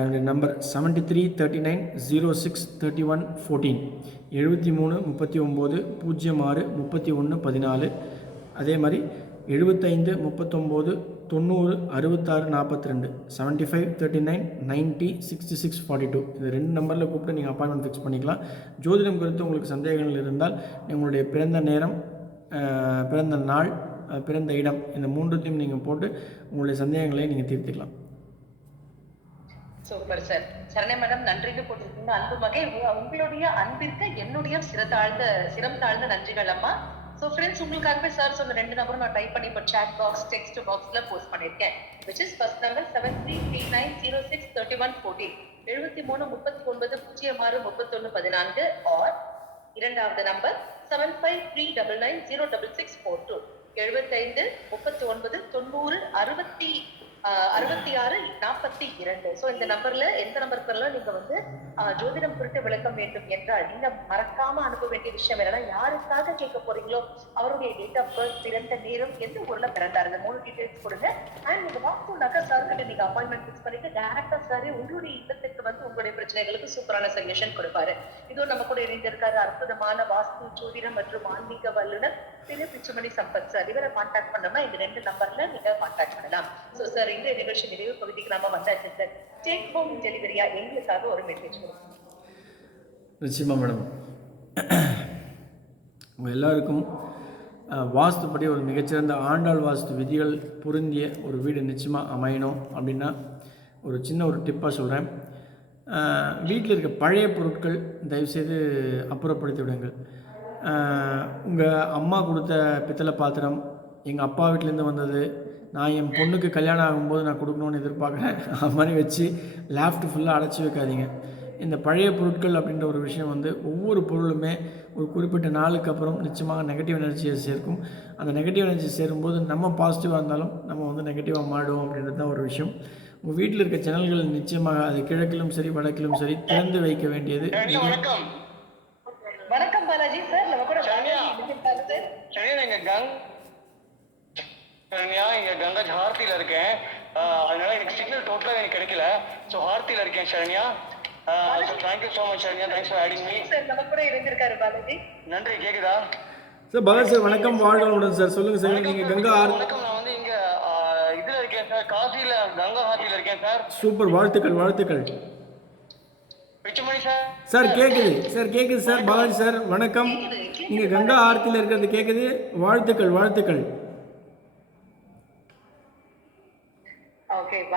என்னுடைய நம்பர் 7339063114 7339 06 31 14. அதே மாதிரி 75 39 90 66 42 75 39 90 66 42 இந்த 2 நம்பரில் கூப்பிட்டு நீங்கள் அப்பாயின்மெண்ட் ஃபிக்ஸ் பண்ணிக்கலாம். ஜோதிடம் குறித்து உங்களுக்கு சந்தேகங்கள் இருந்தால் உங்களுடைய பிறந்த நேரம், பிறந்த நாள், பிறந்த இடம் இந்த 3த்தையும் நீங்கள் போட்டு உங்களுடைய சந்தேகங்களை நீங்கள் தீர்த்துக்கலாம். Super sir. சரணை மேடம் நன்றின்னு போட்டிருக்கீங்க. அன்பு மகே, உங்களுடைய அன்பிற்கு என்னுடைய சிரம் தாழ்ந்த நன்றிகள் அம்மா. ஸோ ஃப்ரெண்ட்ஸ், உங்களுக்காகவே சார் சொன்ன 2 நம்பரும் நான் டைப் பண்ணி இப்போ சாட் பாக்ஸ், டெக்ஸ்ட் பாக்ஸில் போஸ்ட் பண்ணியிருக்கேன். Which is first number 7339063114 7339 06 31 or இரண்டாவது நம்பர் 7539906642 75 39 90 66 42. ஸோ இந்த நம்பர்ல எந்த நம்பருக்கெல்லாம் நீங்க வந்து ஜோதிடம் குறித்து விளக்கம் வேண்டும் என்றால் நீங்க மறக்காம அனுப்ப வேண்டிய விஷயம் என்னன்னா, யாருக்காக கேட்க போறீங்களோ அவருடைய டேட் ஆஃப் பர்த், பிறந்த நேரம், எந்த ஊர்ல பிறந்தாருங்க 3 டீடைல்ஸ் கொடுங்க. அண்ட் நீங்க வாட்ஸ்அப்னாக்கா சார் கிட்ட நீங்க அப்பாயின்மெண்ட் ஃபிக்ஸ் பண்ணிட்டு டைரக்டா சார் உங்களுடைய இல்லத்துக்கு வந்து உங்களுடைய பிரச்சனைகளுக்கு சூப்பரான சொல்யூஷன் கொடுப்பாரு. இதுவும் நம்ம கூட இணைந்திருக்காரு அற்புதமான வாஸ்து, ஜோதிடம் மற்றும் ஆன்மீக வல்லுநர் திரு பிச்சுமணி சம்பத் சார். இவரை கான்டாக்ட் பண்ணோம்னா இந்த 2 நம்பர்ல நீங்க கான்டாக்ட் பண்ணலாம். ஸோ சார், இந்த நிகழ்ச்சி நிறைவு பகுதிக்கு நாம வந்தாச்சு சார். டேக் ஹோம் டெலிவரியா எங்களுக்காக ஒரு மெசேஜ் கொடுங்க. நிச்சயமா மேடம். உங்கள் எல்லாருக்கும் வாஸ்துப்படி ஒரு மிகச்சிறந்த ஆண்டாள் வாஸ்து விதிகள் பொருந்திய ஒரு வீடு நிச்சயமாக அமையணும் அப்படின்னா ஒரு சின்ன ஒரு டிப்பாக சொல்கிறேன். வீட்டில் இருக்க பழைய பொருட்கள் தயவுசெய்து அப்புறப்படுத்தி விடுங்கள். உங்கள் அம்மா கொடுத்த பித்தளை பாத்திரம், எங்கள் அப்பா வீட்டிலேருந்து வந்தது, நான் என் பொண்ணுக்கு கல்யாணம் ஆகும்போது நான் கொடுக்கணுன்னு எதிர்பார்க்குறேன், அது மாதிரி வச்சு லேஃப்ட் ஃபுல்லாக அடைச்சி வைக்காதீங்க. இந்த பழைய பொருட்கள் அப்படின்ற ஒரு விஷயம் வந்து ஒவ்வொரு பொருளுமே ஒரு குறிப்பிட்ட நாளுக்கு அப்புறம் நிச்சயமாக நெகட்டிவ் எனர்ஜியை சேர்க்கும். அந்த நெகட்டிவ் எனர்ஜி சேரும்போது நம்ம பாசிட்டிவாக இருந்தாலும் நம்ம வந்து நெகட்டிவாக மாறுவோம் அப்படின்றது தான் ஒரு விஷயம். உங்கள் வீட்டில் இருக்க சேனல்கள் நிச்சயமாக அது கிழக்கிலும் சரி வடக்கிலும் சரி திறந்து வைக்க வேண்டியது. வணக்கம் பாலாஜி சார். நம்ம கூட இங்க கங்கா ஹார்த்தில இருக்கேன். அதனால எனக்கு சிக்னல் டோட்டலா எனக்கு கிடைக்கல. சோ ஹார்த்தில இருக்கேன் Saranya. Thank you so much Saranya. Thanks for adding me. Sir நம்ம கூட இருந்திருக்காரு பாலாஜி. நன்றி. கேக்குதா சார்? பாலாஜி சார் வணக்கம், வாழ்க சார். சொல்லுங்க சார். நீங்க கங்கா வணக்கம். நான் வந்து இங்க இதுல இருக்கேன் சார், காசில கங்கா ஹார்த்தில இருக்கேன் சார். சூப்பர், வாழ்த்துக்கள் வாழ்த்துக்கள். பிச்சுமணி சார். சார் கேக்குது சார், கேக்குது சார். பாலாஜி சார் வணக்கம். நீங்க கங்கா ஆர்த்தியில் இருக்கிறது கேக்குது. வாழ்த்துக்கள் வாழ்த்துக்கள்.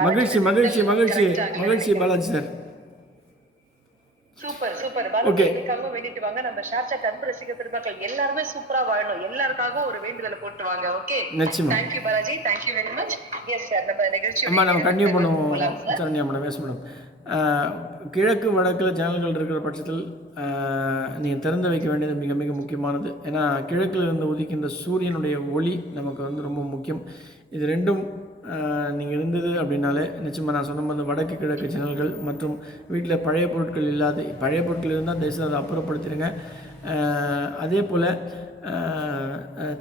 மகிழ்ச்சி மகிழ்ச்சி மகிழ்ச்சி மகிழ்ச்சி Balaji sir. Super super. Okay. இதுக்காக வேண்டிட்டு வாங்க. நம்ம ஷேர்சாட் அன்பு ரசிக பெருமக்கள் எல்லாருமே சூப்பரா வாழணும். எல்லாருக்காகவும் ஒரு வேண்டுதலை போட்டு வாங்க. ஓகே. நிச்சயமா. Thank you Balaji. Thank you very much. Yes sir. நம்ம நிகழ்ச்சி நம்ம கண்டினியூ பண்ணுவோம் போலாம் sir. Saranya madam, yes madam. கிழக்கு வடக்கில் சேனல்கள் இருக்கிற பட்சத்தில் நீங்கள் திறந்து வைக்க வேண்டியது மிக மிக முக்கியமானது. ஏன்னா கிழக்கில் இருந்து உதிக்கின்ற சூரியனுடைய ஒளி நமக்கு வந்து ரொம்ப முக்கியம். இது ரெண்டும் நீங்கள் இருந்தது அப்படின்னாலே நிச்சயமாக நான் சொன்ன மாதிரி வடக்கு கிழக்கு சேனல்கள் மற்றும் வீட்டில் பழைய பொருட்கள் இல்லாது, பழைய பொருட்கள் இருந்தால் தயவுசெய்து அதை அப்புறப்படுத்திடுங்க. அதே போல்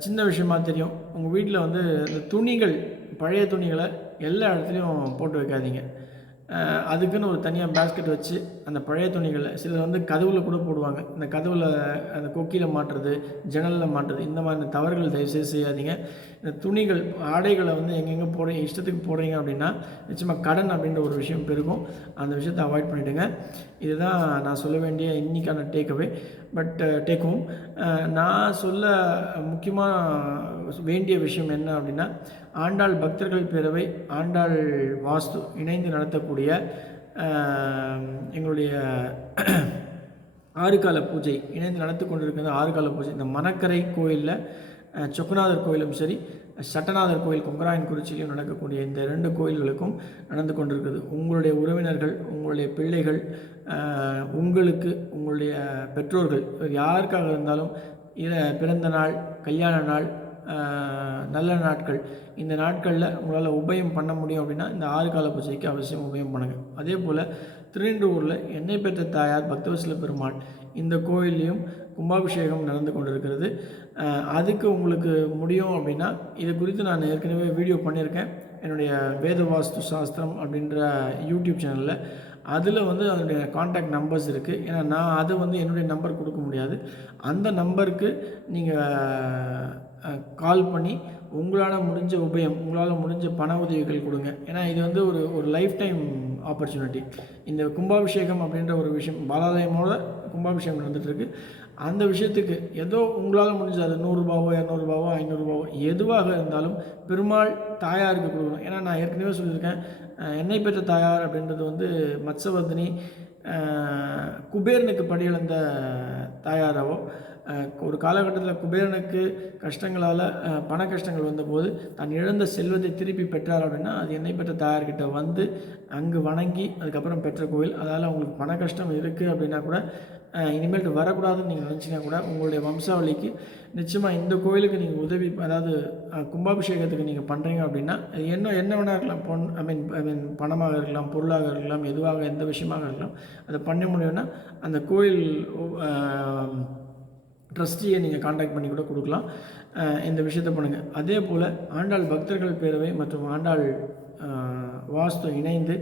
சின்ன விஷயமா தெரியும், உங்கள் வீட்டில் வந்து இந்த துணிகள், பழைய துணிகளை எல்லா இடத்துலையும் போட்டு வைக்காதீங்க. அதுக்குன்னு ஒரு தனியாக பேஸ்கெட் வச்சு அந்த பழைய துணிகளை சிலர் வந்து கதவில் கூட போடுவாங்க. இந்த கதவில் அந்த கொக்கியில் மாட்டுறது, ஜன்னலில் மாட்டுறது, இந்த மாதிரி தவறுகள் தயவுசெய்து செய்யாதீங்க. இந்த துணிகள், ஆடைகளை வந்து எங்கெங்கே போடுறீங்க, இஷ்டத்துக்கு போடுறீங்க அப்படின்னா நிச்சயமாக கடன் அப்படின்ற ஒரு விஷயம் பெருகும். அந்த விஷயத்தை அவாய்ட் பண்ணிவிடுங்க. இதுதான் நான் சொல்ல வேண்டிய இன்றைக்கான டேக்அவே. பட் டேக்ஹோம் நான் சொல்ல முக்கியமாக வேண்டிய விஷயம் என்ன அப்படின்னா, ஆண்டாள் பக்தர்கள் பேரவை, ஆண்டாள் வாஸ்து இணைந்து நடத்தக்கூடிய எங்களுடைய ஆறுகால பூஜை இணைந்து நடத்தி கொண்டிருக்கிற ஆறுகால பூஜை இந்த மணக்கரை கோயிலில் சொக்கநாதர் கோயிலும் சரி, சட்டநாதர் கோயில் கொங்கராயன்குறிச்சியிலும் நடக்கக்கூடிய இந்த 2 கோயில்களுக்கும் நடந்து கொண்டிருக்குது. உங்களுடைய உறவினர்கள், உங்களுடைய பிள்ளைகள், உங்களுக்கு உங்களுடைய பெற்றோர்கள் யாருக்காக இருந்தாலும் பிறந்த நாள், கல்யாண நாள், நல்ல நாட்கள், இந்த நாட்களில் உங்களால் உபயம் பண்ண முடியும் அப்படின்னா இந்த ஆறுகால பூஜைக்கு அவசியம் உபயம் பண்ணுங்கள். அதே போல் திருநெண்டூரில் எண்ணெய் பெற்ற தாயார் பக்தவத்சல பெருமாள் இந்த கோயில்லையும் கும்பாபிஷேகம் நடந்து கொண்டிருக்கிறது. அதுக்கு உங்களுக்கு முடியும் அப்படின்னா இது குறித்து நான் ஏற்கனவே வீடியோ பண்ணியிருக்கேன் என்னுடைய வேத வாஸ்து சாஸ்திரம் அப்படின்ற யூடியூப் சேனலில். அதில் வந்து அதனுடைய காண்டாக்ட் நம்பர்ஸ் இருக்குது. ஏன்னா நான் அது வந்து என்னுடைய நம்பர் கொடுக்க முடியாது. அந்த நம்பருக்கு நீங்கள் கால் பண்ணி உங்களால் முடிஞ்ச உபயம், உங்களால் முடிஞ்ச பண உதவிகள் கொடுங்க. ஏன்னா இது வந்து ஒரு லைஃப் டைம் ஆப்பர்ச்சுனிட்டி. இந்த கும்பாபிஷேகம் அப்படின்ற ஒரு விஷயம் பாலாலயமோட கும்பாபிஷேகம் நடந்துகிட்ருக்கு. அந்த விஷயத்துக்கு ஏதோ உங்களால் முடிஞ்சது, அது 100 ரூபாவோ 200 ரூபாவோ 500 ரூபாவோ எதுவாக இருந்தாலும் பெருமாள் தாயாருக்கு கொடுக்கணும். ஏன்னா நான் ஏற்கனவே சொல்லியிருக்கேன், எண்ணெய் பெற்ற தாயார் அப்படின்றது வந்து மத்ஸ்யவர்தினி, குபேரனுக்கு படியளந்த தாயாராவோ, ஒரு காலகட்டத்தில் குபேரனுக்கு கஷ்டங்களால் பண கஷ்டங்கள் வந்தபோது தான் இழந்த செல்வத்தை திருப்பி பெற்றார் அப்படின்னா அது எண்ணெய் பெற்ற தாயார்கிட்ட வந்து அங்கு வணங்கி அதுக்கப்புறம் பெற்ற கோயில். அதனால் உங்களுக்கு பண கஷ்டம் இருக்குது அப்படின்னா கூட இனிமேல் வரக்கூடாதுன்னு நீங்கள் நினச்சிங்கன்னா கூட உங்களுடைய வம்சாவளிக்கு நிச்சயமாக இந்த கோயிலுக்கு நீங்கள் உதவி, அதாவது கும்பாபிஷேகத்துக்கு நீங்கள் பண்ணுறீங்க அப்படின்னா என்ன வேணா இருக்கலாம், ஐ மீன் பணமாக இருக்கலாம், பொருளாக இருக்கலாம், எதுவாக எந்த விஷயமாக இருக்கலாம், அதை பண்ண முடியும்னா அந்த கோயில் ட்ரஸ்டியை நீங்கள் காண்டாக்ட் பண்ணி கூட கொடுக்கலாம். இந்த விஷயத்தை பண்ணுங்கள். அதே போல் ஆண்டாள் பக்தர்கள் பேரவை மற்றும் ஆண்டாள் வாஸ்து இணைந்து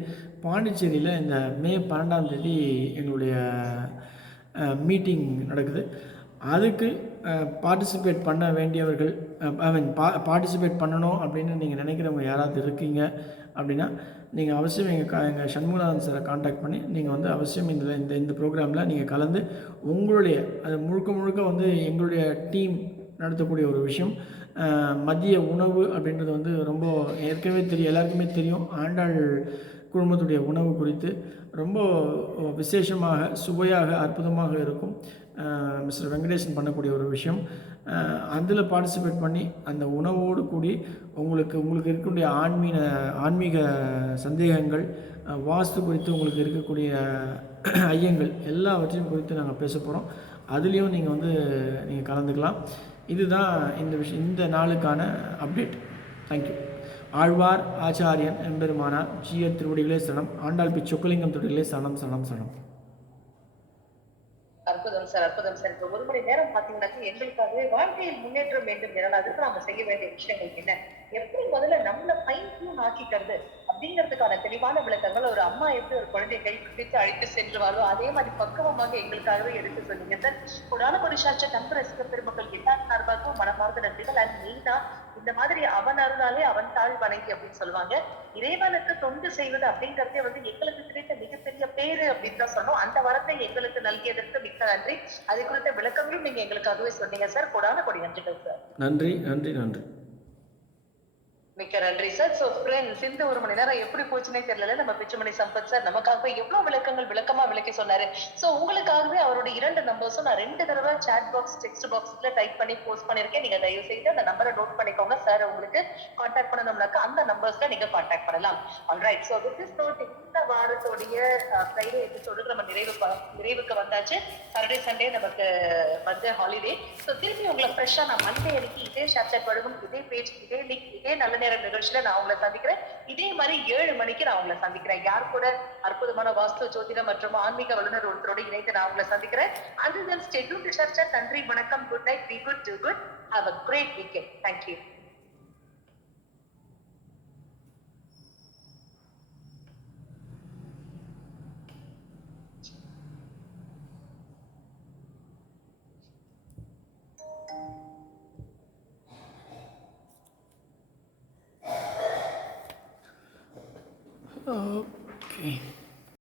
பாண்டிச்சேரியில் இந்த மே 12ஆம் தேதி எங்களுடைய மீட்டிங் நடக்குது. அதுக்கு பார்ட்டிசிபேட் பண்ண வேண்டியவர்கள், பார்ட்டிசிபேட் பண்ணணும் அப்படின்னு நீங்கள் நினைக்கிறவங்க யாராவது இருக்கீங்க அப்படின்னா நீங்கள் அவசியம் எங்கள் சண்முகநாதன் சாரை காண்டாக்ட் பண்ணி நீங்கள் வந்து அவசியம் இந்த ப்ரோக்ராமில் நீங்கள் கலந்து உங்களுடைய அது முழுக்க வந்து எங்களுடைய டீம் நடத்தக்கூடிய ஒரு விஷயம். மதிய உணவு அப்படின்றது வந்து ரொம்ப ஏற்கனவே எல்லாருக்குமே தெரியும். ஆண்டாள் குடும்பத்துடைய உணவு குறித்து ரொம்ப விசேஷமாக, சுவையாக, அற்புதமாக இருக்கும். மிஸ்டர் வெங்கடேசன் பண்ணக்கூடிய ஒரு விஷயம். அதில் பார்ட்டிசிபேட் பண்ணி அந்த உணவோடு கூடி உங்களுக்கு இருக்கக்கூடிய ஆன்மீக சந்தேகங்கள், வாஸ்து குறித்து உங்களுக்கு இருக்கக்கூடிய ஐயங்கள் எல்லாவற்றையும் குறித்து நாங்கள் பேச போகிறோம். அதுலேயும் நீங்கள் கலந்துக்கலாம். இதுதான் இந்த நாளுக்கான அப்டேட். தேங்க்யூ. ஆழ்வார் ஆச்சாரியன் எம்பெருமானார் ஜீயர் திருவடிகளே சரணம். ஆண்டாள் பி சொக்கலிங்கம் திருவடிகளே சரணம் சரணம் சரணம். அற்புதம் சார், அற்புதம் சார். இப்போ 1 மணி நேரம் பாத்தீங்கன்னாக்க எங்களுக்காகவே வாழ்க்கையில் முன்னேற்றம் வேண்டும் என்றால் அதுக்கு நாம செய்ய வேண்டிய விஷயங்கள் என்ன, எப்படி முதல்ல நம்மள பயன்படும் ஆக்கிக்கிறது அப்படிங்கிறதுக்கான தெளிவான விளக்கங்கள் ஒரு அம்மா எப்படி ஒரு குழந்தையை கை பிடித்து அழைத்து சென்றுவாரோ அதே மாதிரி பக்குவமாக எங்களுக்காகவே எடுத்து சொன்னீங்க சார். கொடான ஷேர்சாட் அன்பு ரசிக பெருமக்கள் எல்லாரும் சார்பாகவும் மனமார்ந்த நன்றிகள். அண்ட் மெயினா இந்த மாதிரி அவன் அருளாலே அவன் தாழ் வணங்கி அப்படின்னு சொல்லுவாங்க. இறைவனுக்கு தொண்டு செய்வது அப்படிங்கறதே வந்து எங்களுக்கு கிடைத்த மிகப்பெரிய பேரு அப்படின்னு தான் சொன்னோம். அந்த வரத்தை எங்களுக்கு நல்கியதற்கு மிக்க நன்றி. அது குறித்த விளக்கங்களும் நீங்க எங்களுக்காகவே சொன்னீங்க சார். கொடான கொடி நன்றிகள் சார். நன்றி நன்றி நன்றி. மிக்க நன்றி சார். சோ ஃப்ரெண்ட்ஸ், இந்த ஒரு மணி நேரம் எப்படி போச்சுன்னே தெரியல. நம்ம பிச்சுமணி சம்பத் சார் நமக்காகவே எவ்வளவு விளக்கங்கள் விளக்கமா விளக்கி சொன்னாரு. சோ உங்களுக்காகவே அவருடைய 2 நம்பர்ஸும் நான் 2 தடவை சாட் பாக்ஸ், டெக்ஸ்ட் பாக்ஸ்ல டைப் பண்ணி போஸ்ட் பண்ணிருக்கேன். நீங்க தயவு செய்து அந்த நம்பரை நோட் பண்ணிக்கோங்க. சார் உங்களுக்கு கான்டாக்ட் பண்ணணும்னாக்கா அந்த நம்பர்ஸ்ல நீங்க கான்டாக்ட் பண்ணலாம். Alright. So this is note இந்த வாரத்தோடைய ஃப்ரைடே எபிசோடு நம்ம நிறைவுக்கு வந்தாச்சு. சாட்டர்டே சண்டே நமக்கு வந்து ஹாலிடே. சோ திருப்பி உங்களை ஃப்ரெஷ்ஷா நான் மண்டே அன்னைக்கு இதே ஷேர் வழங்கும் இதே பேஜ், இதே லிங்க், இதே நல்ல நேரம் நிகழ்ச்சியில நான் உங்களை சந்திக்கிறேன். இதே மாதிரி 7 மணிக்கு நான் உங்களை சந்திக்கிறேன். யார் கூட? அற்புதமான வாஸ்து ஜோதிடம் மற்றும் ஆன்மீக வல்லுநர் ஒருத்தரோட இணைந்து நான் உங்களை சந்திக்கிறேன். Until then, stay tuned to Church. நன்றி, வணக்கம், good night, be good, do good, have a great weekend. Thank you.